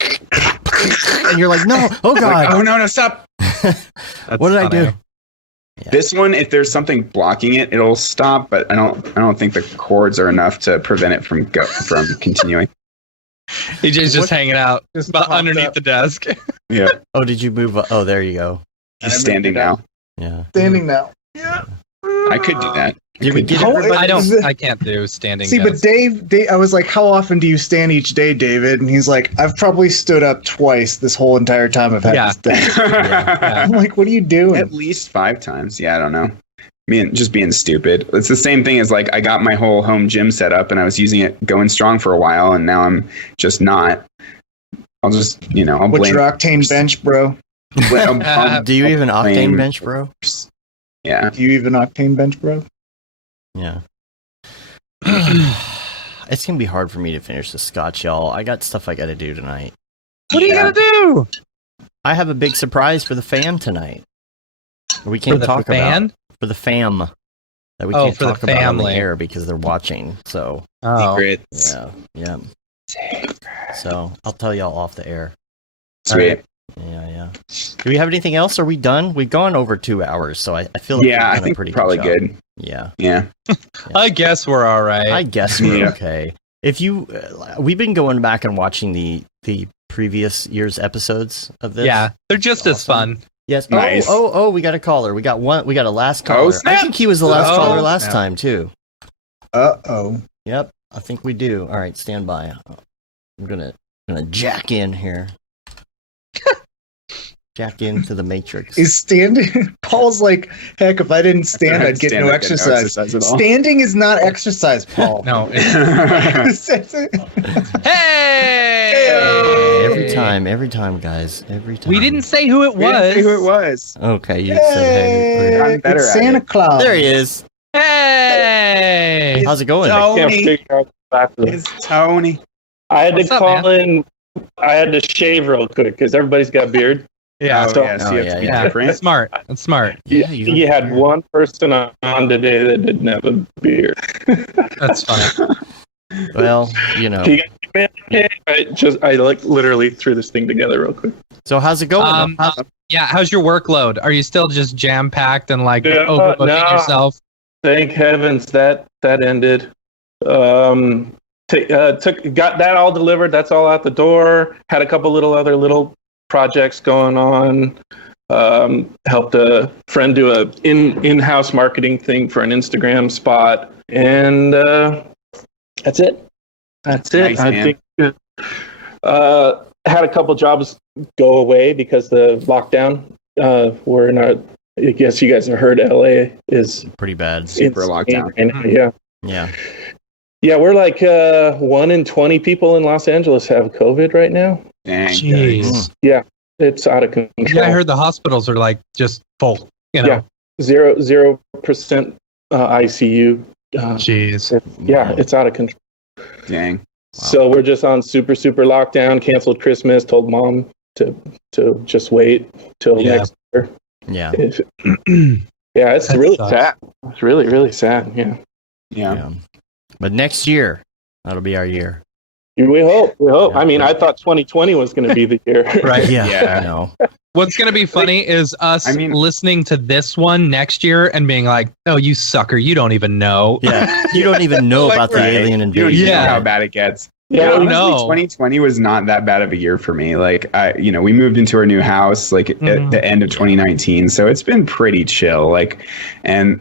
and you're like, no, oh god. Oh no, stop. What did I do? Yeah. This one, if there's something blocking it, it'll stop, but I don't think the cords are enough to prevent it from continuing. DJ's just hanging out underneath the desk. Yeah. Oh, did you move? Oh, there you go. He's standing now. Yeah. Standing now. Yeah. I could do that. I can't do standing. See, but Dave, I was like, how often do you stand each day, David? And he's like, I've probably stood up twice this whole entire time I've had this desk. I'm like, what are you doing? At least 5 times. Yeah, I don't know. Just being stupid. It's the same thing as I got my whole home gym set up and I was using it going strong for a while and now I'm just not. I'll just, I'll What's your octane bench, bro? Do you even octane bench, bro? Yeah. Do you even octane bench, bro? Yeah. It's going to be hard for me to finish the scotch, y'all. I got stuff I got to do tonight. What are you going to do? I have a big surprise for the fam tonight. We can't talk about. For the fam. That we can't talk about on the air because they're watching. So. Secrets. Yeah. So I'll tell y'all off the air. Sweet. Yeah. Do we have anything else? Are we done? We've gone over 2 hours, so I feel like I think pretty probably good. Yeah. I guess we're all right. I guess we're okay. If you, we've been going back and watching the previous year's episodes of this. Yeah, they're just as fun. Yes. Nice. Oh, we got a caller. We got a last caller. I think he was the last caller last time too. Yep, I think we do. All right, stand by. I'm gonna jack in here. Jack into the matrix. Is standing? Paul's like, heck, if I didn't stand, I'd get no exercise. Standing is not exercise, Paul. No. Hey! Every time, guys. Every time. We didn't say who it was. Okay, you said hey. I'm better it's Santa Claus. There he is. Hey! How's it going? Tony. It's Tony. I had to call in. I had to shave real quick because everybody's got beard. Yeah, That's smart. That's smart. Yeah, you had one person on today that didn't have a beard. That's fine. Well, you know. I like literally threw this thing together real quick. So how's it going? How's your workload? Are you still just jam packed and like overbooking yourself? Thank heavens that ended. Got that all delivered. That's all out the door. Had a couple other little projects going on. Helped a friend do a in-house marketing thing for an Instagram spot, and that's it. Nice, I think had a couple jobs go away because the lockdown. We're in our. I guess you guys have heard LA is pretty bad. Super lockdown. Yeah, we're like 1 in 20 people in Los Angeles have COVID right now. Dang. Jeez. Yeah, it's out of control. Yeah, I heard the hospitals are like just full. You know? Yeah, 0% ICU. Jeez. It's out of control. Dang. Wow. So we're just on super lockdown. Canceled Christmas. Told mom to just wait till next year. Yeah. It's that really sad. It's really sad. Yeah. But next year, that'll be our year. We hope. Yeah. I mean, I thought 2020 was going to be the year. Right. Yeah. I know. What's going to be funny is us listening to this one next year and being like, oh, you sucker. You don't even know. Yeah. You don't even know about the alien invasion. You don't know how bad it gets. Yeah, honestly, 2020 was not that bad of a year for me. Like, we moved into our new house like at the end of 2019, so it's been pretty chill. Like, and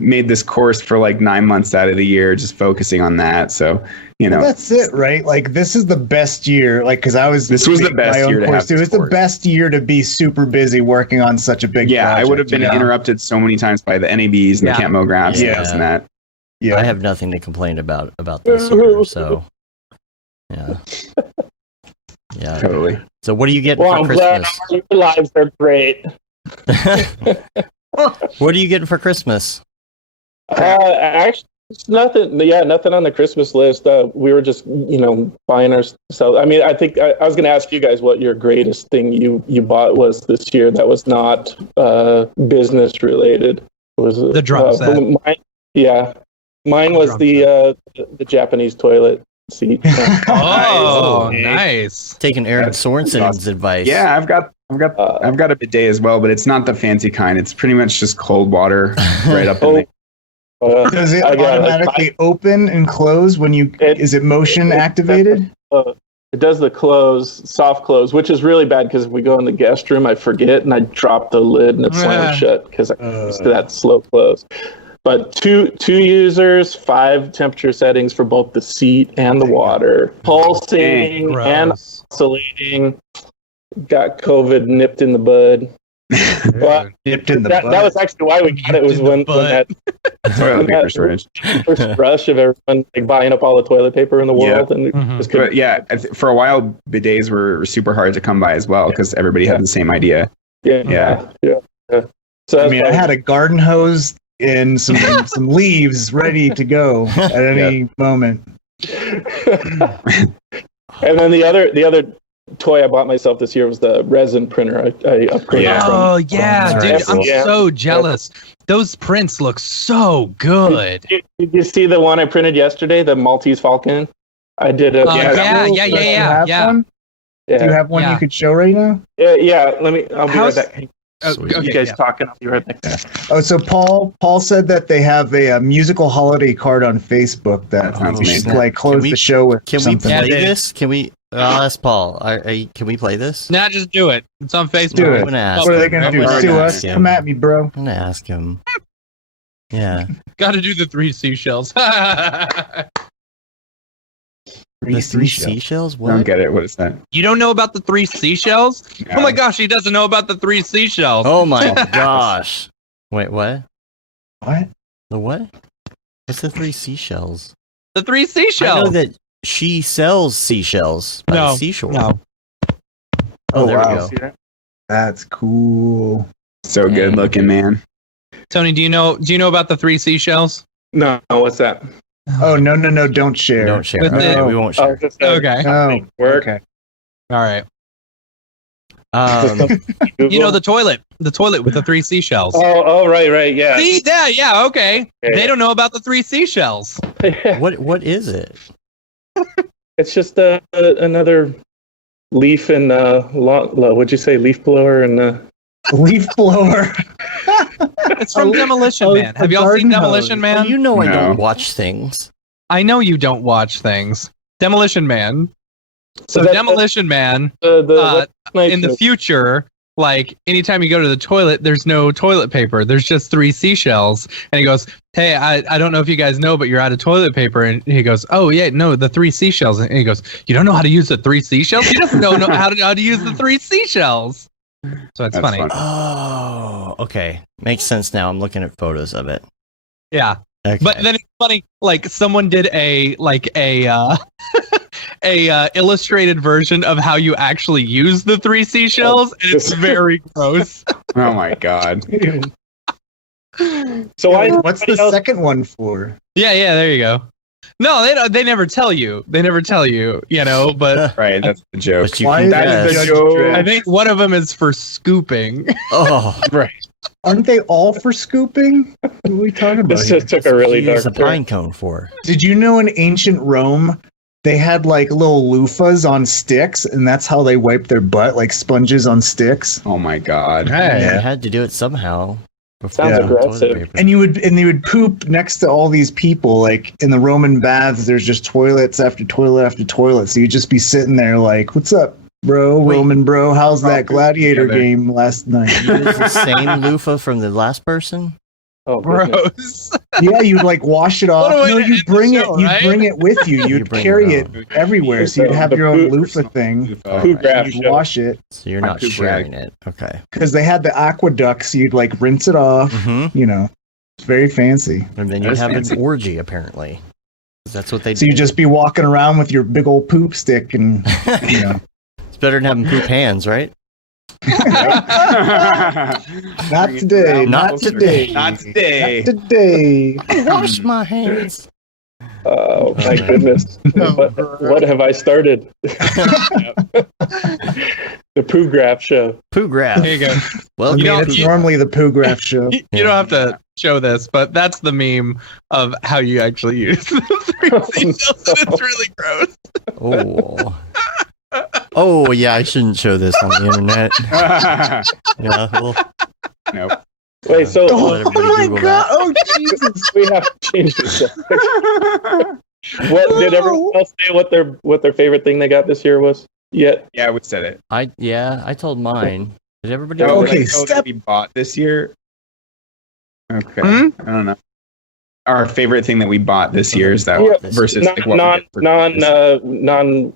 made this course for like 9 months out of the year, just focusing on that. So, well, that's it, right? Like, this is the best year. Like, because this was the best year to have. It was the best year to be super busy working on such a big. Yeah, project, I would have been interrupted so many times by the NABs and the Camp Mographs and that. Yeah, I have nothing to complain about this year. So. Yeah. Totally. So what are you getting for Christmas? Your lives are great. What are you getting for Christmas? Actually, it's nothing. Yeah, nothing on the Christmas list. We were just, buying ourselves. I mean, I think I was going to ask you guys what your greatest thing you bought was this year that was not business related. It was the drum set. Mine was the Japanese toilet seat. Nice. Taking Eric Sorensen's advice. Yeah, I've got a bidet as well, but it's not the fancy kind. It's pretty much just cold water right up in there. Does it automatically open and close when you? Is it motion activated? It does the soft close, which is really bad because if we go in the guest room, I forget and I drop the lid and it slams shut because I'm used to that slow close. But two users, 5 temperature settings for both the seat and the water, pulsing and oscillating. Got COVID nipped in the bud. But nipped in the bud. That was actually why we got it. Was when that toilet paper shortage. First rush of everyone buying up all the toilet paper in the world, and for a while bidets were super hard to come by as well because everybody had the same idea. Yeah. So I had a garden hose and some leaves ready to go at any moment. And then the other toy I bought myself this year was the resin printer. I upgraded. Oh yeah, dude! I'm so jealous. Those prints look so good. Did you see the one I printed yesterday? The Maltese Falcon. I did a. Yeah. Yeah. Do you have one you could show right now? Yeah. I'll be right back. Okay, you guys talking? I'll be right back. Oh, so Paul said that they have a musical holiday card on Facebook that we should like close the show with. Can something. we play this? Can we? I'll ask Paul. Can we play this? Nah, just do it. It's on Facebook. Do it. I'm gonna ask what are they him. going to do? Sue us? Come at me, bro. I'm gonna ask him. Yeah. Got to do the 3 seashells. The 3 seashells? What? I don't get it. What is that? You don't know about the 3 seashells? No. Oh my gosh, he doesn't know about the 3 seashells. Oh my gosh. Wait, what? What? The what? What's the 3 seashells? The 3 seashells. I know that she sells seashells by the seashore. No. Oh, there wow. we go. That's cool. So good looking, man. Tony, do you know about the 3 seashells? No, what's that? Oh, no, don't share. Don't share. With Okay, the- we won't share. Okay. Oh, Work. okay. All right. Um, You know the toilet with the 3 seashells. Oh, right, yeah. See, yeah, okay. They don't know about the 3 seashells. what is it? It's just another leaf and what'd you say? Leaf blower and leaf blower. It's from Demolition Man. Have y'all seen Demolition Man? Well, you know I No. don't watch things. I know you don't watch things. Demolition Man. So that- Demolition Man, the in the future, like anytime you go to the toilet, there's no toilet paper. There's just 3 seashells. And he goes, hey, I don't know if you guys know, but you're out of toilet paper. And he goes, oh yeah, no, the 3 seashells. And he goes, you don't know how to use the 3 seashells? He doesn't know how to use the 3 seashells. So it's That's funny. funny. Oh, okay. Makes sense now. I'm looking at photos of it. Yeah. Okay. But then it's funny, like someone did a illustrated version of how you actually use the 3 seashells, and it's very gross. Oh my god. So what's the second one for? Yeah, there you go. No, they never tell you. They never tell you, but Right, that's the joke. But you Why can is That guess. is the joke. I think one of them is for scooping. Oh, Right. Aren't they all for scooping? What are we talking about this here? just took a really use dark a pine cone for. Did you know in ancient Rome they had like little loofahs on sticks, and that's how they wiped their butt, like sponges on sticks? Oh my god. They had to do it somehow. Sounds aggressive. And they would poop next to all these people. Like in the Roman baths, there's just toilets after toilet after toilet. So you'd just be sitting there like, "What's up, bro? Wait. Roman bro? How's that gladiator together. game last night?" You use the same loofah from the last person? Oh, goodness. Gross. Yeah, you'd like wash it off. What a way No, to you end the bring show, it. right? You bring it with you. You'd bring carry your it everywhere. So you'd have The your own poop- loofah thing. Poo graph You'd show. wash it So you're My not poop sharing it. Okay. because they had the aqueducts. So you'd like rinse it off. Mm-hmm. It's very fancy. And then That you is have fancy. an orgy, apparently. 'Cause that's what they So do. you'd just be walking around with your big old poop stick, and It's better than having poop hands, right? not today, Not not today, Not today. not today. Wash my hands. Oh my goodness! What have I started? The Poo Graph Show. Poo graph. There you go. Well, I mean, know, it's you- normally the poo graph show. You don't have to show this, but that's the meme of how you actually use the 3 seashells, and it's really gross. Oh. Oh, yeah, I shouldn't show this on the internet. Yeah, well, Nope. Wait, so let everybody Google that. Oh Jesus! we have to change this. What did everyone else say? What their favorite thing they got this year was? Yet Yeah, we said it. I told mine. Did everybody? No, Okay, like, step- that we bought this year. Okay. Hmm? I don't know. Our favorite thing that we bought this year is that Yeah, versus like, what we non did for non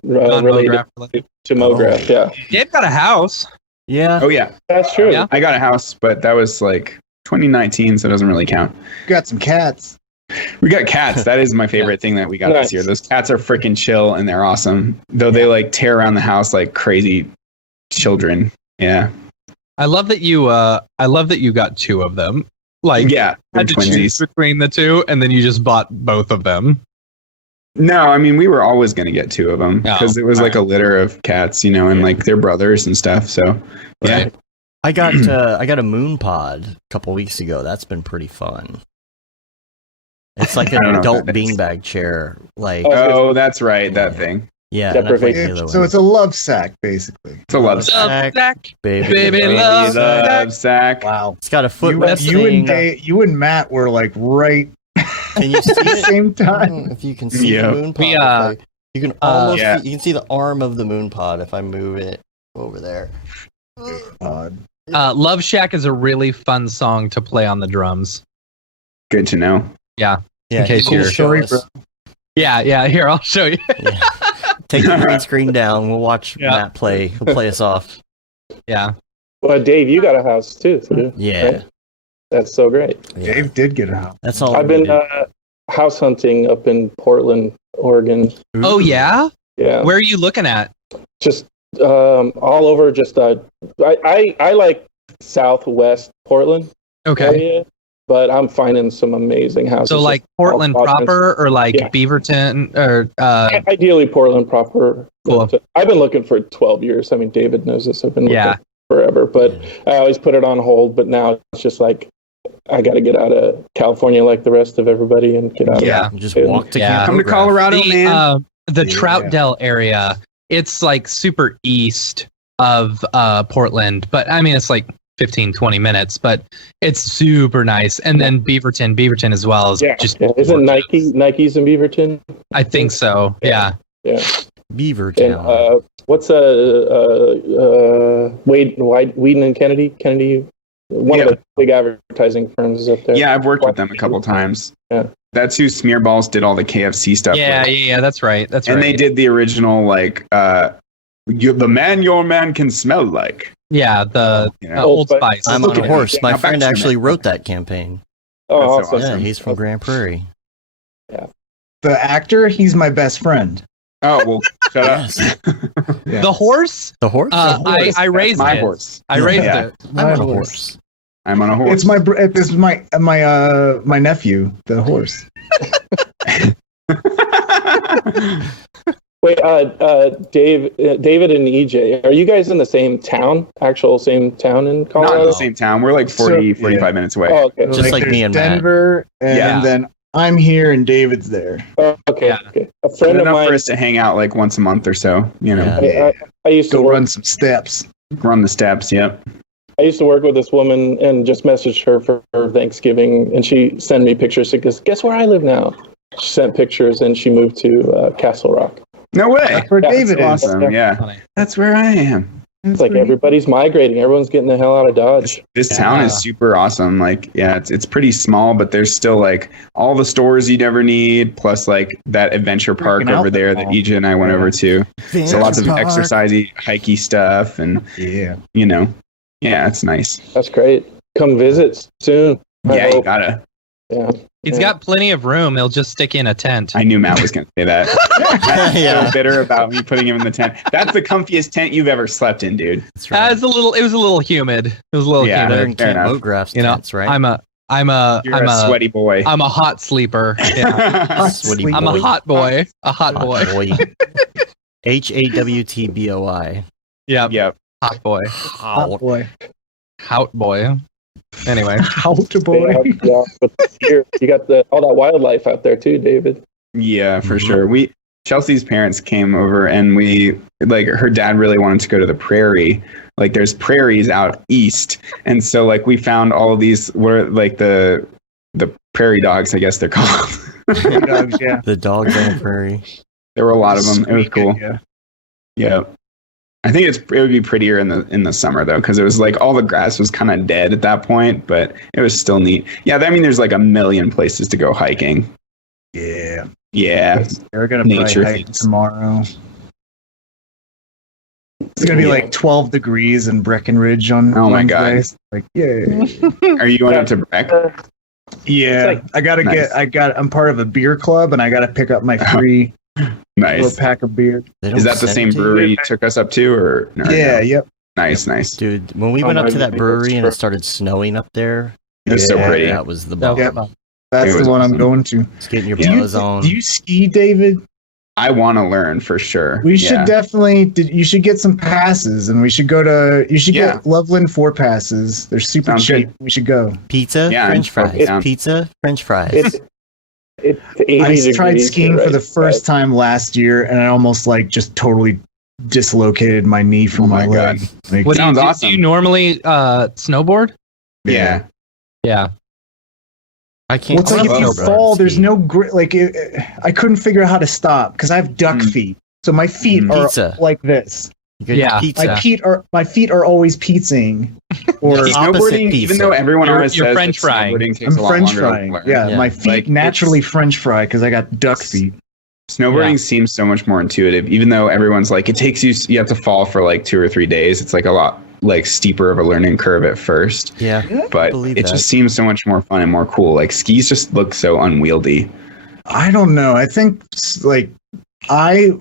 related Non-Mograph. to Mograph. Yeah, They've got a house. Yeah. Oh yeah, that's true. Yeah. I got a house, but that was like 2019, so it doesn't really count. Got some cats. We got cats. That is my favorite thing that we got Nice. this year. Those cats are freaking chill and they're awesome. Though they like tear around the house like crazy children. Yeah. I love that you got 2 of them. Like Yeah. had to choose between the 2, and then you just bought both of them. No, I mean we were always gonna get 2 of them because it was like a litter of cats, and like their brothers and stuff. So yeah. Right. I got a moon pod a couple weeks ago. That's been pretty fun. It's like I an don't know adult what that is. beanbag chair. Like Oh, that's right, that thing. Yeah, deprivation. So it's a love sack, basically. It's a love sack. Baby love sack. Wow. It's got a footrest. You and Matt were like right. Can you see at the same time? If you can see the moon pod, you can almost you can see the arm of the moon pod if I move it over there. Love Shack is a really fun song to play on the drums. Good to know. Yeah. In case you're Yeah, here, I'll show you. Take the green screen down. We'll watch Matt play. He'll play us off. Yeah. Well, Dave, you got a house too. Yeah. Right? That's so great. Yeah. Dave did get a house. That's all. I've been house hunting up in Portland, Oregon. Oh, yeah? Yeah. Where are you looking at? Just all over. Just I like Southwest Portland area, but I'm finding some amazing houses. So like Portland proper or like Beaverton or ideally Portland proper. Cool. I've been looking for 12 years. I mean, David knows this. I've been looking forever, but I always put it on hold. But now it's just like I got to get out of California like the rest of everybody and get out of just walk to Camp Come to Colorado, man. The Troutdale area, it's like super east of Portland, but I mean, it's like 15-20 minutes, but it's super nice. And then Beaverton as well is just isn't Nike's in Beaverton? I think so. Yeah. Beaverton. What's Whedon and Kennedy? One of the big advertising firms is up there. Yeah, I've worked with them a couple times. Yeah. That's who Smearballs did all the KFC stuff with. Yeah, that's right. And they did the original, like, the man your man can smell like. Yeah, the Old Spice. I'm on a horse. My friend actually wrote that campaign. Oh, awesome. Yeah, he's from Grand Prairie. Yeah. The actor, he's my best friend. Oh, well, shut up. The horse? The horse? I raised my it. horse. I raised it. I'm on a horse. I'm on a horse. It's this is my nephew, the horse. Wait, David and EJ, are you guys in the same town? Actual same town in Colorado? Not in the same town. We're like 45 minutes away. Oh, okay. Just like me and Denver, and then I'm here and David's there. Okay. A friend of mine for us to hang out like once a month or so. You know, I used to run some steps. Run the steps. Yep. I used to work with this woman and just messaged her for Thanksgiving, and she sent me pictures. She goes, "Guess where I live now?" She sent pictures, and she moved to Castle Rock. No way. That's where David is. Awesome. Yeah, that's where I am. It's like everybody's migrating. Everyone's getting the hell out of Dodge. This town is super awesome. Like, it's pretty small, but there's still like all the stores you'd ever need, plus like that adventure park over there that EJ and I went over to. So lots of exercisey, hikey stuff, and it's nice. That's great. Come visit soon. You gotta. Yeah. He's got plenty of room. He'll just stick in a tent. I knew Matt was going to say that. Matt's so bitter about me putting him in the tent. That's the comfiest tent you've ever slept in, dude. That's right. It was a little humid. It was a little humid. Fair enough. Mograph's tents, right? I'm a sweaty boy. I'm a hot sleeper. Yeah. I'm a hot boy. A hot boy. HAWTBOI. Yep. Hot boy. Hot boy. Hot boy. Anyway, hot boy. But here you got all that wildlife out there too, David. Yeah, for sure. Chelsea's parents came over, and her dad really wanted to go to the prairie. Like, there's prairies out east, and so like we found all of these. What are like the prairie dogs? I guess they're called. Dogs, yeah. The dogs on the prairie. There were a lot of them. It was cool. Yeah. I think it would be prettier in the summer though, because it was like all the grass was kind of dead at that point, but it was still neat. Yeah, I mean, there's like a million places to go hiking. Yeah. They're gonna probably hike tomorrow. It's gonna be like 12 degrees in Breckenridge on. Oh my Wednesday. God! Like, yeah. Are you going up to Breck? Yeah, I'm part of a beer club, and I gotta pick up my free. Nice. Pack of beer. Is that the same brewery you took us up to, or? Yeah. Yep. Nice. Dude, when we went up to that brewery and it started snowing up there, it was so pretty. That was the best. Yep. That's the one I'm going to. Just getting your buzz on. Do you ski, David? I want to learn for sure. We should definitely. You should get some passes, and we should go to. You should get Loveland 4 passes. They're super cheap. Good. We should go. Pizza, French fries. Pizza, French fries. I tried skiing for the first time last year, and I almost like just totally dislocated my knee from my leg. Like, what sounds awesome. Do you normally snowboard? Yeah. I can't. Well, it's like if you fall, there's no grip. Like I couldn't figure out how to stop because I have duck feet, so my feet are like this. Pizza. My feet are always pizzaing. Or snowboarding, even though everyone always says French frying. I'm French frying. Yeah, my feet like, naturally French fry because I got duck feet. Snowboarding seems so much more intuitive, even though everyone's like, it takes you have to fall for like 2 or 3 days. It's like a lot like steeper of a learning curve at first. Yeah. But it just seems so much more fun and more cool. Like skis just look so unwieldy. I don't know. I think like I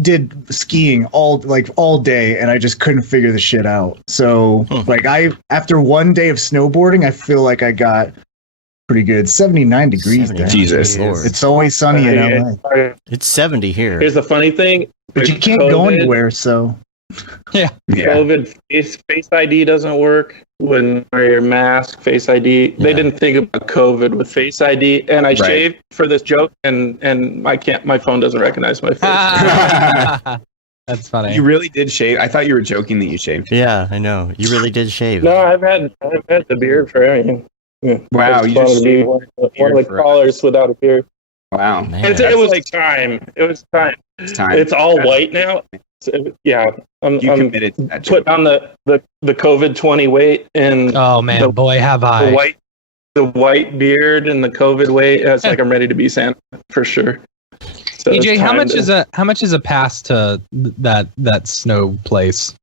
did skiing all day and I just couldn't figure the shit out. So like after one day of snowboarding, I feel like I got pretty good. 79 degrees there. Jesus Lord. It's always sunny in LA. It's 70 here. Here's the funny thing. But you can't go anywhere, so COVID face ID doesn't work when you wear your mask, face ID. They didn't think about COVID with face ID, and I shaved for this joke, and my phone doesn't recognize my face. That's funny. You really did shave? I thought you were joking that you shaved. Yeah, I know. You really did shave. No, I've had the beard for everything. Yeah. Wow, you just shaved one of the callers without a beard. Wow, it was like time. It was time. It's all white now. Yeah, I'm committed to that putting on the COVID 20 weight and oh man, boy have I the white beard and the COVID weight. It's like I'm ready to be Santa for sure. So EJ, how much is a pass to that snow place?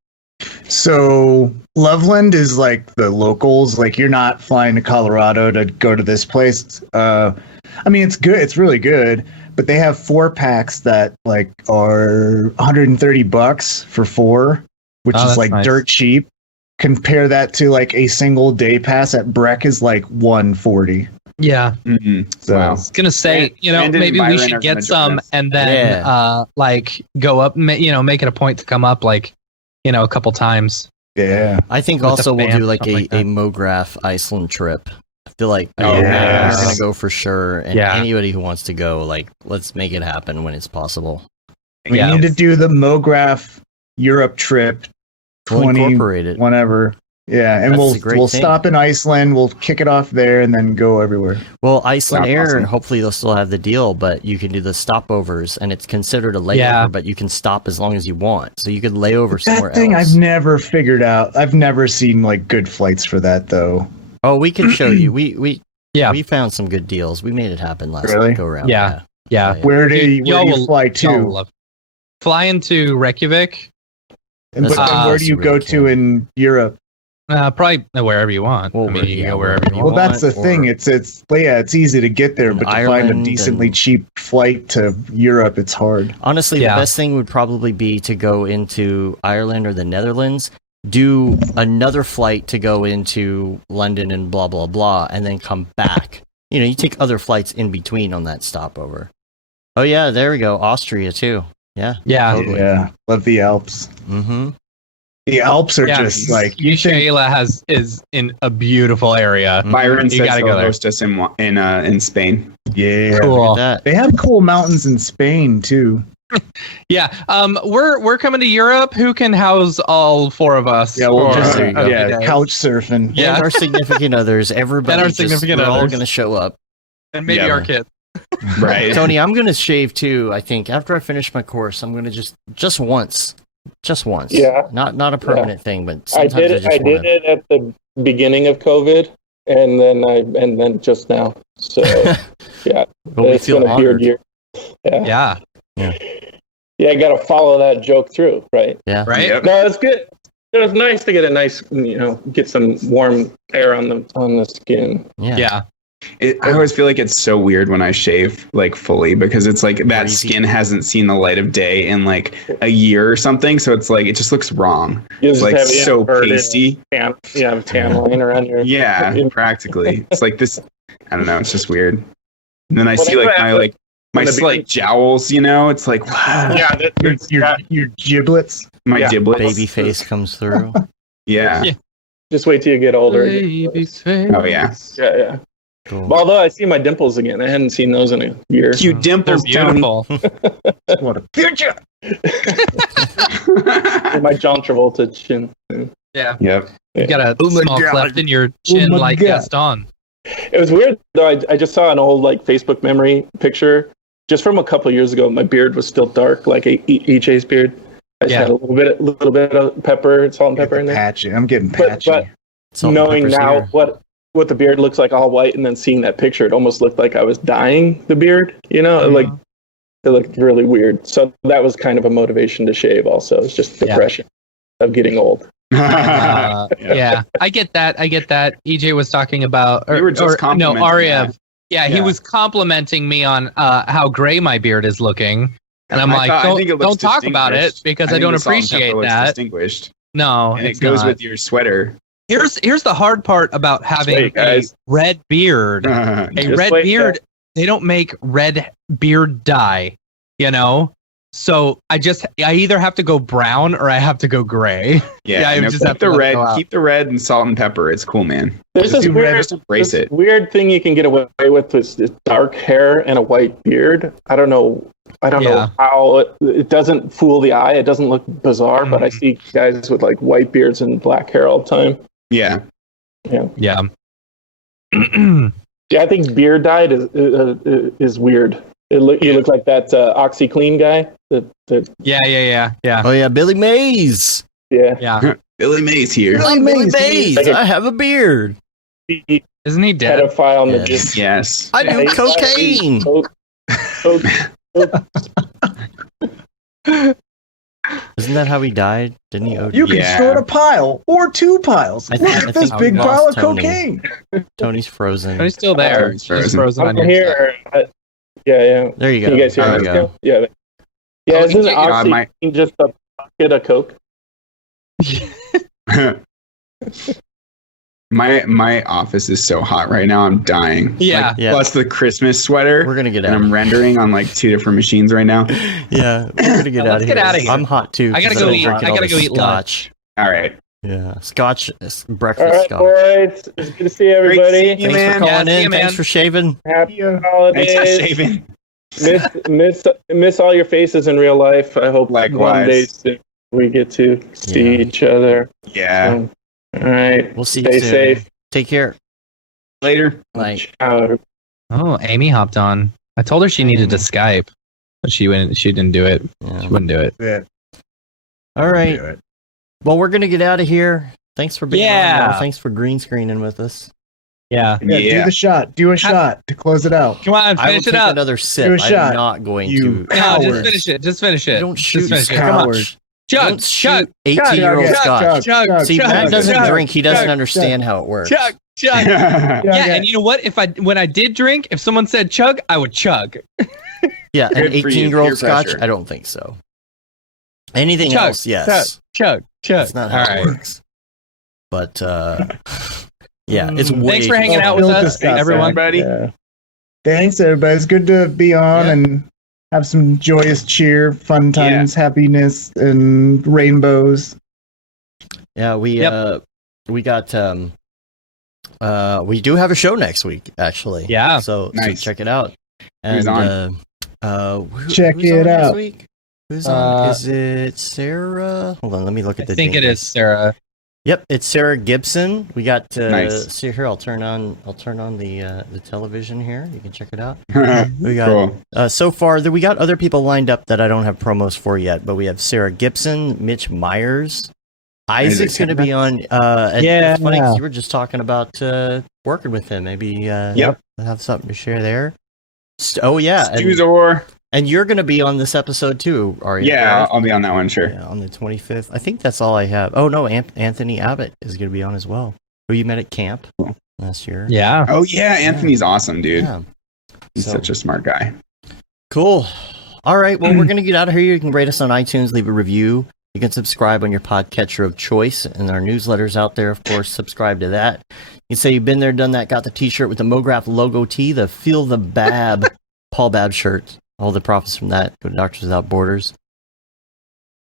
So Loveland is like the locals. Like you're not flying to Colorado to go to this place. I mean, it's good. It's really good. But they have 4-packs that like are $130 for 4, which is like nice. Dirt cheap. Compare that to like a single day pass at Breck is like $140. Yeah. Mm-hmm. So I was gonna say, maybe we should get some and then like go up. Make it a point to come up like a couple times. Yeah. I think also we'll do like a Mograph Iceland trip. I feel like we're gonna go for sure, and anybody who wants to go, like, let's make it happen when it's possible. We need to do the Mograph Europe trip. We'll incorporate it whenever. Yeah, and we'll stop in Iceland. We'll kick it off there, and then go everywhere. Well, Iceland Air, and hopefully they'll still have the deal, but you can do the stopovers, and it's considered a layover, but you can stop as long as you want. So you could lay over somewhere else. That thing I've never figured out. I've never seen like good flights for that though. Oh, we can show you. We found some good deals. We made it happen last go around. Yeah. Where do you fly to? Fly into Reykjavik. And where do you go to in Europe? Probably wherever you want. Well, you can go wherever you want. Well, that's the thing. It's easy to get there, but to find a decently cheap flight to Europe, it's hard. Honestly, the best thing would probably be to go into Ireland or the Netherlands, do another flight to go into London and blah blah blah, and then come back. You take other flights in between on that stopover. Oh yeah, there we go. Austria too. Yeah. Totally. Yeah. Love the Alps. Mm-hmm. The Alps are just like Shayla is in a beautiful area. Byron says he'll host us in Spain. Yeah, cool. They have cool mountains in Spain too. Yeah, we're coming to Europe. Who can house all 4 of us? Yeah, we'll just couch surfing. Yeah, and our significant others. Everybody, we're all going to show up, and maybe our kids. Right, Tony, I'm going to shave too. I think after I finish my course, I'm going to just once. Yeah, not a permanent thing, but sometimes I did it at the beginning of COVID, and then just now. So yeah, but it's been a weird year. Yeah. I got to follow that joke through, right? Yeah, right. Yep. No, it's good. It was nice to get get some warm air on the skin. Yeah. I always feel like it's so weird when I shave like fully because it's like that skin hasn't seen the light of day in like a year or something, so it's like it just looks wrong. It's like so pasty. Tan line around your practically. It's like this. I don't know. It's just weird. And then I see like my slight jowls. It's like wow. Yeah, your giblets. My giblets. Baby face comes through. Yeah. Just wait till you get older. Baby's face. Oh yeah. Yeah. Cool. Although I see my dimples again. I hadn't seen those in a year. Cute dimples, they're beautiful. What a future! My John Travolta chin. Yeah. Yep. You got a small cleft in your chin like Gaston. It was weird though. I just saw an old like Facebook memory picture just from a couple of years ago. My beard was still dark, like EJ's beard. I just had a little bit of pepper, salt and pepper in there. Patchy. I'm getting patchy. But knowing now what the beard looks like all white, and then seeing that picture, it almost looked like I was dyeing the beard. You know, like it looked really weird. So that was kind of a motivation to shave. Also, it's just depression of getting old. Yeah, I get that. EJ was talking about, Ariew. Yeah, he was complimenting me on how gray my beard is looking, and I'm don't talk about it because I don't appreciate that. Distinguished. No, and it goes with your sweater. Here's the hard part about having a red beard. Beard, they don't make red beard dye, you know? So I either have to go brown or I have to go gray. Yeah, I just have to keep the red and salt and pepper. It's cool, man. There's this weird thing you can get away with this dark hair and a white beard. I don't know how it doesn't fool the eye. It doesn't look bizarre, but I see guys with like white beards and black hair all the time. Yeah. Yeah, I think beard dyed is weird. You look like that OxyClean guy. Yeah. Oh yeah, Billy Mays. Yeah. Billy Mays here. Billy Mays. I have a beard. Isn't he dead? Pedophile. Yes. I do cocaine. Isn't that how he died? Didn't he? You can start a pile or two piles. Look at this big pile of cocaine. Tony's frozen. Tony's still there. He's frozen. I'm here. Yeah. There you go. Can you guys hear me? Go. Yeah. Yeah, isn't Oxy just a pocket of Coke? My office is so hot right now. I'm dying. Yeah. Plus the Christmas sweater. We're gonna get out. And I'm rendering on like 2 different machines right now. Yeah, we're gonna get out of here. Get out of here. I'm hot too. I gotta go eat scotch. All right. Yeah, scotch breakfast. All right, boys. It's good to see everybody. Thanks for calling in. Thanks for shaving. Happy holidays. Thanks for shaving. miss all your faces in real life. I hope one day soon we get to see each other. Yeah. All right. We'll see you soon. Stay safe. Take care. Later. Bye. Oh, Amy hopped on. I told her she needed to Skype, but she didn't do it. Yeah. She wouldn't do it. Yeah. All right. Well, we're gonna get out of here. Thanks for being on. Thanks for green screening with us. Yeah. Do the shot. Do a shot to close it out. Come on, finish it up. Another sip. Do a shot. I'm not going to. No, just finish it. Don't shoot scotch. Chug. 18-year-old scotch. Chug. See, Matt doesn't drink. He doesn't understand how it works. Chug. Yeah, and you know what? When I did drink, if someone said chug, I would chug. Yeah, an 18-year-old scotch? I don't think so. Anything else? Yes. Chug. That's not how it works. But yeah, it's way. Thanks for hanging out with us, everyone. Yeah. Thanks, everybody. It's good to be on and have some joyous cheer, fun times, happiness, and rainbows. Yeah, we got we do have a show next week, actually. Yeah. So check it out. And, who's on? Check it out. Next week? Who's on? Is it Sarah? Hold on, let me look at the. I think it is Sarah. Yep, it's Sarah Gibson. We got see here. I'll turn on the television here. You can check it out. We got so far that we got other people lined up that I don't have promos for yet, but we have Sarah Gibson, Mitch Myers, Isaac's going to be on. It's funny 'cause you were just talking about working with him. Maybe have something to share there. And you're going to be on this episode too, are you? Yeah, I'll be on that one, sure. Yeah, on the 25th. I think that's all I have. Oh, no, Anthony Abbott is going to be on as well, who you met at camp last year. Yeah. Oh, yeah, Anthony's awesome, dude. Yeah. He's such a smart guy. Cool. All right, well, we're going to get out of here. You can rate us on iTunes, leave a review. You can subscribe on your podcatcher of choice, and our newsletter's out there, of course. Subscribe to that. You can say you've been there, done that, got the T-shirt with the Mograph logo tee, the Feel the Bab Paul Babb shirt. All the profits from that go to Doctors Without Borders.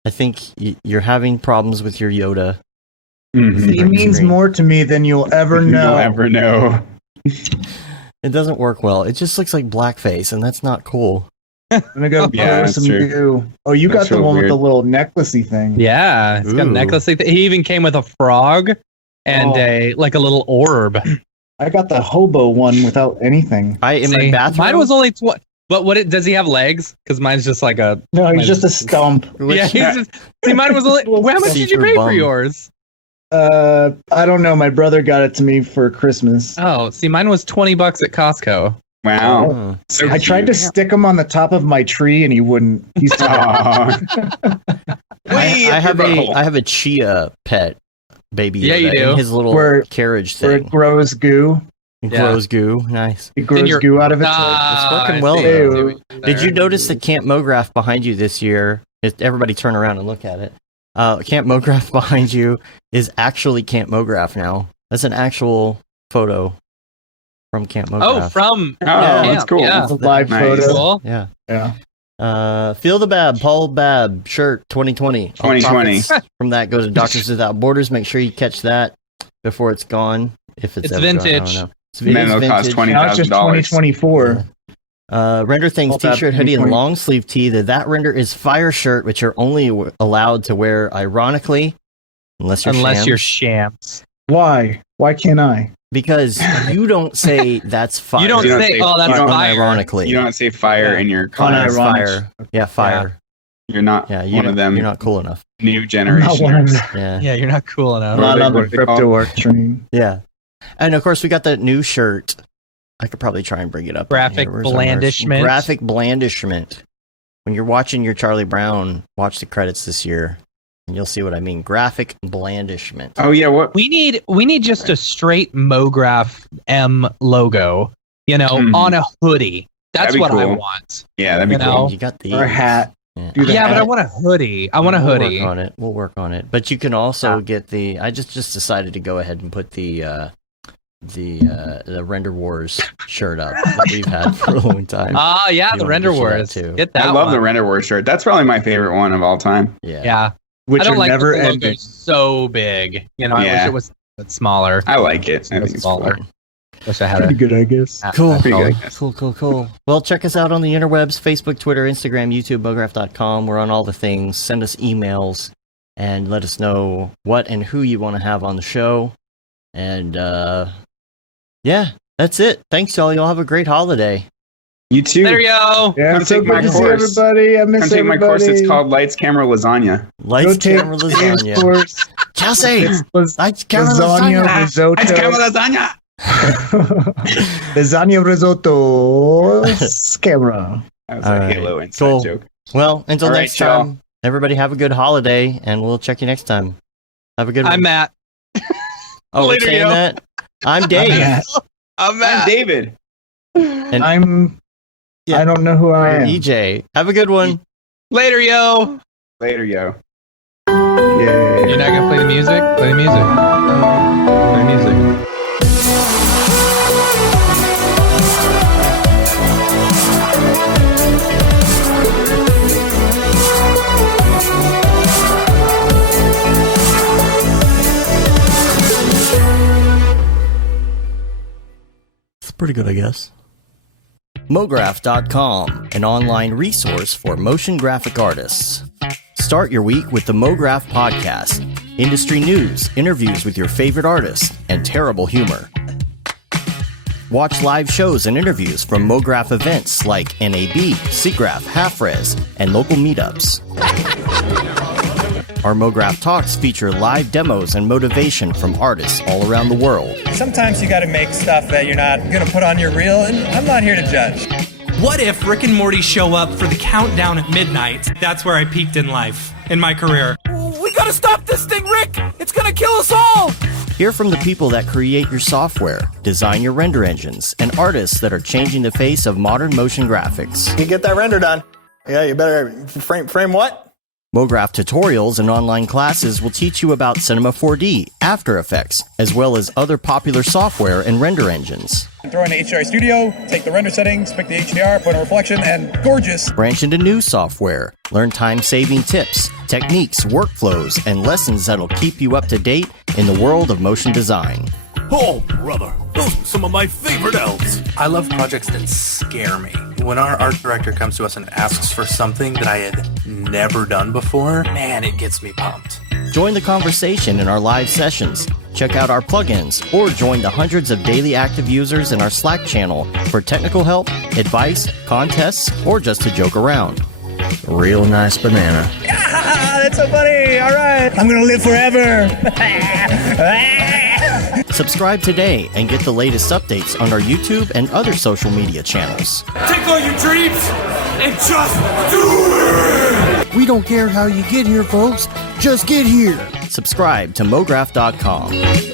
I think you're having problems with your Yoda. He means more to me than you'll ever know. You'll ever know. It doesn't work well. It just looks like blackface, and that's not cool. I'm gonna go borrow some new. Oh, you got the one with the little necklacey thing. Yeah, it's got a necklacey thing. He even came with a frog and a little orb. I got the hobo one without anything. In my bathroom. Mine was only but does he have legs? Because mine's just like a. No, he's just a stump. Yeah, mine was only. How much did you pay for yours? I don't know. My brother got it to me for Christmas. Oh, see, mine was $20 at Costco. Wow. So I tried to stick him on the top of my tree, and he wouldn't. He's I have a chia pet baby. Yeah, you do. In his little carriage thing. Where it grows goo. Grows goo. Nice. It grows goo out of it. It's working well. Though. Did you notice the Camp Mograph behind you this year? Everybody turn around and look at it. Camp Mograph behind you is actually Camp Mograph now. That's an actual photo from Camp Mograph. That's cool. Yeah. It's a live photo. Cool. Yeah. Yeah. Feel the Bab, Paul Babb shirt 2020. 2020. From that goes to Doctors Without Borders. Make sure you catch that before it's gone. If it's ever vintage. Gone, I don't know. And then it'll cost $20,000. Now it's just 2024. Render Things t-shirt, hoodie, and long sleeve tee. That Render is Fire shirt, which you're only allowed to wear ironically, unless you're shams. Why? Why can't I? Because you don't say that's fire. You don't say, oh, that's fire. Ironically. You don't say fire in your comments. Fire. Yeah, fire. You're not one of them. You're not cool enough. New generation. Yeah, you're not cool enough. Not on the crypto art train. Yeah. And of course, we got that new shirt. I could probably try and bring it up. Graphic blandishment. Graphic blandishment. When you're watching your Charlie Brown, watch the credits this year, and you'll see what I mean. Graphic blandishment. Oh yeah, what we need just a straight Mograph M logo, on a hoodie. That's what I want. Yeah, that'd be cool. You got the or a hat. Yeah, but I want a hoodie. We'll work on it. But you can also get the. I just decided to go ahead and put the Render Wars shirt up that we've had for a long time. The Render Wars too. Get that. I love the Render Wars shirt. That's probably my favorite one of all time. Yeah. Which I don't like never the logo so big. I wish it was smaller. I like it. I think it's smaller. Wish I had pretty good, I guess. Cool. Cool. Well, check us out on the interwebs: Facebook, Twitter, Instagram, YouTube, Mograph.com. We're on all the things. Send us emails and let us know what and who you want to have on the show. And yeah, that's it. Thanks, y'all. Y'all have a great holiday. You too. There you go. Yeah, come take my course. Everybody. I miss come take my course. It's called Lights, Camera, Lasagna. Lights, Camera, Lasagna. Chelsea! Lights, Camera, Lasagna. Risotto. Lights, Camera, Lasagna. Lasagna, risotto, camera. That was a Halo inside joke. Well, until next time, everybody have a good holiday, and we'll check you next time. Have a good one. I'm Matt. Oh, we're saying that? I'm Dave. I'm Matt. I'm David. And I don't know who I am. EJ. Have a good one. Later, yo. Later, yo. Yeah. You're not gonna play the music? Play the music. Play the music. It's pretty good, I guess. Mograph.com, an online resource for motion graphic artists. Start your week with the Mograph podcast. Industry news, interviews with your favorite artists, and terrible humor. Watch live shows and interviews from Mograph events like NAB, SIGGRAPH, Half-Res, and local meetups. Our Mograph Talks feature live demos and motivation from artists all around the world. Sometimes you gotta make stuff that you're not gonna put on your reel, and I'm not here to judge. What if Rick and Morty show up for the countdown at midnight? That's where I peaked in life, in my career. We gotta stop this thing, Rick! It's gonna kill us all! Hear from the people that create your software, design your render engines, and artists that are changing the face of modern motion graphics. You get that render done. Yeah, you better frame what? Mograph tutorials and online classes will teach you about Cinema 4D, After Effects, as well as other popular software and render engines. Throw in the HDR Studio, take the render settings, pick the HDR, put a reflection, and gorgeous. Branch into new software. Learn time-saving tips, techniques, workflows, and lessons that'll keep you up to date in the world of motion design. Oh, brother, those are some of my favorite elves. I love projects that scare me. When our art director comes to us and asks for something that I had never done before, man, it gets me pumped. Join the conversation in our live sessions. Check out our plugins or join the hundreds of daily active users in our Slack channel for technical help, advice, contests, or just to joke around. Real nice banana. Yeah, that's so funny. All right. I'm going to live forever. Subscribe today and get the latest updates on our YouTube and other social media channels. Take all your dreams and just do it! We don't care how you get here, folks. Just get here. Subscribe to Mograph.com.